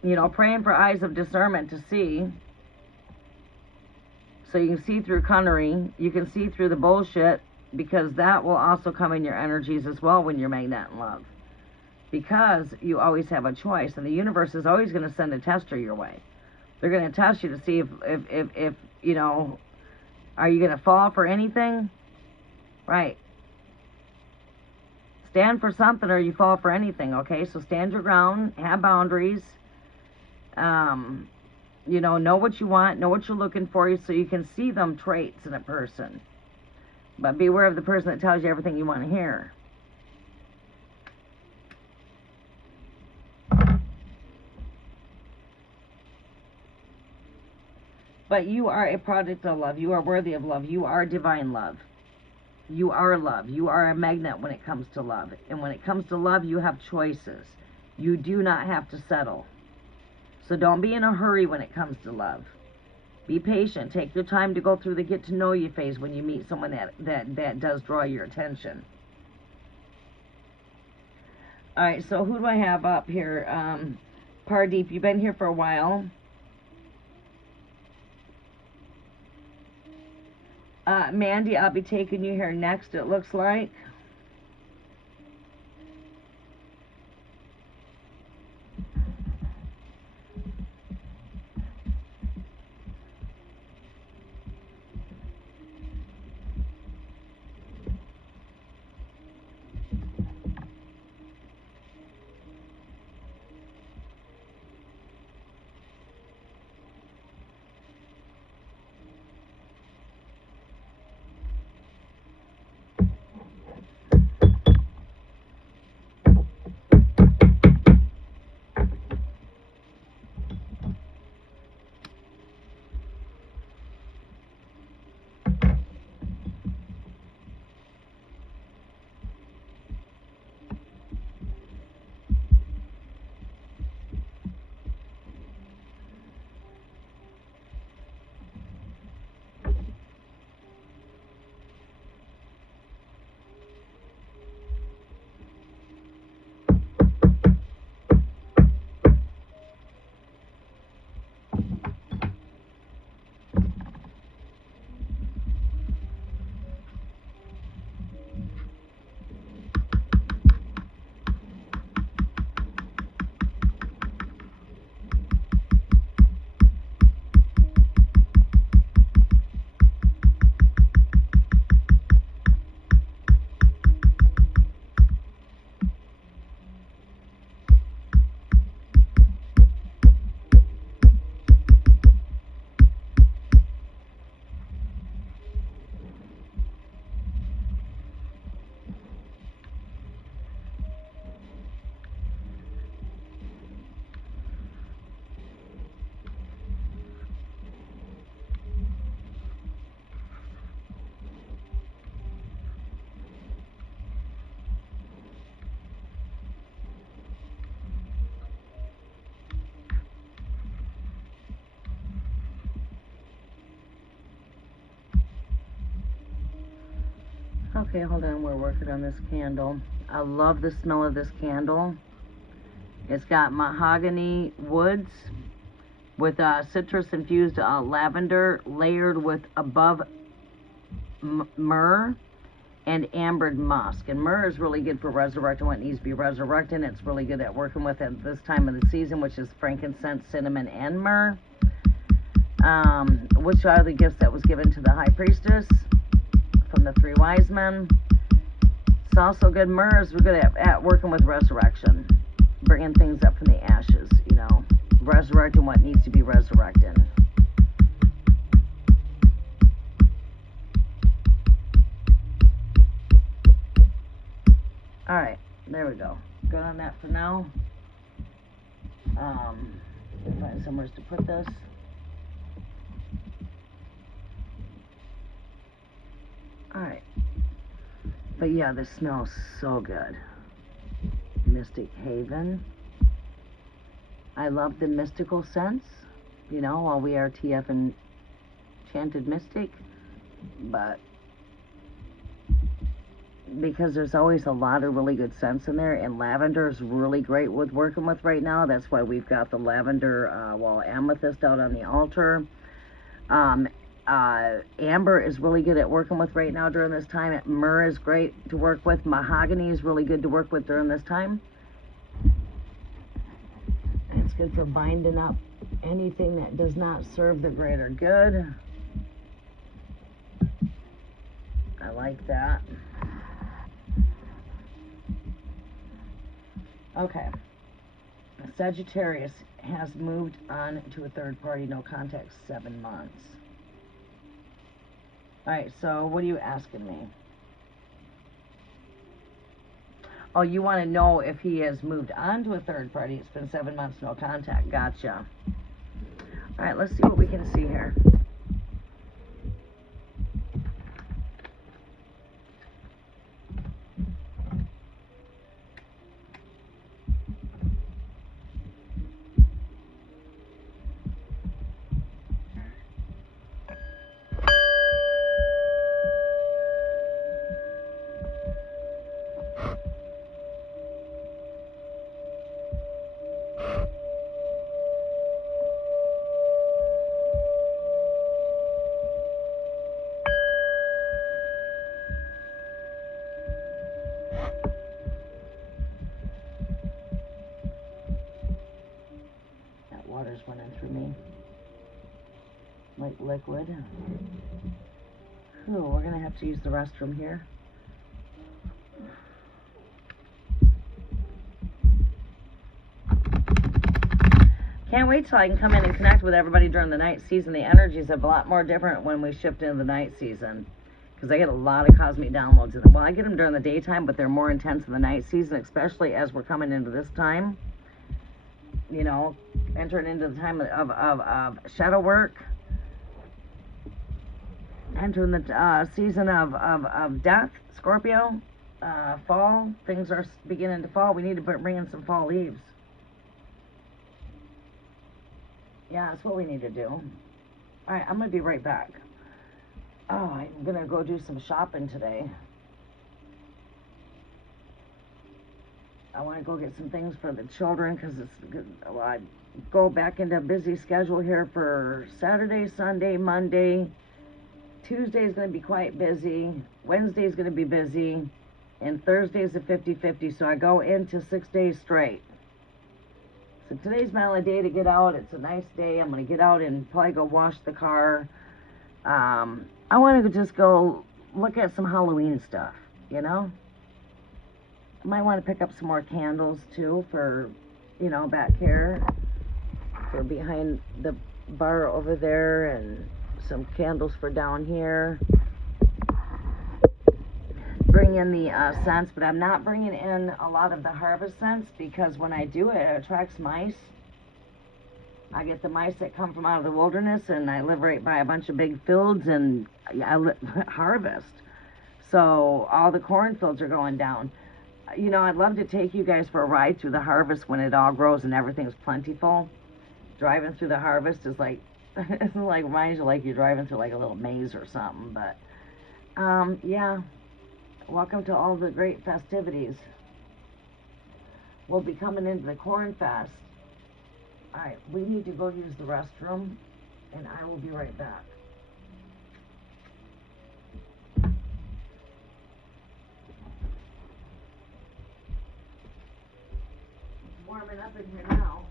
you know, praying for eyes of discernment to see, so you can see through cunnery, you can see through the bullshit, because that will also come in your energies as well when you're magnet in love, because you always have a choice, and the universe is always going to send a tester your way. They're going to test you to see if you know, are you going to fall for anything? Right. Stand for something or you fall for anything, okay? So stand your ground, have boundaries, you know what you want, know what you're looking for, so you can see them traits in a person. But beware of the person that tells you everything you want to hear. But you are a product of love. You are worthy of love. You are divine love. You are love. You are a magnet when it comes to love. And when it comes to love, you have choices. You do not have to settle. So don't be in a hurry when it comes to love. Be patient. Take your time to go through the get to know you phase when you meet someone that does draw your attention. Alright, so who do I have up here? Pardeep, you've been here for a while. Mandy, I'll be taking you here next, it looks like. Okay, hold on, we're working on this candle. I love the smell of this candle. It's got mahogany woods with citrus-infused lavender layered with above myrrh and ambered musk. And myrrh is really good for resurrecting what needs to be resurrected. It's really good at working with at this time of the season, which is frankincense, cinnamon, and myrrh. Which are the gifts that was given to the high priestess from the three wise men. It's also good. Myrrh is good at working with resurrection, bringing things up from the ashes, you know, resurrecting what needs to be resurrected. All right, there we go. Good on that for now. Find somewhere to put this. Alright. But yeah, this smells so good. Mystic Haven. I love the mystical sense. You know, while we are TF Enchanted Mystic. But because there's always a lot of really good scents in there, and lavender is really great with working with right now. That's why we've got the lavender, amethyst out on the altar. Amber is really good at working with right now during this time. Myrrh is great to work with. Mahogany is really good to work with during this time. It's good for binding up anything that does not serve the greater good. I like that. Okay. Sagittarius has moved on to a third party, no contact, 7 months. Alright, so what are you asking me? Oh, you want to know if he has moved on to a third party. It's been 7 months, no contact. Gotcha. Alright, let's see what we can see here. Water's running through me like liquid. Ooh, we're gonna have to use the restroom here. Can't wait till I can come in and connect with everybody during the night season. The energies are a lot more different when we shift into the night season, because I get a lot of cosmic downloads. Well, I get them during the daytime, but they're more intense in the night season, especially as we're coming into this time. You know, entering into the time of shadow work, entering the season of death, Scorpio, fall. Things are beginning to fall. We need to bring in some fall leaves. Yeah, that's what we need to do. All right, I'm going to be right back. Oh, I'm going to go do some shopping today. I want to go get some things for the children, because well, I go back into a busy schedule here for Saturday, Sunday, Monday. Tuesday is going to be quite busy. Wednesday is going to be busy. And Thursday is a 50-50, so I go into 6 days straight. So today's my only day to get out. It's a nice day. I'm going to get out and probably go wash the car. I want to just go look at some Halloween stuff, you know? Might want to pick up some more candles too for, you know, back here, for behind the bar over there, and some candles for down here. Bring in the scents, but I'm not bringing in a lot of the harvest scents, because when I do it, it attracts mice. I get the mice that come from out of the wilderness, and I live right by a bunch of big fields, and I harvest. So all the cornfields are going down. You know, I'd love to take you guys for a ride through the harvest when it all grows and everything's plentiful. Driving through the harvest is like, it's like, reminds you like you're driving through like a little maze or something. But, yeah, welcome to all the great festivities. We'll be coming into the Corn Fest. All right, we need to go use the restroom, and I will be right back. Warming up in here now.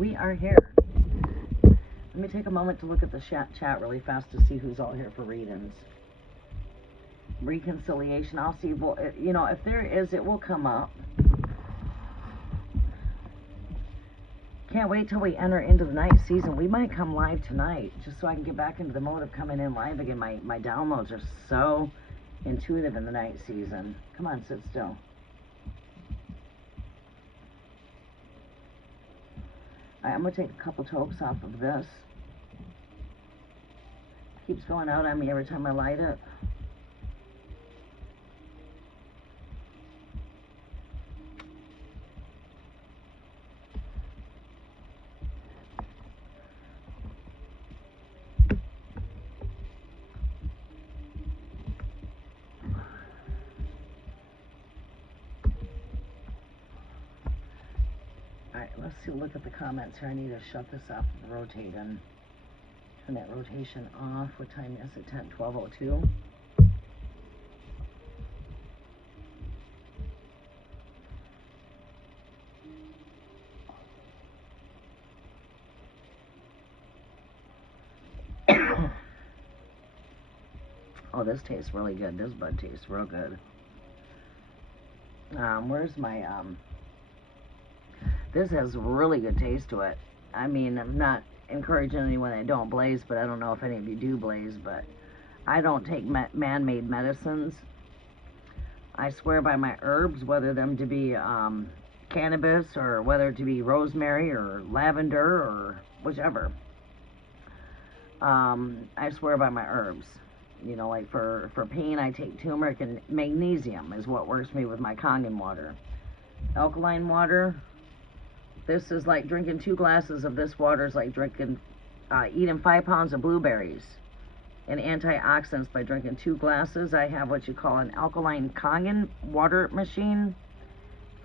We are here. Let me take a moment to look at the chat really fast to see who's all here for readings. Reconciliation. I'll see. Well, you know, if there is, it will come up. Can't wait till we enter into the night season. We might come live tonight just so I can get back into the mode of coming in live again. My downloads are so intuitive in the night season. Come on, sit still. All right, I'm going to take a couple tokes off of this. Keeps going out on me every time I light it. Let's see, look at the comments here. I need to shut this off and rotate and turn that rotation off. What time is it? 12:02. Oh, this tastes really good. This bud tastes real good. Where's my, this has really good taste to it. I mean, I'm not encouraging anyone that don't blaze, but I don't know if any of you do blaze, but I don't take man-made medicines. I swear by my herbs, whether them to be cannabis or whether to be rosemary or lavender or whichever. I swear by my herbs. You know, like for pain, I take turmeric, and magnesium is what works for me with my Kangen water. Alkaline water, this is like drinking 2 glasses of this water is like drinking, eating 5 pounds of blueberries and antioxidants by drinking 2 glasses. I have what you call an alkaline Kangen water machine,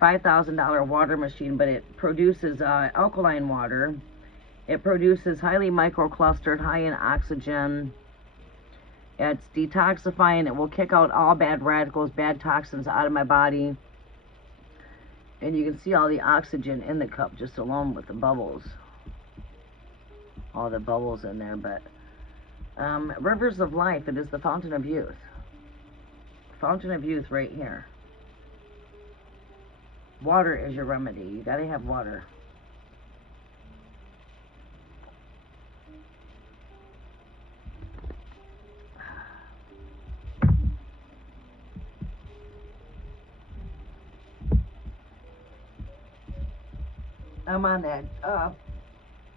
$5,000 water machine, but it produces alkaline water. It produces highly microclustered, high in oxygen. It's detoxifying. It will kick out all bad radicals, bad toxins out of my body. And you can see all the oxygen in the cup just alone with the bubbles. All the bubbles in there. But rivers of life, it is the fountain of youth. Fountain of youth right here. Water is your remedy. You got to have water. I'm on that,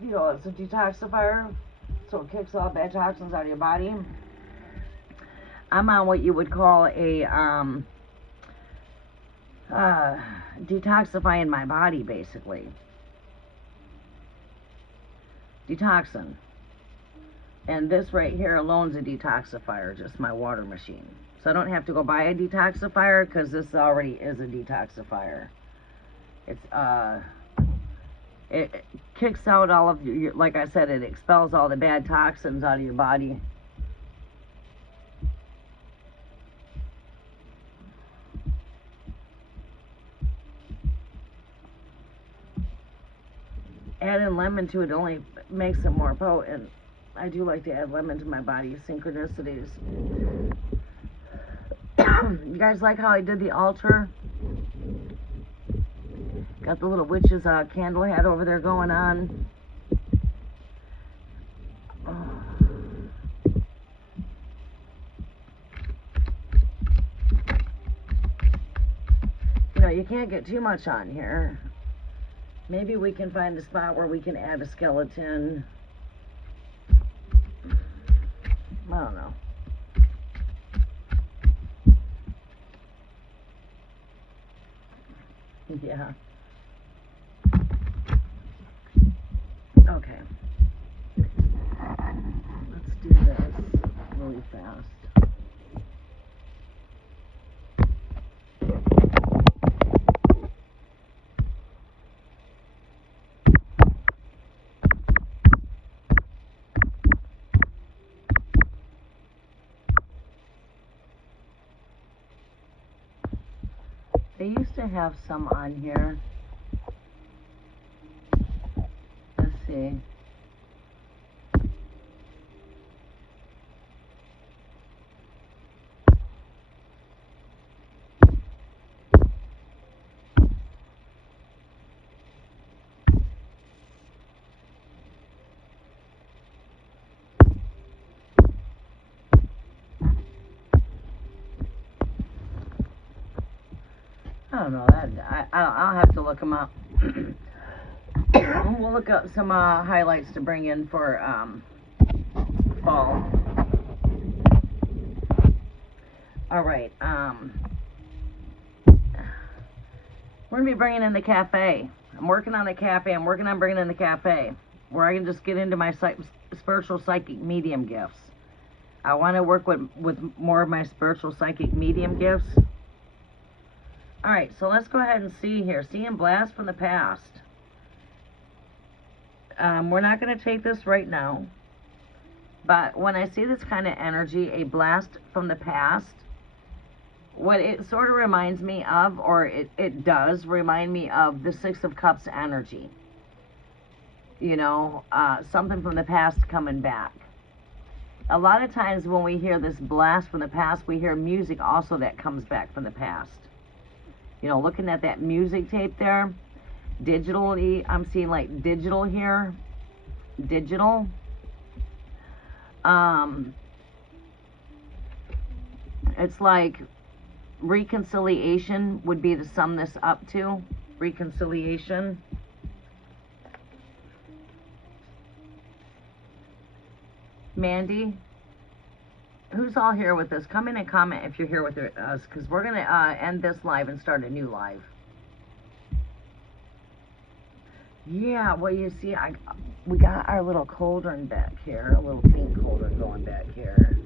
you know, it's a detoxifier, so it kicks all bad toxins out of your body. I'm on what you would call a, detoxifying my body, basically. Detoxin. And this right here alone's a detoxifier, just my water machine. So I don't have to go buy a detoxifier, because this already is a detoxifier. It's, it kicks out all of your, like I said, it expels all the bad toxins out of your body. Adding lemon to it only makes it more potent. I do like to add lemon to my body. Synchronicities. You guys like how I did the altar? Got the little witch's candle hat over there going on. Oh. You know, you can't get too much on here. Maybe we can find a spot where we can add a skeleton. I don't know. Yeah. Okay. Let's do this really fast. They used to have some on here. see. I don't know that. I'll have to look them up. We'll look up some highlights to bring in for fall. All right. We're gonna be bringing in the cafe. I'm working on the cafe. I'm working on bringing in the cafe where I can just get into my spiritual psychic medium gifts. I want to work with more of my spiritual psychic medium gifts. All right, so let's go ahead and see here. See and blast from the past. We're not going to take this right now, but when I see this kind of energy, a blast from the past, what it sort of reminds me of, or it does remind me of the Six of Cups energy. You know, something from the past coming back. A lot of times when we hear this blast from the past, we hear music also that comes back from the past. You know, looking at that music tape there, digitally, I'm seeing like digital here, digital. It's like reconciliation would be to sum this up to, reconciliation. Mandy, who's all here with us? Come in and comment if you're here with us, because we're going to end this live and start a new live. Yeah, well, you see, we got our little cauldron back here, a little pink cauldron going back here.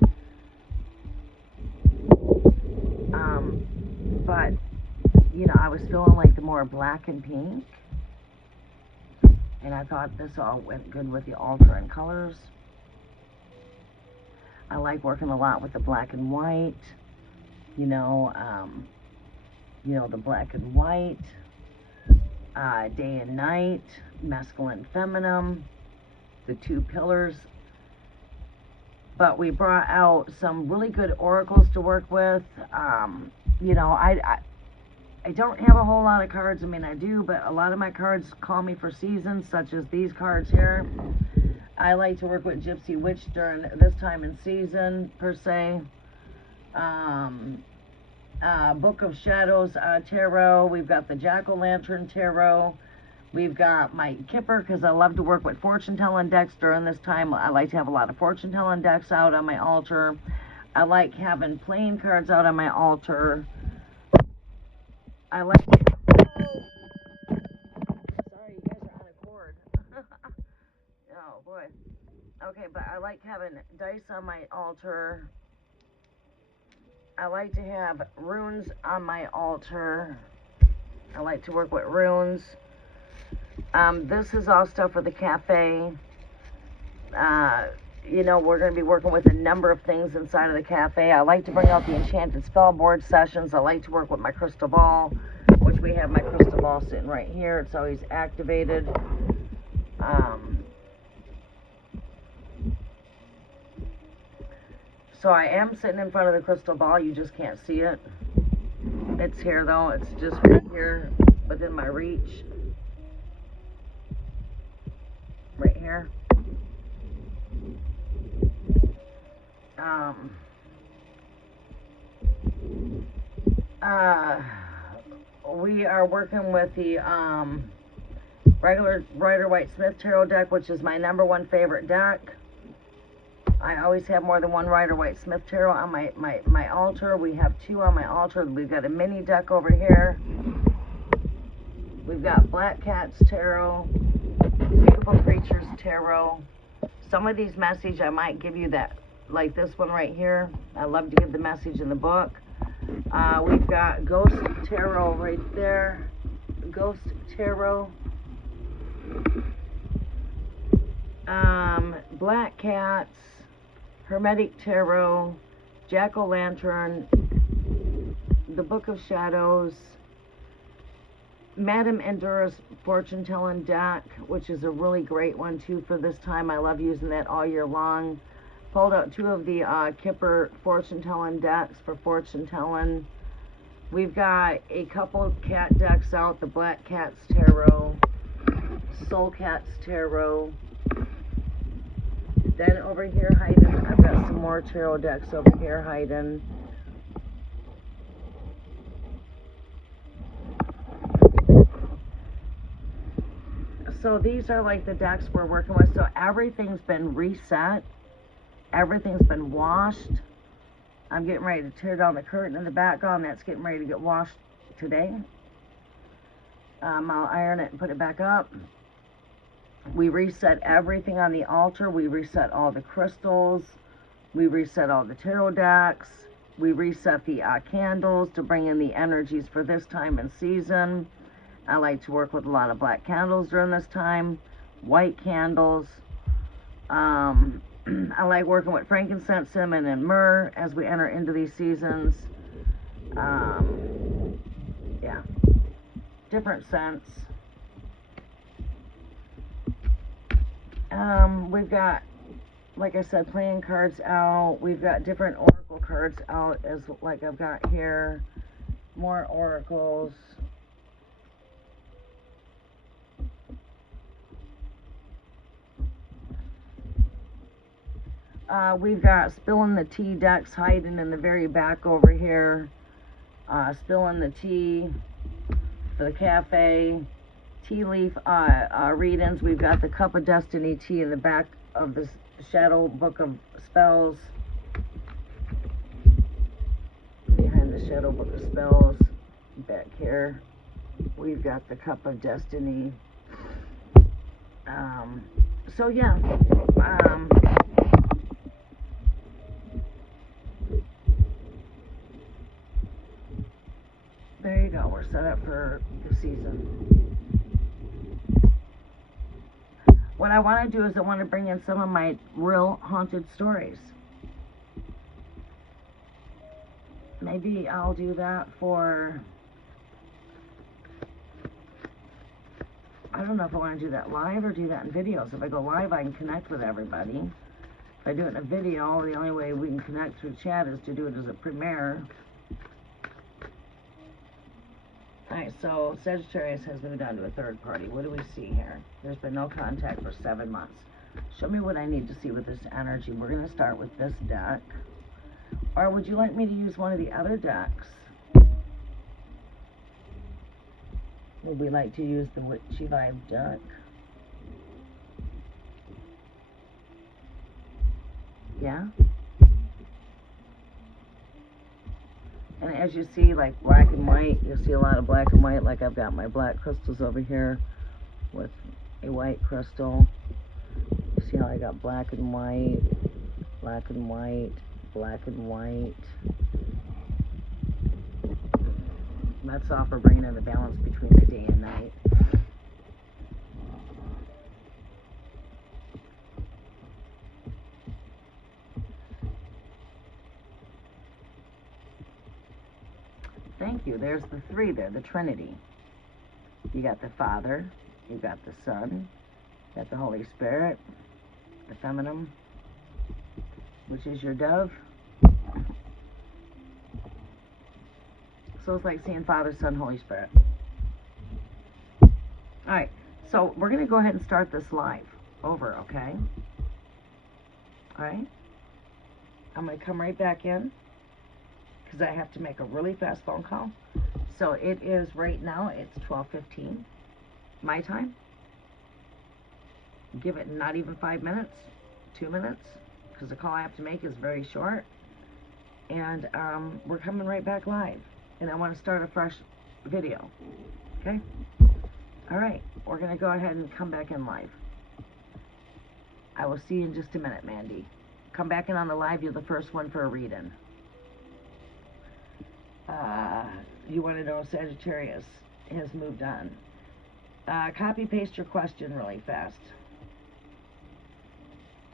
But, you know, I was feeling like the more black and pink, and I thought this all went good with the altar and colors. I like working a lot with the black and white, you know, the black and white, day and night, masculine, feminine, the two pillars. But we brought out some really good oracles to work with. You know, I don't have a whole lot of cards. I mean, I do, but a lot of my cards call me for seasons, such as these cards here. I like to work with Gypsy Witch during this time in season, per se. Book of Shadows Tarot. We've got the Jack-o'-lantern Tarot. We've got my Kipper, because I love to work with fortune-telling decks during this time. I like to have a lot of fortune-telling decks out on my altar. I like having playing cards out on my altar. I like to... Sorry, you guys are on a cord. Oh, boy. Okay, but I like having dice on my altar. I like to have runes on my altar. I like to work with runes. This is all stuff for the cafe. You know, we're going to be working with a number of things inside of the cafe. I like to bring out the enchanted spell board sessions. I like to work with my crystal ball, which we have my crystal ball sitting right here. It's always activated. So I am sitting in front of the crystal ball. You just can't see it. It's here, though. It's just right here within my reach. Right here. We are working with the regular Rider-Waite-Smith Tarot deck, which is my #1 favorite deck. I always have more than one Rider-Waite-Smith Tarot on my altar. We have 2 on my altar. We've got a mini deck over here. We've got Black Cats Tarot, Beautiful Creatures Tarot. Some of these message I might give you that, like this one right here. I love to give the message in the book. We've got Ghost Tarot right there. Ghost Tarot. Black Cats. Hermetic Tarot. Jack-o'-lantern. The Book of Shadows. Madame Endura's fortune telling deck, which is a really great one too for this time. I love using that all year long. Pulled out 2 of the Kipper fortune telling decks for fortune telling. We've got a couple cat decks out, the Black Cat's Tarot, Soul Cat's Tarot. Then over here hiding, I've got some more tarot decks over here hiding. So these are like the decks we're working with. So everything's been reset. Everything's been washed. I'm getting ready to tear down the curtain in the background. That's getting ready to get washed today. I'll iron it and put it back up. We reset everything on the altar. We reset all the crystals. We reset all the tarot decks. We reset the candles to bring in the energies for this time and season. I like to work with a lot of black candles during this time, white candles. I like working with frankincense, cinnamon, and myrrh as we enter into these seasons. Yeah, different scents. We've got, like I said, playing cards out. We've got different oracle cards out, as like I've got here. More oracles. We've got spilling the tea decks hiding in the very back over here. Spilling the tea for the cafe. Tea leaf readings. We've got the Cup of Destiny tea in the back of the Shadow Book of Spells. Behind the Shadow Book of Spells. Back here, we've got the Cup of Destiny. So yeah. There you go. We're set up for the season. What I want to do is I want to bring in some of my real haunted stories. Maybe I'll do that for, I don't know if I want to do that live or do that in videos. If I go live, I can connect with everybody. If I do it in a video, the only way we can connect through chat is to do it as a premiere. Alright, so Sagittarius has moved on to a third party. What do we see here? There's been no contact for 7 months. Show me what I need to see with this energy. We're going to start with this deck. Or would you like me to use one of the other decks? Would we like to use the Witchy Vibe deck? Yeah? And as you see, like black and white, you'll see a lot of black and white. Like I've got my black crystals over here with a white crystal. You see how I got black and white, black and white, black and white. That's all for bringing in the balance between the day and night. Thank you. There's the 3 there, the Trinity. You got the Father, you got the Son, you got the Holy Spirit, the Feminine, which is your dove. So it's like seeing Father, Son, Holy Spirit. Alright, so we're going to go ahead and start this live over, okay? Alright? I'm going to come right back in because I have to make a really fast phone call. So it is right now, it's 12:15 my time. Give it not even 5 minutes, 2 minutes, because the call I have to make is very short. And we're coming right back live. And I want to start a fresh video. Okay? Alright, we're going to go ahead and come back in live. I will see you in just a minute, Mandy. Come back in on the live. You're the first one for a read-in. You want to know Sagittarius has moved on. Copy paste your question really fast.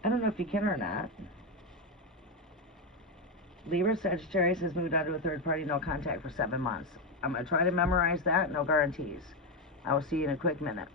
I don't know if you can or not. Libra, Sagittarius has moved on to a third party, no contact for 7 months. I'm going to try to memorize that, no guarantees. I will see you in a quick minute.